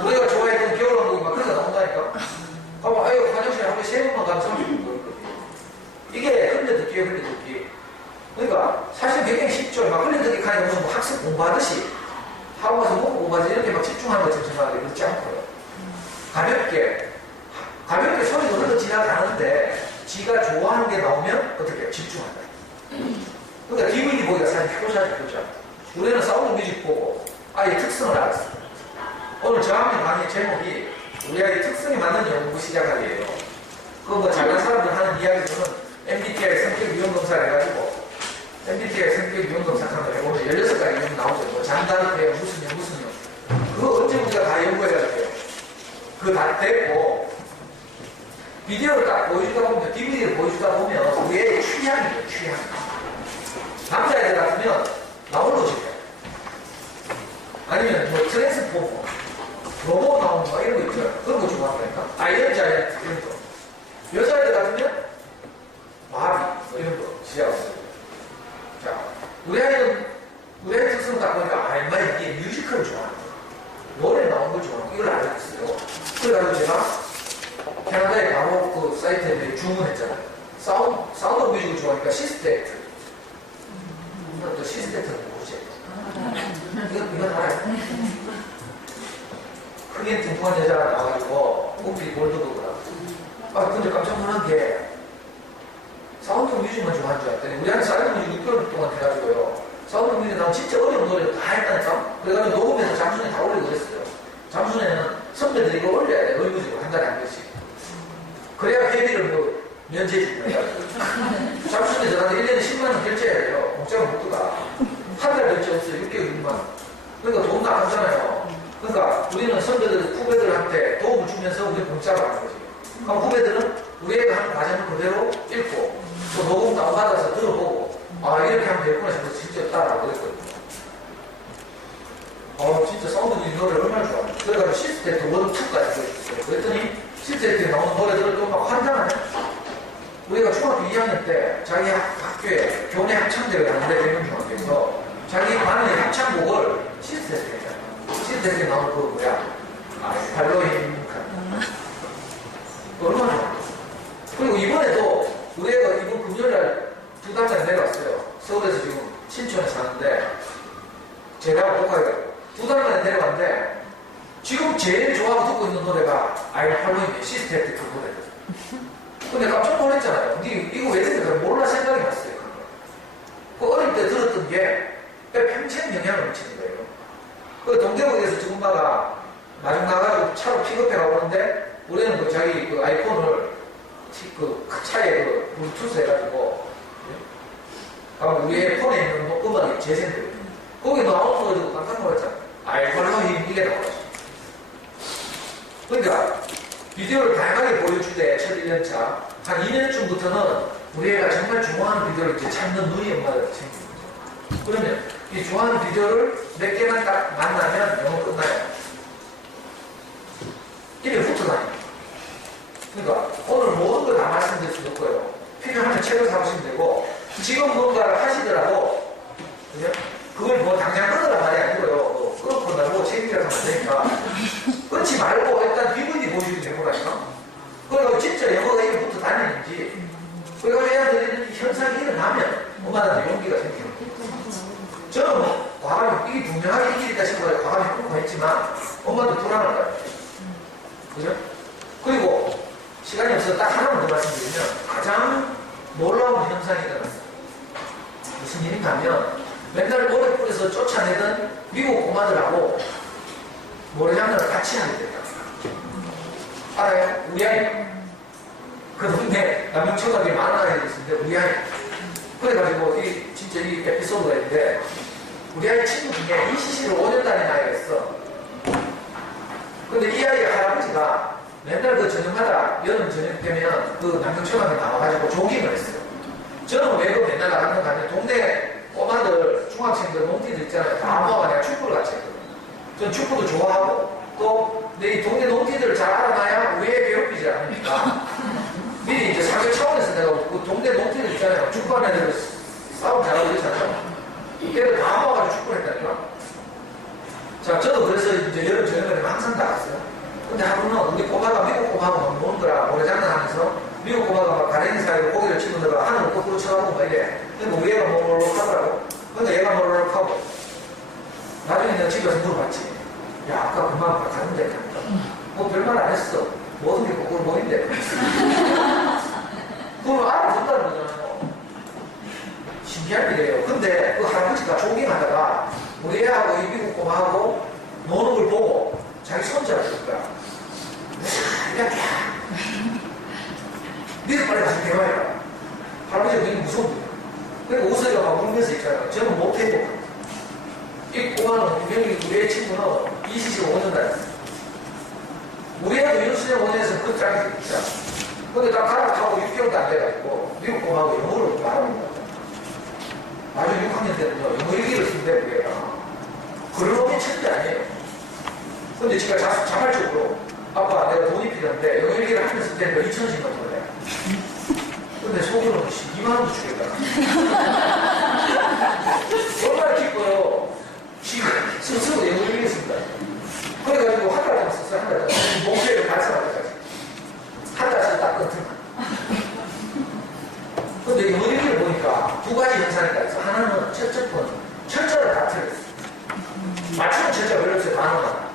우리가 좋아했던 겨울왕국이 막 그런 거 나온다니까? 그럼 아유 화장실 하루에 3번만 가면 30분 걸거든요. 이게 흘려듣기에 흘려듣기. 그러니까 사실 굉장히 쉽죠. 막 흘려듣기 하니까 무슨 뭐 학습 공부하듯이 하고 가서 뭐 공부하듯이 이렇게 막 집중하는 것처럼 생각하는데 그렇지 않고요. 가볍게 소리도 흘러 지나가는데 지가 좋아하는 게 나오면 어떻게 집중한다. 그러니까 DVD 보기가 사실 효자죠, 효자. 우리는 사운드 뮤직 보고 아예 특성을 알았어. 오늘 저학년 강의 제목이 우리 아이 특성에 맞는 연구 시작하기예요. 그거 뭐 잘난 사람들 하는 이야기로는 MBTI 성격 유형 검사를 해가지고 MBTI 성격 유형 검사 하는 거 해보면 16가지 유형 나오죠. 뭐 장단태 무슨 형. 그거 언제 우리가 다 연구해가지고 그거 다 됐고 비디오를 딱 보여주다 보면 DVD를 보여주다 보면 우리의 취향이에요, 취향. 남자애들 같으면 나홀로집해. 아니면 뭐 트랜스포머, 로봇 나오는 거 이런 거 있죠. 그런 거 좋아한다니까. 아이언즈 이런 거. 여자애들 같으면 마비 뭐 이런 거 지하고. 자, 우리 아이는 우리 아이 특성을 딱 보니까 얼마 이게 뮤지컬을 좋아하는 거야. 노래 나오는 걸 좋아하는 거 이걸 알았어요. 그래가지고 제가 캐나다에 바로 그 사이트에 주문했잖아요. 사운드 뮤직을 좋아하니까 시스테트. 또 시스테트는 뭐지? 이건 알아요. 크게 뚱뚱한 여자가 나와가지고 목필이 골드버그라. 아 근데 깜짝 놀란 게 사운드 뮤직만 좋아하는 줄 알았더니 우리 한테 사운드 뮤직 6개월 동안 해가지고요. 사운드 뮤직 나온 진짜 어려운 노래를 다 했다니까. 그래가지고 녹음해서 잠순에 다 올리고 그랬어요. 잠순에는 선배들이 이거 올려야 돼. 노래뮤직을 한 달에 한 번씩. 그래야 회비를 뭐 면제해 줍니다. 잠순에 저한테 1년에 10만원 결제해야 돼요. 공짜로 못 들어가. 한 달 결제 없어요. 6개월 6만원. 그러니까 돈도 아깝잖아요. 그러니까 우리는 선배들, 후배들한테 도움을 주면서 우리 공짜로 하는 거지. 그럼 후배들은 우리 애가 하는 과정을 그대로 읽고 또 녹음 다운받아서 들어보고 아 이렇게 하면 되겠구나 싶어서 진짜 따라하고 그랬거든요. 진짜 사운드 뮤직 노래를 얼마나 좋아하는 그래가지고 시스테트 1, 2까지 보여줬어요. 그랬더니 시스테트에 나오는 노래들을 또 막 환장하네. 우리가 중학교 2학년 때 자기 학교에 교내 합창대회를 하는데 대명중학교에서 자기 반의 합창곡을 시스테트에 했잖아. 시스테트에 나오는 그 뭐야 발로인 얼마나 좋아. 그리고 이번에도 우리 애가 이번 금요일날 2달간에 내려왔어요. 서울에서 지금 신촌에 사는데 제가 복학해가지고 2달간에 내려왔는데 지금 제일 좋아하고 듣고 있는 노래가 알팔로인의 시스테트 그 노래거든. 근데 깜짝 놀랐잖아요. 근데 이거 왜 듣는가 몰라 생각이 났어요. 그 어릴 때 들었던 게 평생 영향을 미치는 거예요. 그 동대구에서 지금 엄마가 나중 나가지고 차로 픽업해가 오는데 우리는 그 자기 그 아이폰을 그 차에 그 블루투스 해가지고 가면 우리 폰에 있는 음악이 재생되거든요. 거기 나오는 거 가지고 깜짝 놀랐잖아. 알팔로인 이게 나왔어. 그러니까 비디오를 다양하게 보여줄 때 첫 1년차 한 2년쯤부터는 우리 애가 정말 좋아하는 비디오를 이제 찾는 눈이 엄마한테 생기는 거죠. 그러면 이 좋아하는 비디오를 몇 개만 딱 만나면 영어 끝나요. 입에 붙어다니요. 그러니까 오늘 모든 걸 다 말씀드릴 수도 없고요. 필요하면 책을 사보시면 되고 지금 뭔가를 하시더라도 그죠? 그걸 뭐 당장 끊으란 말이 아니고요. 끊고 나고 책임이라고 하면 되니까 끊지 말고 일단 DVD 보여주면 되고라니까. 그러니까 진짜 영어가 이게 붙어 다니는지 그러니까 애들이 현상이 일어나면 엄마한테 용기가 생기는 거예요. 저는 뭐 과감히 이게 분명하게 이길다 싶어서 과감히 끊고 했지만 엄마도 불안할 거예요. 그죠? 그리고 시간이 없어서 딱 하나만 더 말씀드리면 가장 놀라운 현상이 일어났어요. 무슨 일인가 하면 맨날 모래불에서 쫓아내던 미국 꼬마들하고 모래장난을 같이 하게 됐다. 알아요? 우리 아이 그 동네 남명초등학교에 만원 아이들이 있었는데 우리 아이 그래가지고 진짜 이 에피소드가 있는데 우리 아이 친구 중에 ECC를 5년 다닌 아이가 있어. 근데 이 아이의 할아버지가 맨날 그 저녁마다 여름 저녁 되면 그 남경초등학교에 나와가지고 조깅을 했어요. 저는 왜 그 맨날 나갔는가 하면 동네 꼬마들, 중학생들, 농띠들 있잖아요. 다 모아가 내가 축구를 같이 했거든요. 전 축구도 좋아하고 또 내 이 동네 농띠들을 잘 알아놔야 왜 괴롭히지 않으니까 미리 이제 사회 차원에서 내가 그 동네 농띠들 있잖아요. 축구하는 애들 싸움 잘하고 이러잖아요. 걔들 다 모아가지고 축구를 했다니까. 자, 저도 그래서 이제 여름 저녁에 항상 나갔어요. 근데 하루는 우리 꼬마가 미국 꼬마하고 막 노는 거라 모래장난 하면서 미국 꼬마가 막 가랭이 사이로 고기를 집어넣어가 하늘을 거꾸로 쳐다보고 막 이래. 근데 우리 애가 모르륵 하더라고. 근데 얘가 모르륵 하고 나중에 내가 집에 가서 물어봤지. 야, 아까 그만 가는데 하니까 뭐 별말 안 했어. 모든 게 거꾸로 보인대. 그걸 알아듣는다는 거잖아요. 신기한 일이에요. 근데 그 할아버지가 조깅하다가 우리 애하고 이 미국 꼬마하고 노는 걸 보고 자기 손자를 줄 거야. 야, 니들 빨리 가서 대화해라. 할아버지가 되게 무서운 거야. 그러니까 웃으려 막 울면서 있잖아요. 저는 못해고. 이 꼬마는 분명히 우리 애 친구는 25년 다녔어요. 우리 애도 윤수년 5년에서 그 짝이 있잖아. 근데 딱 갈아타고 6개월도 안 돼가지고 미국 꼬마하고 영어를 말하는 거야. 나중에 6학년 때는요, 영어 일기를 쓴대, 우리 애가. 그런 놈이 천재 아니에요. 근데 제가 자발적으로 아빠 내가 돈이 필요한데 영어 일기를 한 번 쓸 때니까 2,000원씩만 더 내. 근데 속으로는 2만 원도 주겠다. 얼마나 기뻐요. 지금 스스로 영어 일기 쓴다. 그래가지고 한 달 동안 썼어요. 한 달 동안. 목표를 달성할 때까지. 한 달 써서 딱 끊든. 근데 영어 일기를 보니까 두 가지 현상이 다 있어. 하나는 첫째 번 철자를 다 틀렸어. 맞추는 철자가 별로 없어요. 단어만.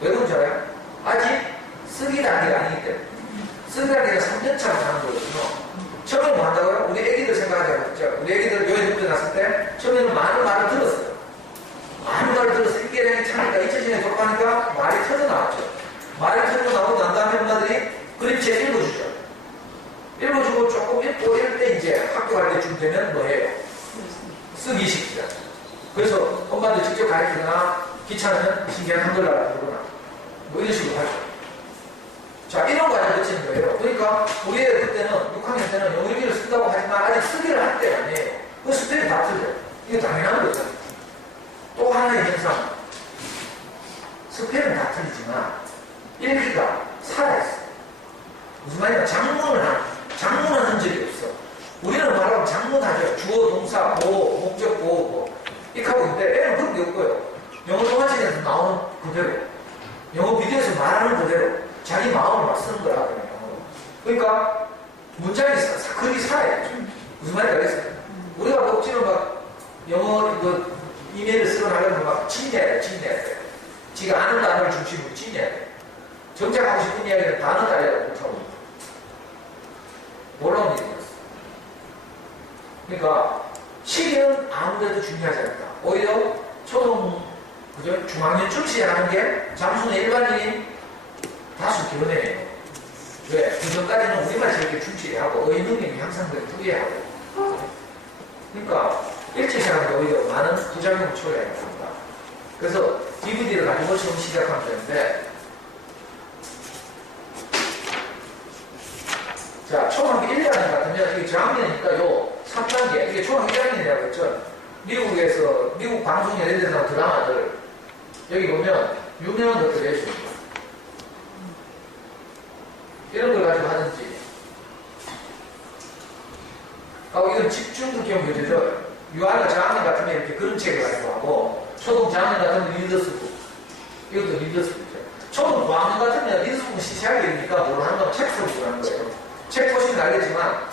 왜 그런지 알아요? 아직 쓰기 단계가 아니기 때문에. 쓰기 단계가 3년차로 가는 거거든요. 처음에 뭐 한다고요? 우리 애기들 생각하자고 했죠. 우리 애기들 요에 눕혀 놨을 때 처음에는 많은 말을 들었어요. 많은 말을 들어서 일개량이 차니까 2차전에 접하니까 말이 터져나왔죠. 말이 터져나오고 난 다음에 엄마들이 그림체 읽어주죠. 읽어주고 조금 읽고 이럴 때 이제 학교 갈 때쯤 되면 뭐해요? 쓰기 시키자. 그래서 엄마들 직접 가르치거나 귀찮으면 신기한 한글날 부르거나 뭐 이런 식으로 하죠. 자, 이런 과정을 거치는 거예요. 그러니까 우리 애들 그때는 6학년 때는 영어 일기를 쓴다고 하지만 아직 쓰기를 할 때가 아니에요. 그 스텝이 다 틀려요. 이게 당연한 거죠. 또 하나의 현상. 스펠은 다 틀리지만 읽기가 살아있어요. 무슨 말이냐? 장문은 한 적이 없어. 우리는 말하면 장문하죠. 주어, 동사, 보호, 목적, 보호, 이렇게 하고 있는데 애는 그런 게 없고요. 영어 동화책에서 나오는 그대로, 영어 비디오에서 말하는 그대로 자기 마음을 막 쓰는 거라 그래요. 그러니까 문장이 글이 살아요. 무슨 말인지 알겠어요? 우리가 억지로 막 영어 이거 이메일을 쓰거나 하려면 막 침내야 돼. 지가 아는 단어를 중심으로 침내야 돼. 정작 하고 싶은 이야기는 단어 달려고 못하고 놀라운 일이었어. 그러니까 시기는 아무래도 중요하지 않다. 오히려 그죠? 중학년쯤 하는 게 잠수는 일반인이 다수 견해예요. 왜? 그 전까지는 우리만 저렇게 충실히하고 의능력이 향상되고 후회하고. 그러니까 일찍 시작하는 게 오히려 많은 부작용을 초래해야 합니다. 그래서 DVD를 가지고 처음 시작하면 되는데, 자, 초등학교 1학년 같으면 이게 저학년이니까 요 3단계, 이게 초등학교 1학년이라고 했죠. 미국 방송 예를 들어서 드라마들 여기 보면 유명한 것들이 있습니다. 이런 걸 가지고 하든지, 이건 집중도 기억 교재죠. 유아나 저학년 같으면 이렇게 그런 책을 가지고 하고, 초등 장학년 같으면 리더스북. 이것도 리더스북이죠. 초등 고학년 같으면 리더스북은 시시하게 되니까 뭘 하는 건 책 수업을 하는 거예요. 책 보시면 알겠지만,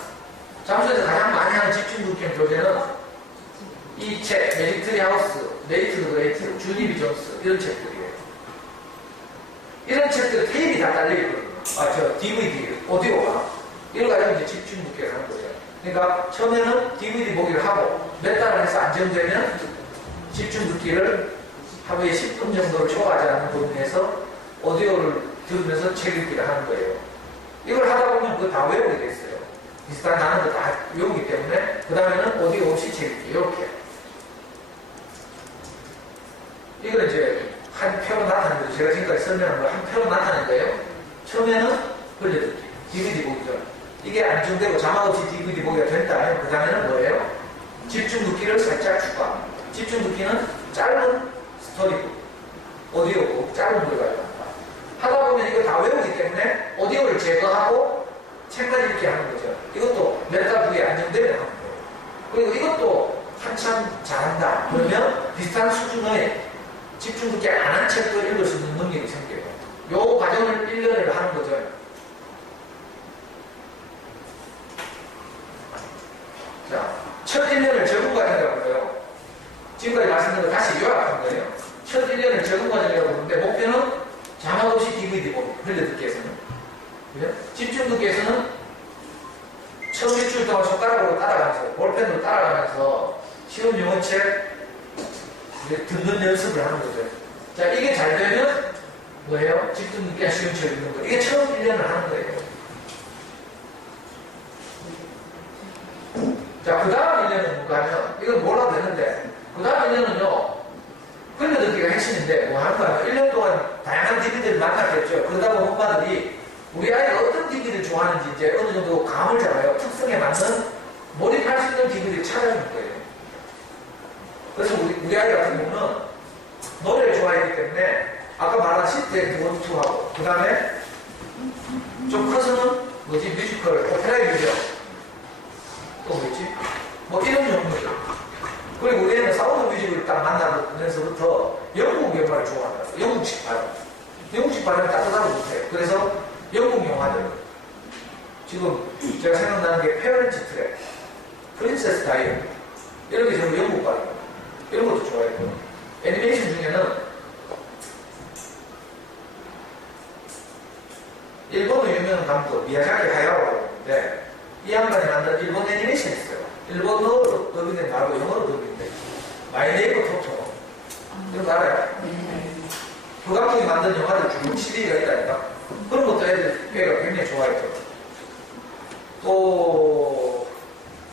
잠수에서 가장 많이 하는 집중국경 교재는 이 책, 매직트리 하우스, 레이트 더 그레이트, 주니비 존스, 이런 책들이에요. 이런 책들 테이프이 다 딸려있거든요. DVD, 오디오가. 이걸 가지고 이제 집중국경을 하는 거죠. 그러니까 처음에는 DVD 보기를 하고 몇 달을 해서 안정되면 집중 듣기를 하루에 10분 정도를 초과하지 않는 범위에서 오디오를 들으면서 책 읽기를 하는 거예요. 이걸 하다 보면 그거 다 외우게 됐어요. 비슷한 단어도 다 외우기 때문에 그 다음에는 오디오 없이 책 읽기 이렇게. 이걸 이제 한 표로 나타낸 거죠. 제가 지금까지 설명한 걸 한 표로 나타낸 거예요. 처음에는 흘려듣기, DVD 보기죠. 이게 안정되고 자막 없이 DVD 보기가 된다면 그 다음에는 뭐예요? 집중 듣기를 살짝 추가합니다. 집중 듣기는 짧은 스토리북, 오디오북, 짧은 걸 가지고 한다. 하다 보면 이거 다 외우기 때문에 오디오를 제거하고 책까지 읽게 하는 거죠. 이것도 몇 달 후에 안정되면 하는 거예요. 그리고 이것도 한참 잘한다. 그러면 비슷한 수준의 집중 듣기 안 한 책도 읽을 수 있는 능력이 생겨요. 요 과정을 1년을 하는 거죠. 자, 첫 1년을 적응 과정이라고 해요. 지금까지 말씀드린 거 다시 요약한 거예요. 첫 1년을 적응 과정이라고 하는데 목표는 자막 없이 DVD 보기, 흘려듣기에서는. 그죠? 집중 듣기에서는 처음 일주일 동안 손가락으로 따라가면서, 볼펜으로 따라가면서 쉬운 영어책 듣는 연습을 하는 거죠. 자, 이게 잘 되면 뭐예요? 집중 듣기가 쉬운 책 읽는 거. 이게 처음 1년을 하는 거예요. 자, 그 다음 1년은 뭔가 하면, 이건 몰라도 되는데, 그 다음 1년은요, 흘려듣기가 핵심인데, 뭐 하는 거야? 1년 동안 다양한 DVD를 만났겠죠. 그러다 보면 엄마들이 우리 아이가 어떤 DVD를 좋아하는지 이제 어느 정도 감을 잡아요. 특성에 맞는 몰입할 수 있는 DVD를 찾아주는 거예요. 그래서 우리 아이 같은 경우는 노래를 좋아했기 때문에, 아까 말한 시트의 원투하고, 그 다음에 좀 커서는 뭐지? 뮤지컬, 오페라의 뮤지컬. 또 뭐지? 뭐 이런 종류죠. 그리고 우리는 사운드 뮤직을 딱 만나면서부터 영국 영화를 좋아한다. 영국식 발음. 영국식 발음이 따뜻하고 못해요. 그래서 영국 영화들. 지금 제가 생각나는 게 페어런츠 트랩, 프린세스 다이어 이런 게 전부 영국 발음. 이런 것도 좋아했고. 애니메이션 중에는 일본의 유명한 감독 미야자키 하야오라고 있는데 이 양반이 만든 일본 애니메이션이 있어요. 일본어로 더빙된 말고 영어로 더빙된 마이네이버 토토 이런 거 알아요? 그 감독이 만든 영화들 쭉 CD가 있다니까. 그런 것도 애가 굉장히 좋아했죠. 또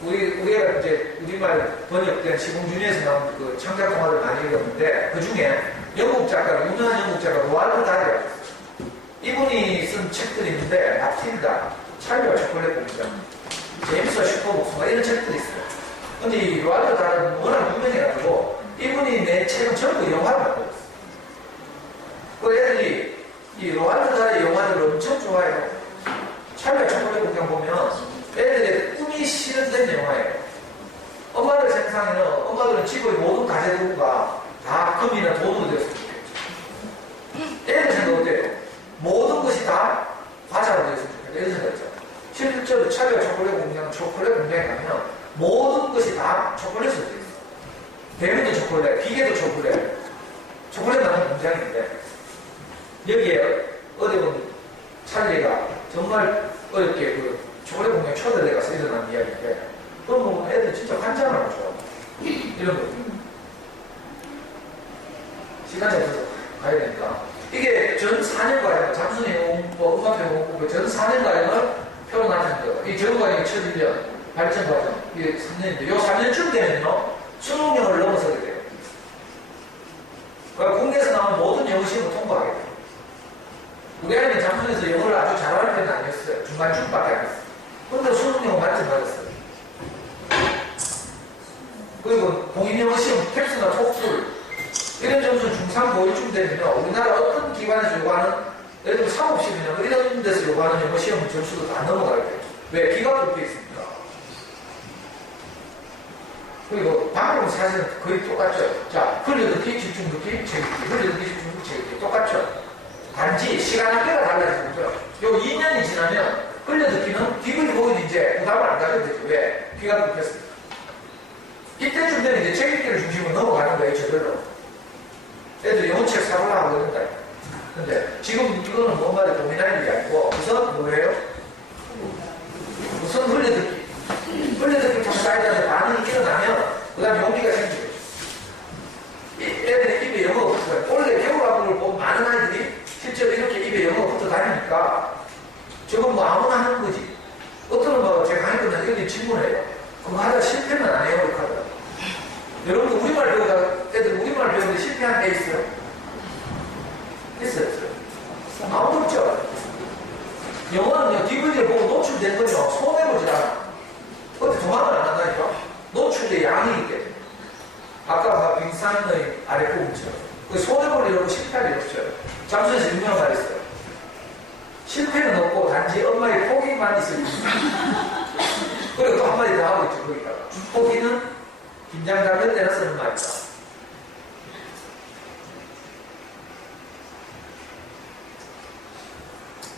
우리가 이제 우리말 번역된 시공준이에서 나온 그 창작 동화를 많이 읽었는데 그 중에 영국 작가, 유명한 영국 작가 로알드 달이라고 있어요. 이분이 쓴 책들이 있는데 마틸다, 찰리와 초콜릿 공장, 제임스와 슈퍼복숭아 이런 책들이 있어요. 근데 이 로알드 달은 워낙 유명해가지고 이분이 낸 책은 전부 영화를 만들었어요. 그 애들이 이 로알드 달의 영화들을 엄청 좋아해요. 찰리와 초콜릿 공장 보면 애들의 꿈이 실현된 영화예요. 엄마들 생각에는 엄마들은 집의 모든 가재도구가 다 금이나 돈으로 되었으면 좋겠죠. 애들 생각 어때요? 모든 것이 다 과자로 되었으면 좋겠다. 이런 생각이죠. 실제로 찰리와 초콜릿 공장, 초콜릿 공장에 가면 모든 것이 다 초콜릿으로 되어 있어요. 대문도 초콜릿, 기계도 초콜릿, 초콜릿 나는 공장인데 여기에 어려운 찰리가 정말 어렵게 그 초콜릿 공장에 초대돼 가서 일어난 이야기인데 그럼 애들 진짜 환장하고 좋아. 이런 거. 시간이 없어서 가야 되니까. 이게 전 4년 과정, 잠수의 영웅법, 음악의 영웅법, 전 4년 과정을 표현하는 거예요. 이 적응 과정이 첫 1년, 발전 과정, 이게 3년인데, 요 3년쯤 되면요, 수능령을 넘어서게 돼요. 그러니까 국내에서 나오는 모든 영어 시험을 통과하게 돼요. 우리 아이는 잠수에서 영어를 아주 잘하는 편은 아니었어요. 중간쯤밖에 안 했어요. 그런데 수능령 만점 받았어요. 그리고 공인영어 시험, 텍스나 톡플, 이런 점수는 중3, 고1쯤 되면요, 우리나라 어떤 기관에서 요구하는, 예를 들면 사법시험이나 이런 데서 요구하는 영어 시험 점수도 다 넘어가게 돼요. 왜? 기가 뽑혀 있습니다. 그리고 방금 사실은 거의 똑같죠. 자, 흘려듣기, 집중듣기, 재듣기, 흘려듣기, 집중듣기, 재듣기 똑같죠. 단지 시간 한계가 달라지는 거죠. 요 2년이 지나면 흘려듣기는 DVD 보기는 이제 부담을 안 가져도 되죠. 왜? 귀가 뚫렸습니다. 이때쯤 되면 이제 책 읽기를 중심으로 넘어가는 거예요, 저절로. 애들 영어책 사보려고 그런다. 근데 지금 이거는 뭔가를 고민할 일이 아니고 우선 뭐예요? 우선 흘려듣기. 흘려듣기 좀 사이드한테 반응이 일어나면 그 다음에 용기가 생기죠. 애들이 입에 영어가 붙어요. 원래 겨울왕국을 보면 많은 아이들이 실제로 이렇게 입에 영어가 붙어 다니니까 저건 뭐 아무나 하는 거지. 어떤 뭐 제가 강의 끝나서 이렇게 질문해요. 그거 하다 실패는 안 해요. 이렇게 하더라고요. 여러분들 우리말 배우다가 애들 우리말 배우는데 실패한 애 있어요? 있어요? 아무도 없죠? 영어는요, DVD를 보고 노출된 건요, 손해보지 않아. 어디 도망을 안 한다니까? 노출의 양이 있게. 아까 빙산의 아래 부분처럼. 그 손해볼 일 없고 실패할 일 없죠. 잠수에서 유명한 말이 있어요. 실패는 없고 단지 엄마의 포기만 있을 뿐. 그리고 또 한마디 더 하고 있죠, 거기다가. 포기는 긴장감을 때나 쓰는 말이다.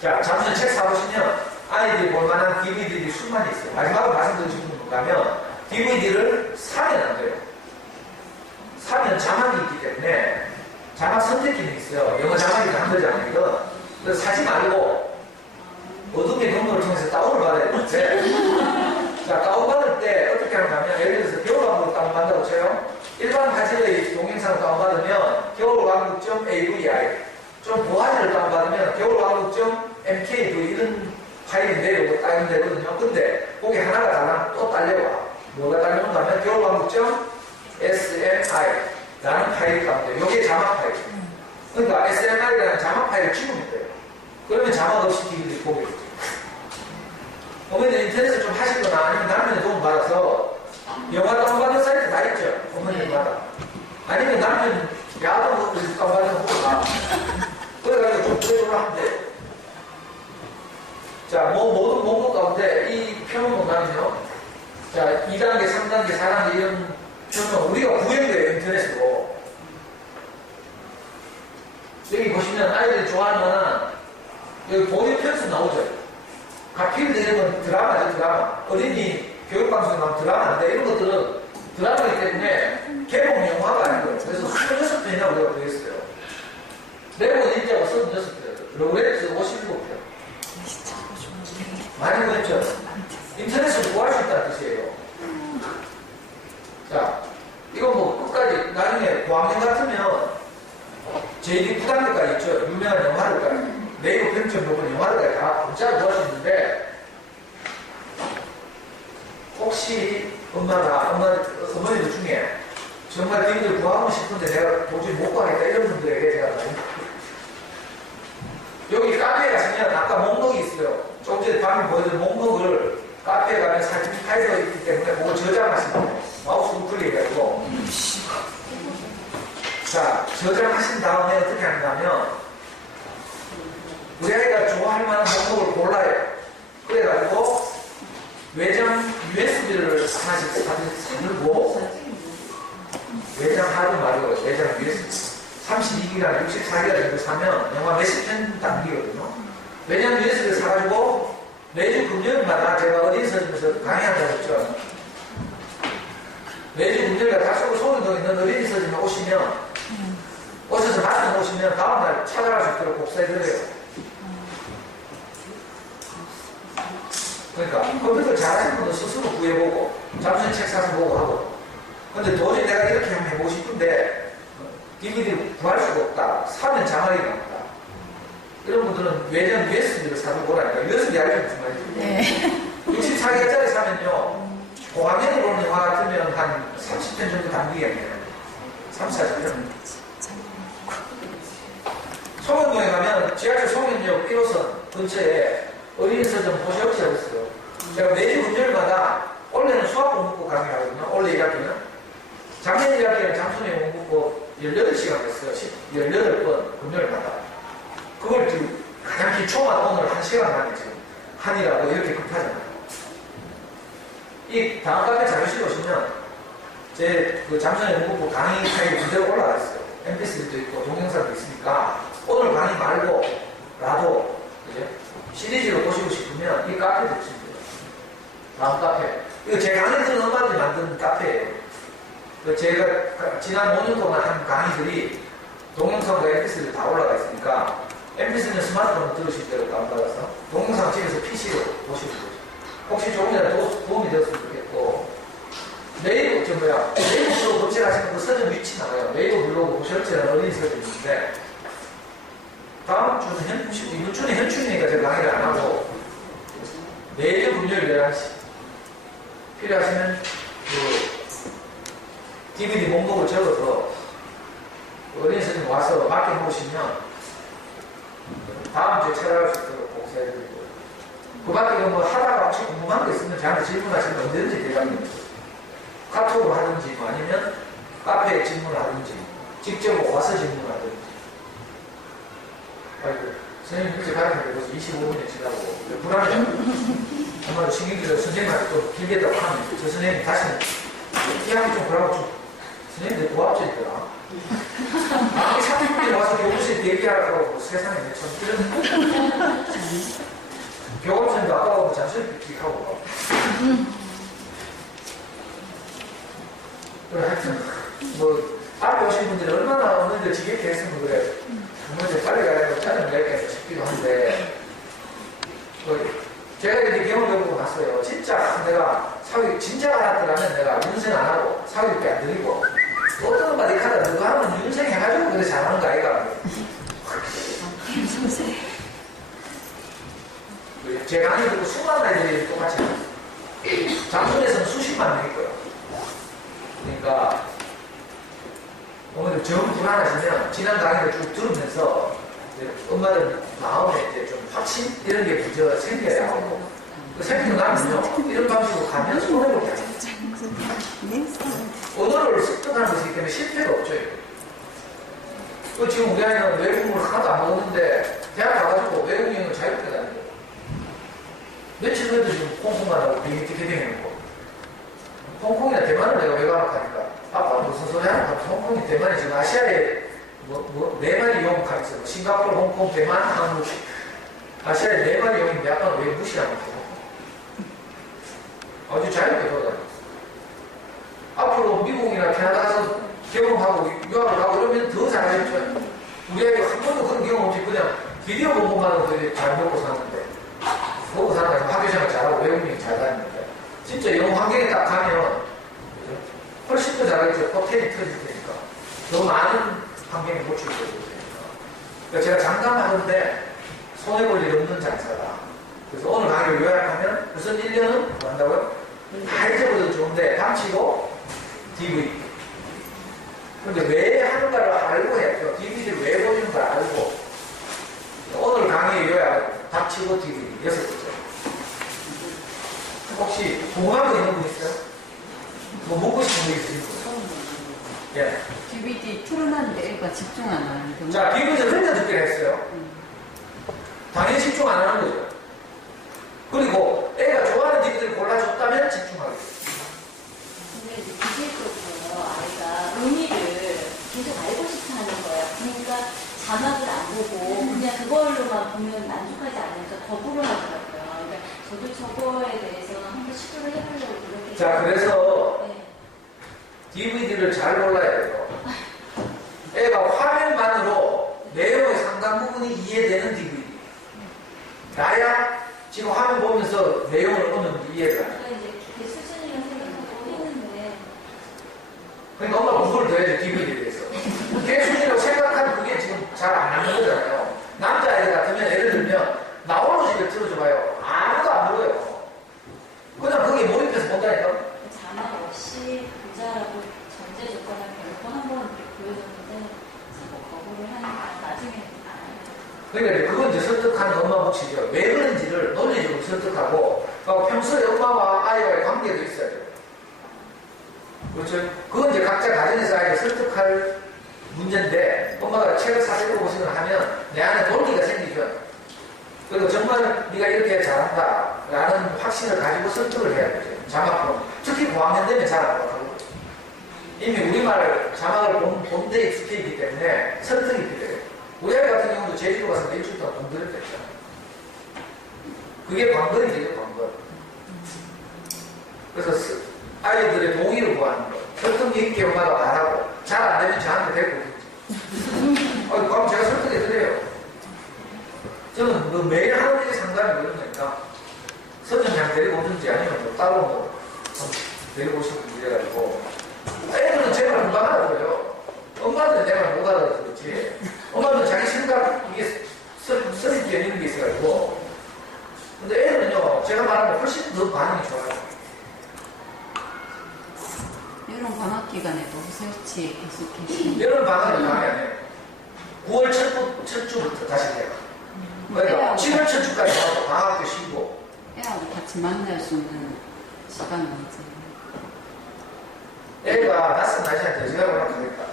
자, 잠시 책 사보시면 아이들이 볼만한 DVD들이 수많이 있어요. 마지막으로 말씀드리고 뭔가면 DVD를 사면 안 돼요. 사면 자막이 있기 때문에 자막 선택 기능이 있어요. 영어 자막이 한글자 아니거든. 그래서 사지 말고 어둠의 경로를 통해서 다운을 받아야 되는데 자, 다운받을 때 어떻게 하냐면 예를 들어서 겨울왕국 다운받는다고 쳐요. 일반 화질의 동영상을 다운받으면 겨울왕국.avi 좀 고화질을 다운받으면 겨울왕국.mkv 이런 파일이 내려오고 다운되거든요. 근데 거기 하나가 달라 또 딸려와. 뭐가 딸려오는가 하면 겨울왕국.smi 라는 파일이 다운돼요. 이게 자막 파일. 그러니까 SMI라는 자막 파일을 찍으면 돼요. 그러면 자막 없이 TV를 보게 되죠. 어머니는 인터넷을 좀 하시거나 아니면 남편의 도움 받아서 영화 다운받는 사이트 다 있죠. 어머니들마다. 아니면 남편 야동 다운받는 거 보고 가. 그래가지고 좀 그래도록 하면 돼요. 자, 모든 목록 가운데 이 표는 뭐냐면요. 자, 2단계, 3단계, 4단계 이런 표는 우리가 구현돼요, 인터넷으로. 여기 보시면 아이들이 좋아하는 거는 여기 보디 편수 나오죠. 가필드 이런 건 드라마죠, 드라마. 어린이 교육방송에 나오는 드라마인데 이런 것들은 드라마이기 때문에 개봉 영화가 아니고요. 그래서 26편이라고 내가 그랬어요. 레고 닌자가 36편, 로레츠 57편. 많이 보였죠? 인터넷을 구할 수 있다는 뜻이에요. 자, 이건 뭐 끝까지 나중에 고학년 같으면 JD 9단계까지 있죠. 유명한 영화를까지. 네이버 평점 높은 영화를까지 다 공짜로 구할 수 있는데 혹시 어머니들 중에 정말 DVD를 구하고 싶은데 내가 도저히 못 구하겠다 이런 분들에게 제가 여기 카페에 가시면 아까 목록이 있어요. 조금 전에 방금 보여드린 목록을 카페에 가면 사진 파일이 있기 때문에 그걸 저장하시면 돼요. 마우스 우클릭해가지고 자, 저장하신 다음에 어떻게 하냐면 우리 아이가 좋아할 만한 목록을 골라요. 그래가지고 외장 USB를 하나씩 사들고 외장 하드 말고 외장 USB 32기가 64기가 정도 사면 영화 몇십 편 당기거든요. 외장 USB를 사가지고 매주 금요일마다 제가 어디 서점에서 강의한다고 했죠. 매주 금요일에 다시 소문동 있는 어린이 서점에 오시면 오셔서 말씀 오시면 다음날 찾아갈 수 있도록 복사해드려요. 그러니까 컴퓨터 잘하시는 분도 스스로 구해보고 잠시 책 사서 보고 하고 근데 도저히 내가 이렇게 한번 해보고 싶은데 DVD를 구할 수가 없다. 사면 자막이 나온다. 이런 분들은 외장 USB를 사서 보라니까. USB 알죠? 무슨 말이지? 네. 64기가짜리 사면요 고화면으로 보는 영화 같으면 한 30편 정도 담기겠네요. 30, 40편. 송현동에 가면 지하철 송현역 1호선 근처에 어린이 서점 보시업체가 있어요. 제가 매주 금요일마다 원래는 수학 공부법 강의하거든요. 원래 1학기는. 작년 1학기에는 장순의 공부법 18시간 했어요. 18번 금요일마다. 그걸 지금 가장 기초만 오늘 1시간 만에 지금 한이라고 이렇게 급하잖아요. 이 다음 카페 자료실 오시면 제 잠수의 문법부 강의 파일이 그대로 올라가 있어요. mp3도 있고 동영상도 있으니까 오늘 강의 말고라도 그죠? 시리즈로 보시고 싶으면 이 카페 보시면 돼요. 다음 카페. 이거 제 강의 듣는 엄마들이 만든 카페예요. 제가 지난 5년 동안 한 강의들이 동영상과 mp3로 다 올라가 있으니까 mp3는 스마트폰으로 들으실 때로 다운받아서 동영상 집에서 PC로 보시는 거죠. 혹시 조금이라도 도움이 되었으면 좋겠고 네이버 네이버 블로그 검색하시는 그 서점 위치 나와요. 네이버 블로그 보셨잖아요. 어린이 서점 있는데 다음 주는 이번 주는 현충이니까 제가 강의를 안 하고 내일 금요일 11시 필요하시면 DVD 목록을 적어서 어린이 서점 와서 맡겨놓으시면 다음 주에 찾아갈 수 있도록 복사해드리고 그 밖에 뭐 하다가 혹시 궁금한 거 있으면 저한테 질문하시면 언제든지 대답드립니다. 카톡으로 하든지 뭐 아니면 카페에 질문을 하든지 직접 와서 질문하든지. 아이고 선생님 일찍 가는데 벌써 25분이 지나고 불안해요. 정말 신경질을 선생님한테 또 길게 하고 하면 저 선생님 다시는 이야기 좀 그러고 좀 선생님들 고압적이더라. 아니 30분에 와서 교무실에 얘기하라고 세상에 참 이런 교감선생님도 아까 보고 잠시만 빅하고 하여튼 뭐 앞에 오신 분들이 얼마나 없는데 지겹게 했으면 그래 정말 이제 빨리 가야 되고 짜증 내게 싶기도 한데 제가 이렇게 경험해보고 났어요. 진짜 내가 사회 진짜 알았더라면 내가 윤생 안 하고 사회밖에 안 드리고 어떤 엄마 니카다 누가 하면 윤생 해가지고 그래 잘하는 거 아이가 제가 강의 듣고 수많은 아이들이 똑같이 장소에서는 수십만 명일 거예요. 그러니까 오늘 정 불안하시면 지난 강의를 쭉 들으면서 엄마들 마음에 이제 좀 확신 이런 게 먼저 생겨야 하고 생기고 나면요 이런 방식으로 가면 손해볼 게 아니에요. 언어를 습득하는 것이기 때문에 실패가 없죠. 지금 우리 아이는 외국어를 하나도 안 먹었는데 대학 가가지고 외국 여행을 자유롭게 다니고 며칠 전에도 지금 홍콩 가라고 비행기 티켓 해놓고 홍콩이나 대만을 내가 외곽을 가니까 아빠 무슨 소리 하는 거야? 홍콩이 대만이 지금 아시아에 네 마리 이용하고 있어요. 싱가포르, 홍콩, 대만, 한국 아시아에 네 마리 이용인데 아빠는 왜 무시하는 거야? 아주 자유롭게 돌아다녀. 앞으로 미국이나 캐나다 가서 경험하고 유학을 가고 이러면 더 잘하겠죠. 우리 아이가 한 번도 그런 경험 없이 그냥 비디오 본것만으로 되게 잘 먹고 사는데 먹고 사는 거 학교생활 잘하고 외국인이 잘 다니는데 진짜 영어 환경에 딱 가면 훨씬 더 잘하겠죠. 포텐이 터질 테니까 더 많은 환경에 노출될 테니까. 그러니까 제가 장담하는데 손해볼 일 없는 장사다. 그래서 오늘 강의를 요약하면 우선 1년은 뭐 한다고요? 다 잊어버려도 좋은데 닥치고 DVD. 근데 왜 하는가를 알고 해야죠. DVD를 왜 보는가 알고. 오늘 강의 요약 닥치고 DVD 6번째. 혹시 궁금한 거 있는 분 있어요? 뭐 묻고 싶은 거 있으세요? 예. DVD 틀어놨는데 애가 집중 안 하는 경우. 자, DVD를 흘려듣기로 했어요. 당연히 집중 안 하는 거죠. 그리고 애가 좋아하는 DVD를 골라줬다면 집중하겠죠. 근데 이제 기계적으로 아이가 의미를 계속 알고 싶어 하는 거예요. 그러니까 자막을 안 보고 그냥 그걸로만 보면 만족하지 않으니까 거부를 하더라고요. 그러니까 저도 저거에 대해서 한번 시도를 해보려고 그렇게. 자, 그래서 네. DVD를 잘 골라야 돼요. 애가 화면만으로 내용의 상당 부분이 이해되는 DVD. 나야 지금 화면 보면서 내용을 어느 정도 이해가 안 돼. 제가 이제 기대 수준이라 생각하고 했는데. 그러니까 엄마가 공부를 더 해야죠, DVD에 대해서. 걔 수준이라고 생각하는 그게 지금 잘 안 하는 거잖아요. 남자애들 같으면 예를 들면 나홀로 집에 틀어줘봐요. 아무도 안 보여요. 그냥 거기에 몰입해서 본다니까. 자막 없이 보자라고 전제 조건을 별거 한번 보여줬는데 자꾸 거부를 하니까 나중에 안 해요. 그러니까 이제 그건 이제 설득하는 엄마 몫이죠. 왜 그런지를 논리적으로 설득하고 평소에 엄마와 아이와의 관계도 있어야 돼요. 그렇죠? 그건 이제 각자 가정에서 아이를 설득할 문제인데 엄마가 책을 사세고 보시거나 하면 내 안에 논리가 생기죠. 그리고 정말 네가 이렇게 잘한다 라는 확신을 가지고 설득을 해야 되죠. 자막으로. 특히 고학년 되면 잘 안 하거든요. 이미 우리말 자막을 본데 익숙해 있기 때문에 설득이 필요해요. 우리 아이 같은 경우도 제주도 가서 일주일 동안 공부를 했잖아요. 그게 관건이 되죠, 관건. 그래서 아이들의 동의를 구하는 거. 설득 있게 엄마가 말하고, 잘 안 되면 저한테 데리고 그럼 제가 설득해 드려요. 저는 뭐 매일 하는 일이 상담이 그러니까, 서점 그냥 데리고 오든지 아니면 뭐 따로 뭐, 데리고 오시면 문제가지고, 애들은 제 말 금방 알아들어요. 엄마들은 내 말 못 알아들어서 그렇지. 엄마들은 자기 생각, 이게 선입견 있는 게 있어가지고, 근데 애들은요, 제가 말하면 훨씬 더 반응이 좋아요. 이런 방학 기간에도 설치 계속해서 여름 방학은 방학이 아니에요. 9월 첫 주부터 다시 해요. 그러니까 7월 첫 주까지 하고 방학도 쉬고. 애하고 같이 만날 수 있는 시간이 이제 애가 낯선 아저씨한테 제가 연락하겠다.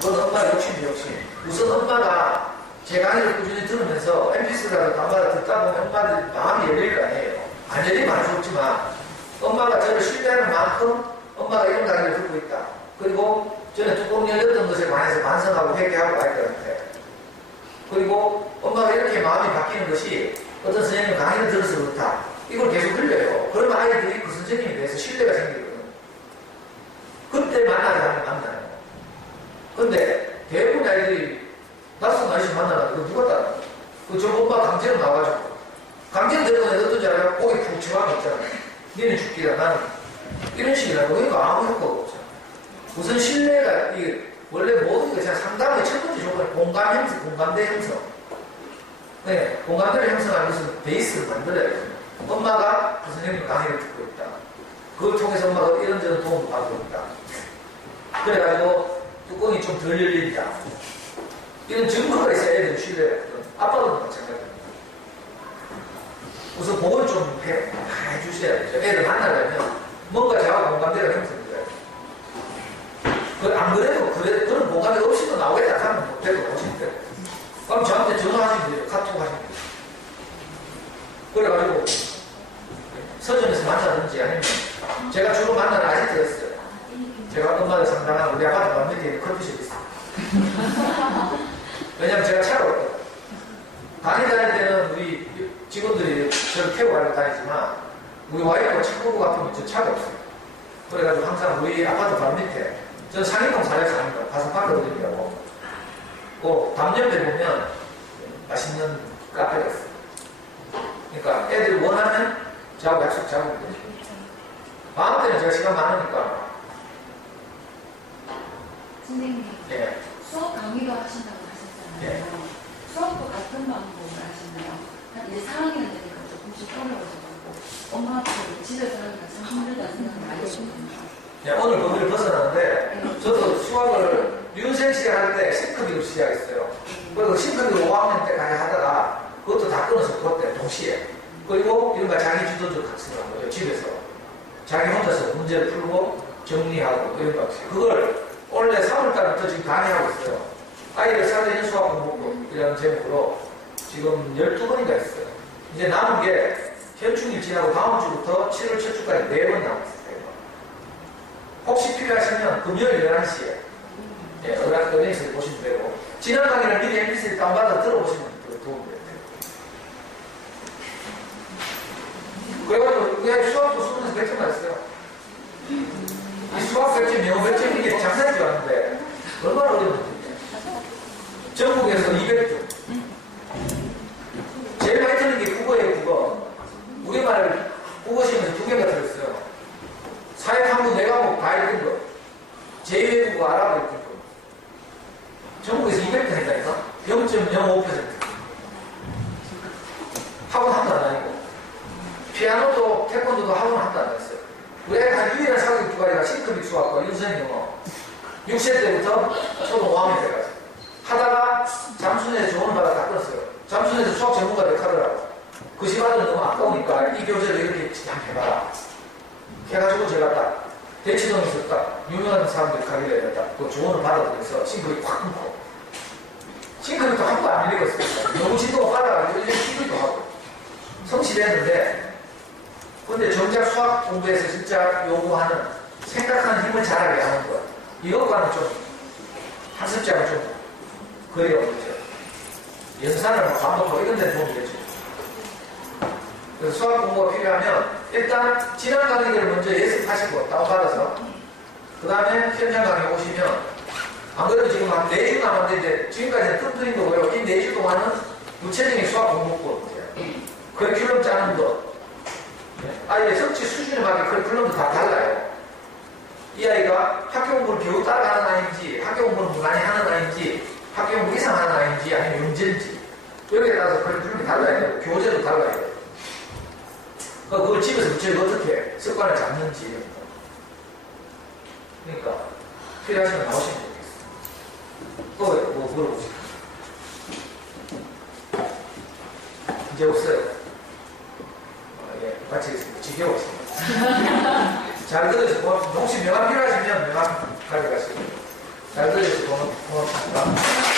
그건 엄마 욕심. 우선 엄마가 제 강의를 꾸준히 들으면서 mp3라도 다운받아 듣다 보면 엄마들 마음이 열릴 거 아니에요. 안 열리면 안 좋지만 엄마가 저를 신뢰하는 만큼 엄마가 이런 강의를 듣고 있다. 그리고 전에 뚜껑 열렸던 것에 관해서 반성하고 회개하고 아이들한테. 그리고 엄마가 이렇게 마음이 바뀌는 것이 어떤 선생님 강의를 들어서 그렇다. 이걸 계속 흘려요. 그러면 아이들이 그 선생님에 대해서 신뢰가 생기거든요. 그때 만나자면 만나요. 근데 대부분 아이들이 낯선 아저씨 만나면 그거 누가 따라? 저 엄마 강제로 나와가지고. 강제로 데리고 내가 어떤 줄 알아요? 고개 푹 치고 있잖아요. 니는 죽기라 나는. 이런 식이라고. 그러니까 아무 효과가 없잖아. 우선 신뢰가, 이게 원래 모든 게 그냥 상담의 첫 번째 조건이 공감 형성, 공감대 형성. 네, 공감대를 형성하는 것은 베이스를 만들어야 돼요. 엄마가 그 선생님 강의를 듣고 있다. 그걸 통해서 엄마가 이런저런 도움을 받고 있다. 그래가지고 뚜껑이 좀 덜 열린다. 이런 증거가 있어야 애들 신뢰해요. 아빠도 마찬가지입니다. 우선 그걸 좀 해주셔야 되죠. 애들 만나려면 뭔가 저하고 공감대가 형성돼요. 안 그래도 그런 공감대가 없이도 나오겠다 하면 못해도 오시면 돼요. 그럼 저한테 전화하시면 돼요. 카톡 하시면 돼요. 그래가지고 서점에서 만나든지 아니면 제가 주로 만나는 아지트가 있어요. 제가 엄마를 상담하는 우리 아파트 바로 밑에 있는 커피숍이 있어요. 왜냐면 제가 차가 없거든. 강의 다닐 때는 우리 직원들이 저를 태우고 가려고 다니지만 우리 와이프가 차 보고 가면 저 차가 없어요. 그래가지고 항상 우리 아파트 바로 밑에 저는 상인동 사장에서 삽니다. 가서 바꿔드리려고. 그 담연대 보면 맛있는 카페가 있어요. 그러니까 애들이 원하면 저하고 약속 잡으면 되죠. 마음 때는 제가 시간 많으니까. 선생님, 예. 수업 강의도 하신다고 하셨잖아요. 예. 수업도 같은 방법을 하시나요? 이제 4학년 되니까 조금씩 어려워져가지고 엄마한테 집에서 하니까 참 힘들다는 생각을 많이 했거든요. 예, 오늘 거기를 벗어났는데 저도 수학을 유생 시작할 때 싱크비로 시작했어요. 그리고 싱크비 5학년 때까지 하다가 그것도 다 끊어서 그때 동시에. 그리고 이른바 자기 주도적 학습을 한 거죠. 집에서. 자기 혼자서 문제를 풀고 정리하고 이런 거. 그걸 원래 3월달부터 지금 강의하고 있어요. 아이들 사전 수학 공부이라는 제목으로 지금 12번인가 있어요. 이제 남은 게 현충일 지나고 다음 주부터 7월 첫 주까지 4번 남았어요. 혹시 필요하시면 금요일 11시에 예, 은행에서 보시면 되고 지난 강의를 미리 mp3 다운받아 들어보시면 도움이 돼요. 그래가지고 그냥 수학도 수능에서 100점 맞았어요. 이 수학 100점, 영어 100점 이게 장난인 줄 아는데 얼마나 어려운 문제인데. 전국에서 200점. 제일 많이 틀린 게 국어예요, 국어. 우리말 국어 시험에서 2개가 들었어요. 사회 탐구 4과목 다 읽은 거. 제2외국어 아랍어 읽은 거. 전국에서 200점 했다니까? 0.05%. 학원 한 번 안 다니고. 피아노도 태권도도 학원 한 번 안 했어요. 우리 애가 유일한 사교육 두 가지가 싱크빅 수학과 윤선 영어. 6세 때부터 초등 5학년 때까지. 하다가 잠순에서 조언을 받아 다 끊었어요. 잠순에서 수학 전문가를 하더라고. 그 시간은 너무 아까우니까 이 교재를 이렇게 한번 해봐라. 해가지고 제가 딱 대치동에서 딱 유명한 사람들 가게를 해야 그 조언을 받아들여서 싱크빅 확 끊고. 싱크빅도 한 번 안 밀리겠어요. 너무 진도가 빨라가지고 이제 싱크빅도 하고. 성실했는데 근데 정작 수학 공부에서 진짜 요구하는 생각하는 힘을 잘하게 하는 것. 이것과는 좀 학습자가 좀 거리가 없죠. 연산을 반복하고 이런 데는 도움이 되죠. 그래서 수학 공부가 필요하면 일단 지난 강의들을 먼저 예습하시고 다운받아서 그 다음에 현장 강의 오시면 안 그래도 지금 한 4주 남았는데 지금까지는 뜸들인 거고요. 이 4주 동안은 구체적인 수학 공부법이에요. 커리큘럼 짜는 것, 아이의 성취 수준에 맞게 커리큘럼도 다 달라요. 이 아이가 학교 공부를 겨우 따라가는 아이인지 학교 공부를 무난히 하는 아이인지 학교 공부 이상 하는 아이인지 아니면 문제인지 여기에 따라서 커리큘럼이 달라야 돼요. 교재도 달라야 돼요. 그걸 집에서 구체적으로 어떻게 습관을 잡는지 그러니까 필요하시면 나오시면 되겠습니다. 또 뭐 물어보세요. 이제 없어요. 예, 마치겠습니다. 지겨웠습니다. 잘 들으시고 혹시 명함 필요하시면 명함 가져가시고 잘 들으시고 고맙습니다.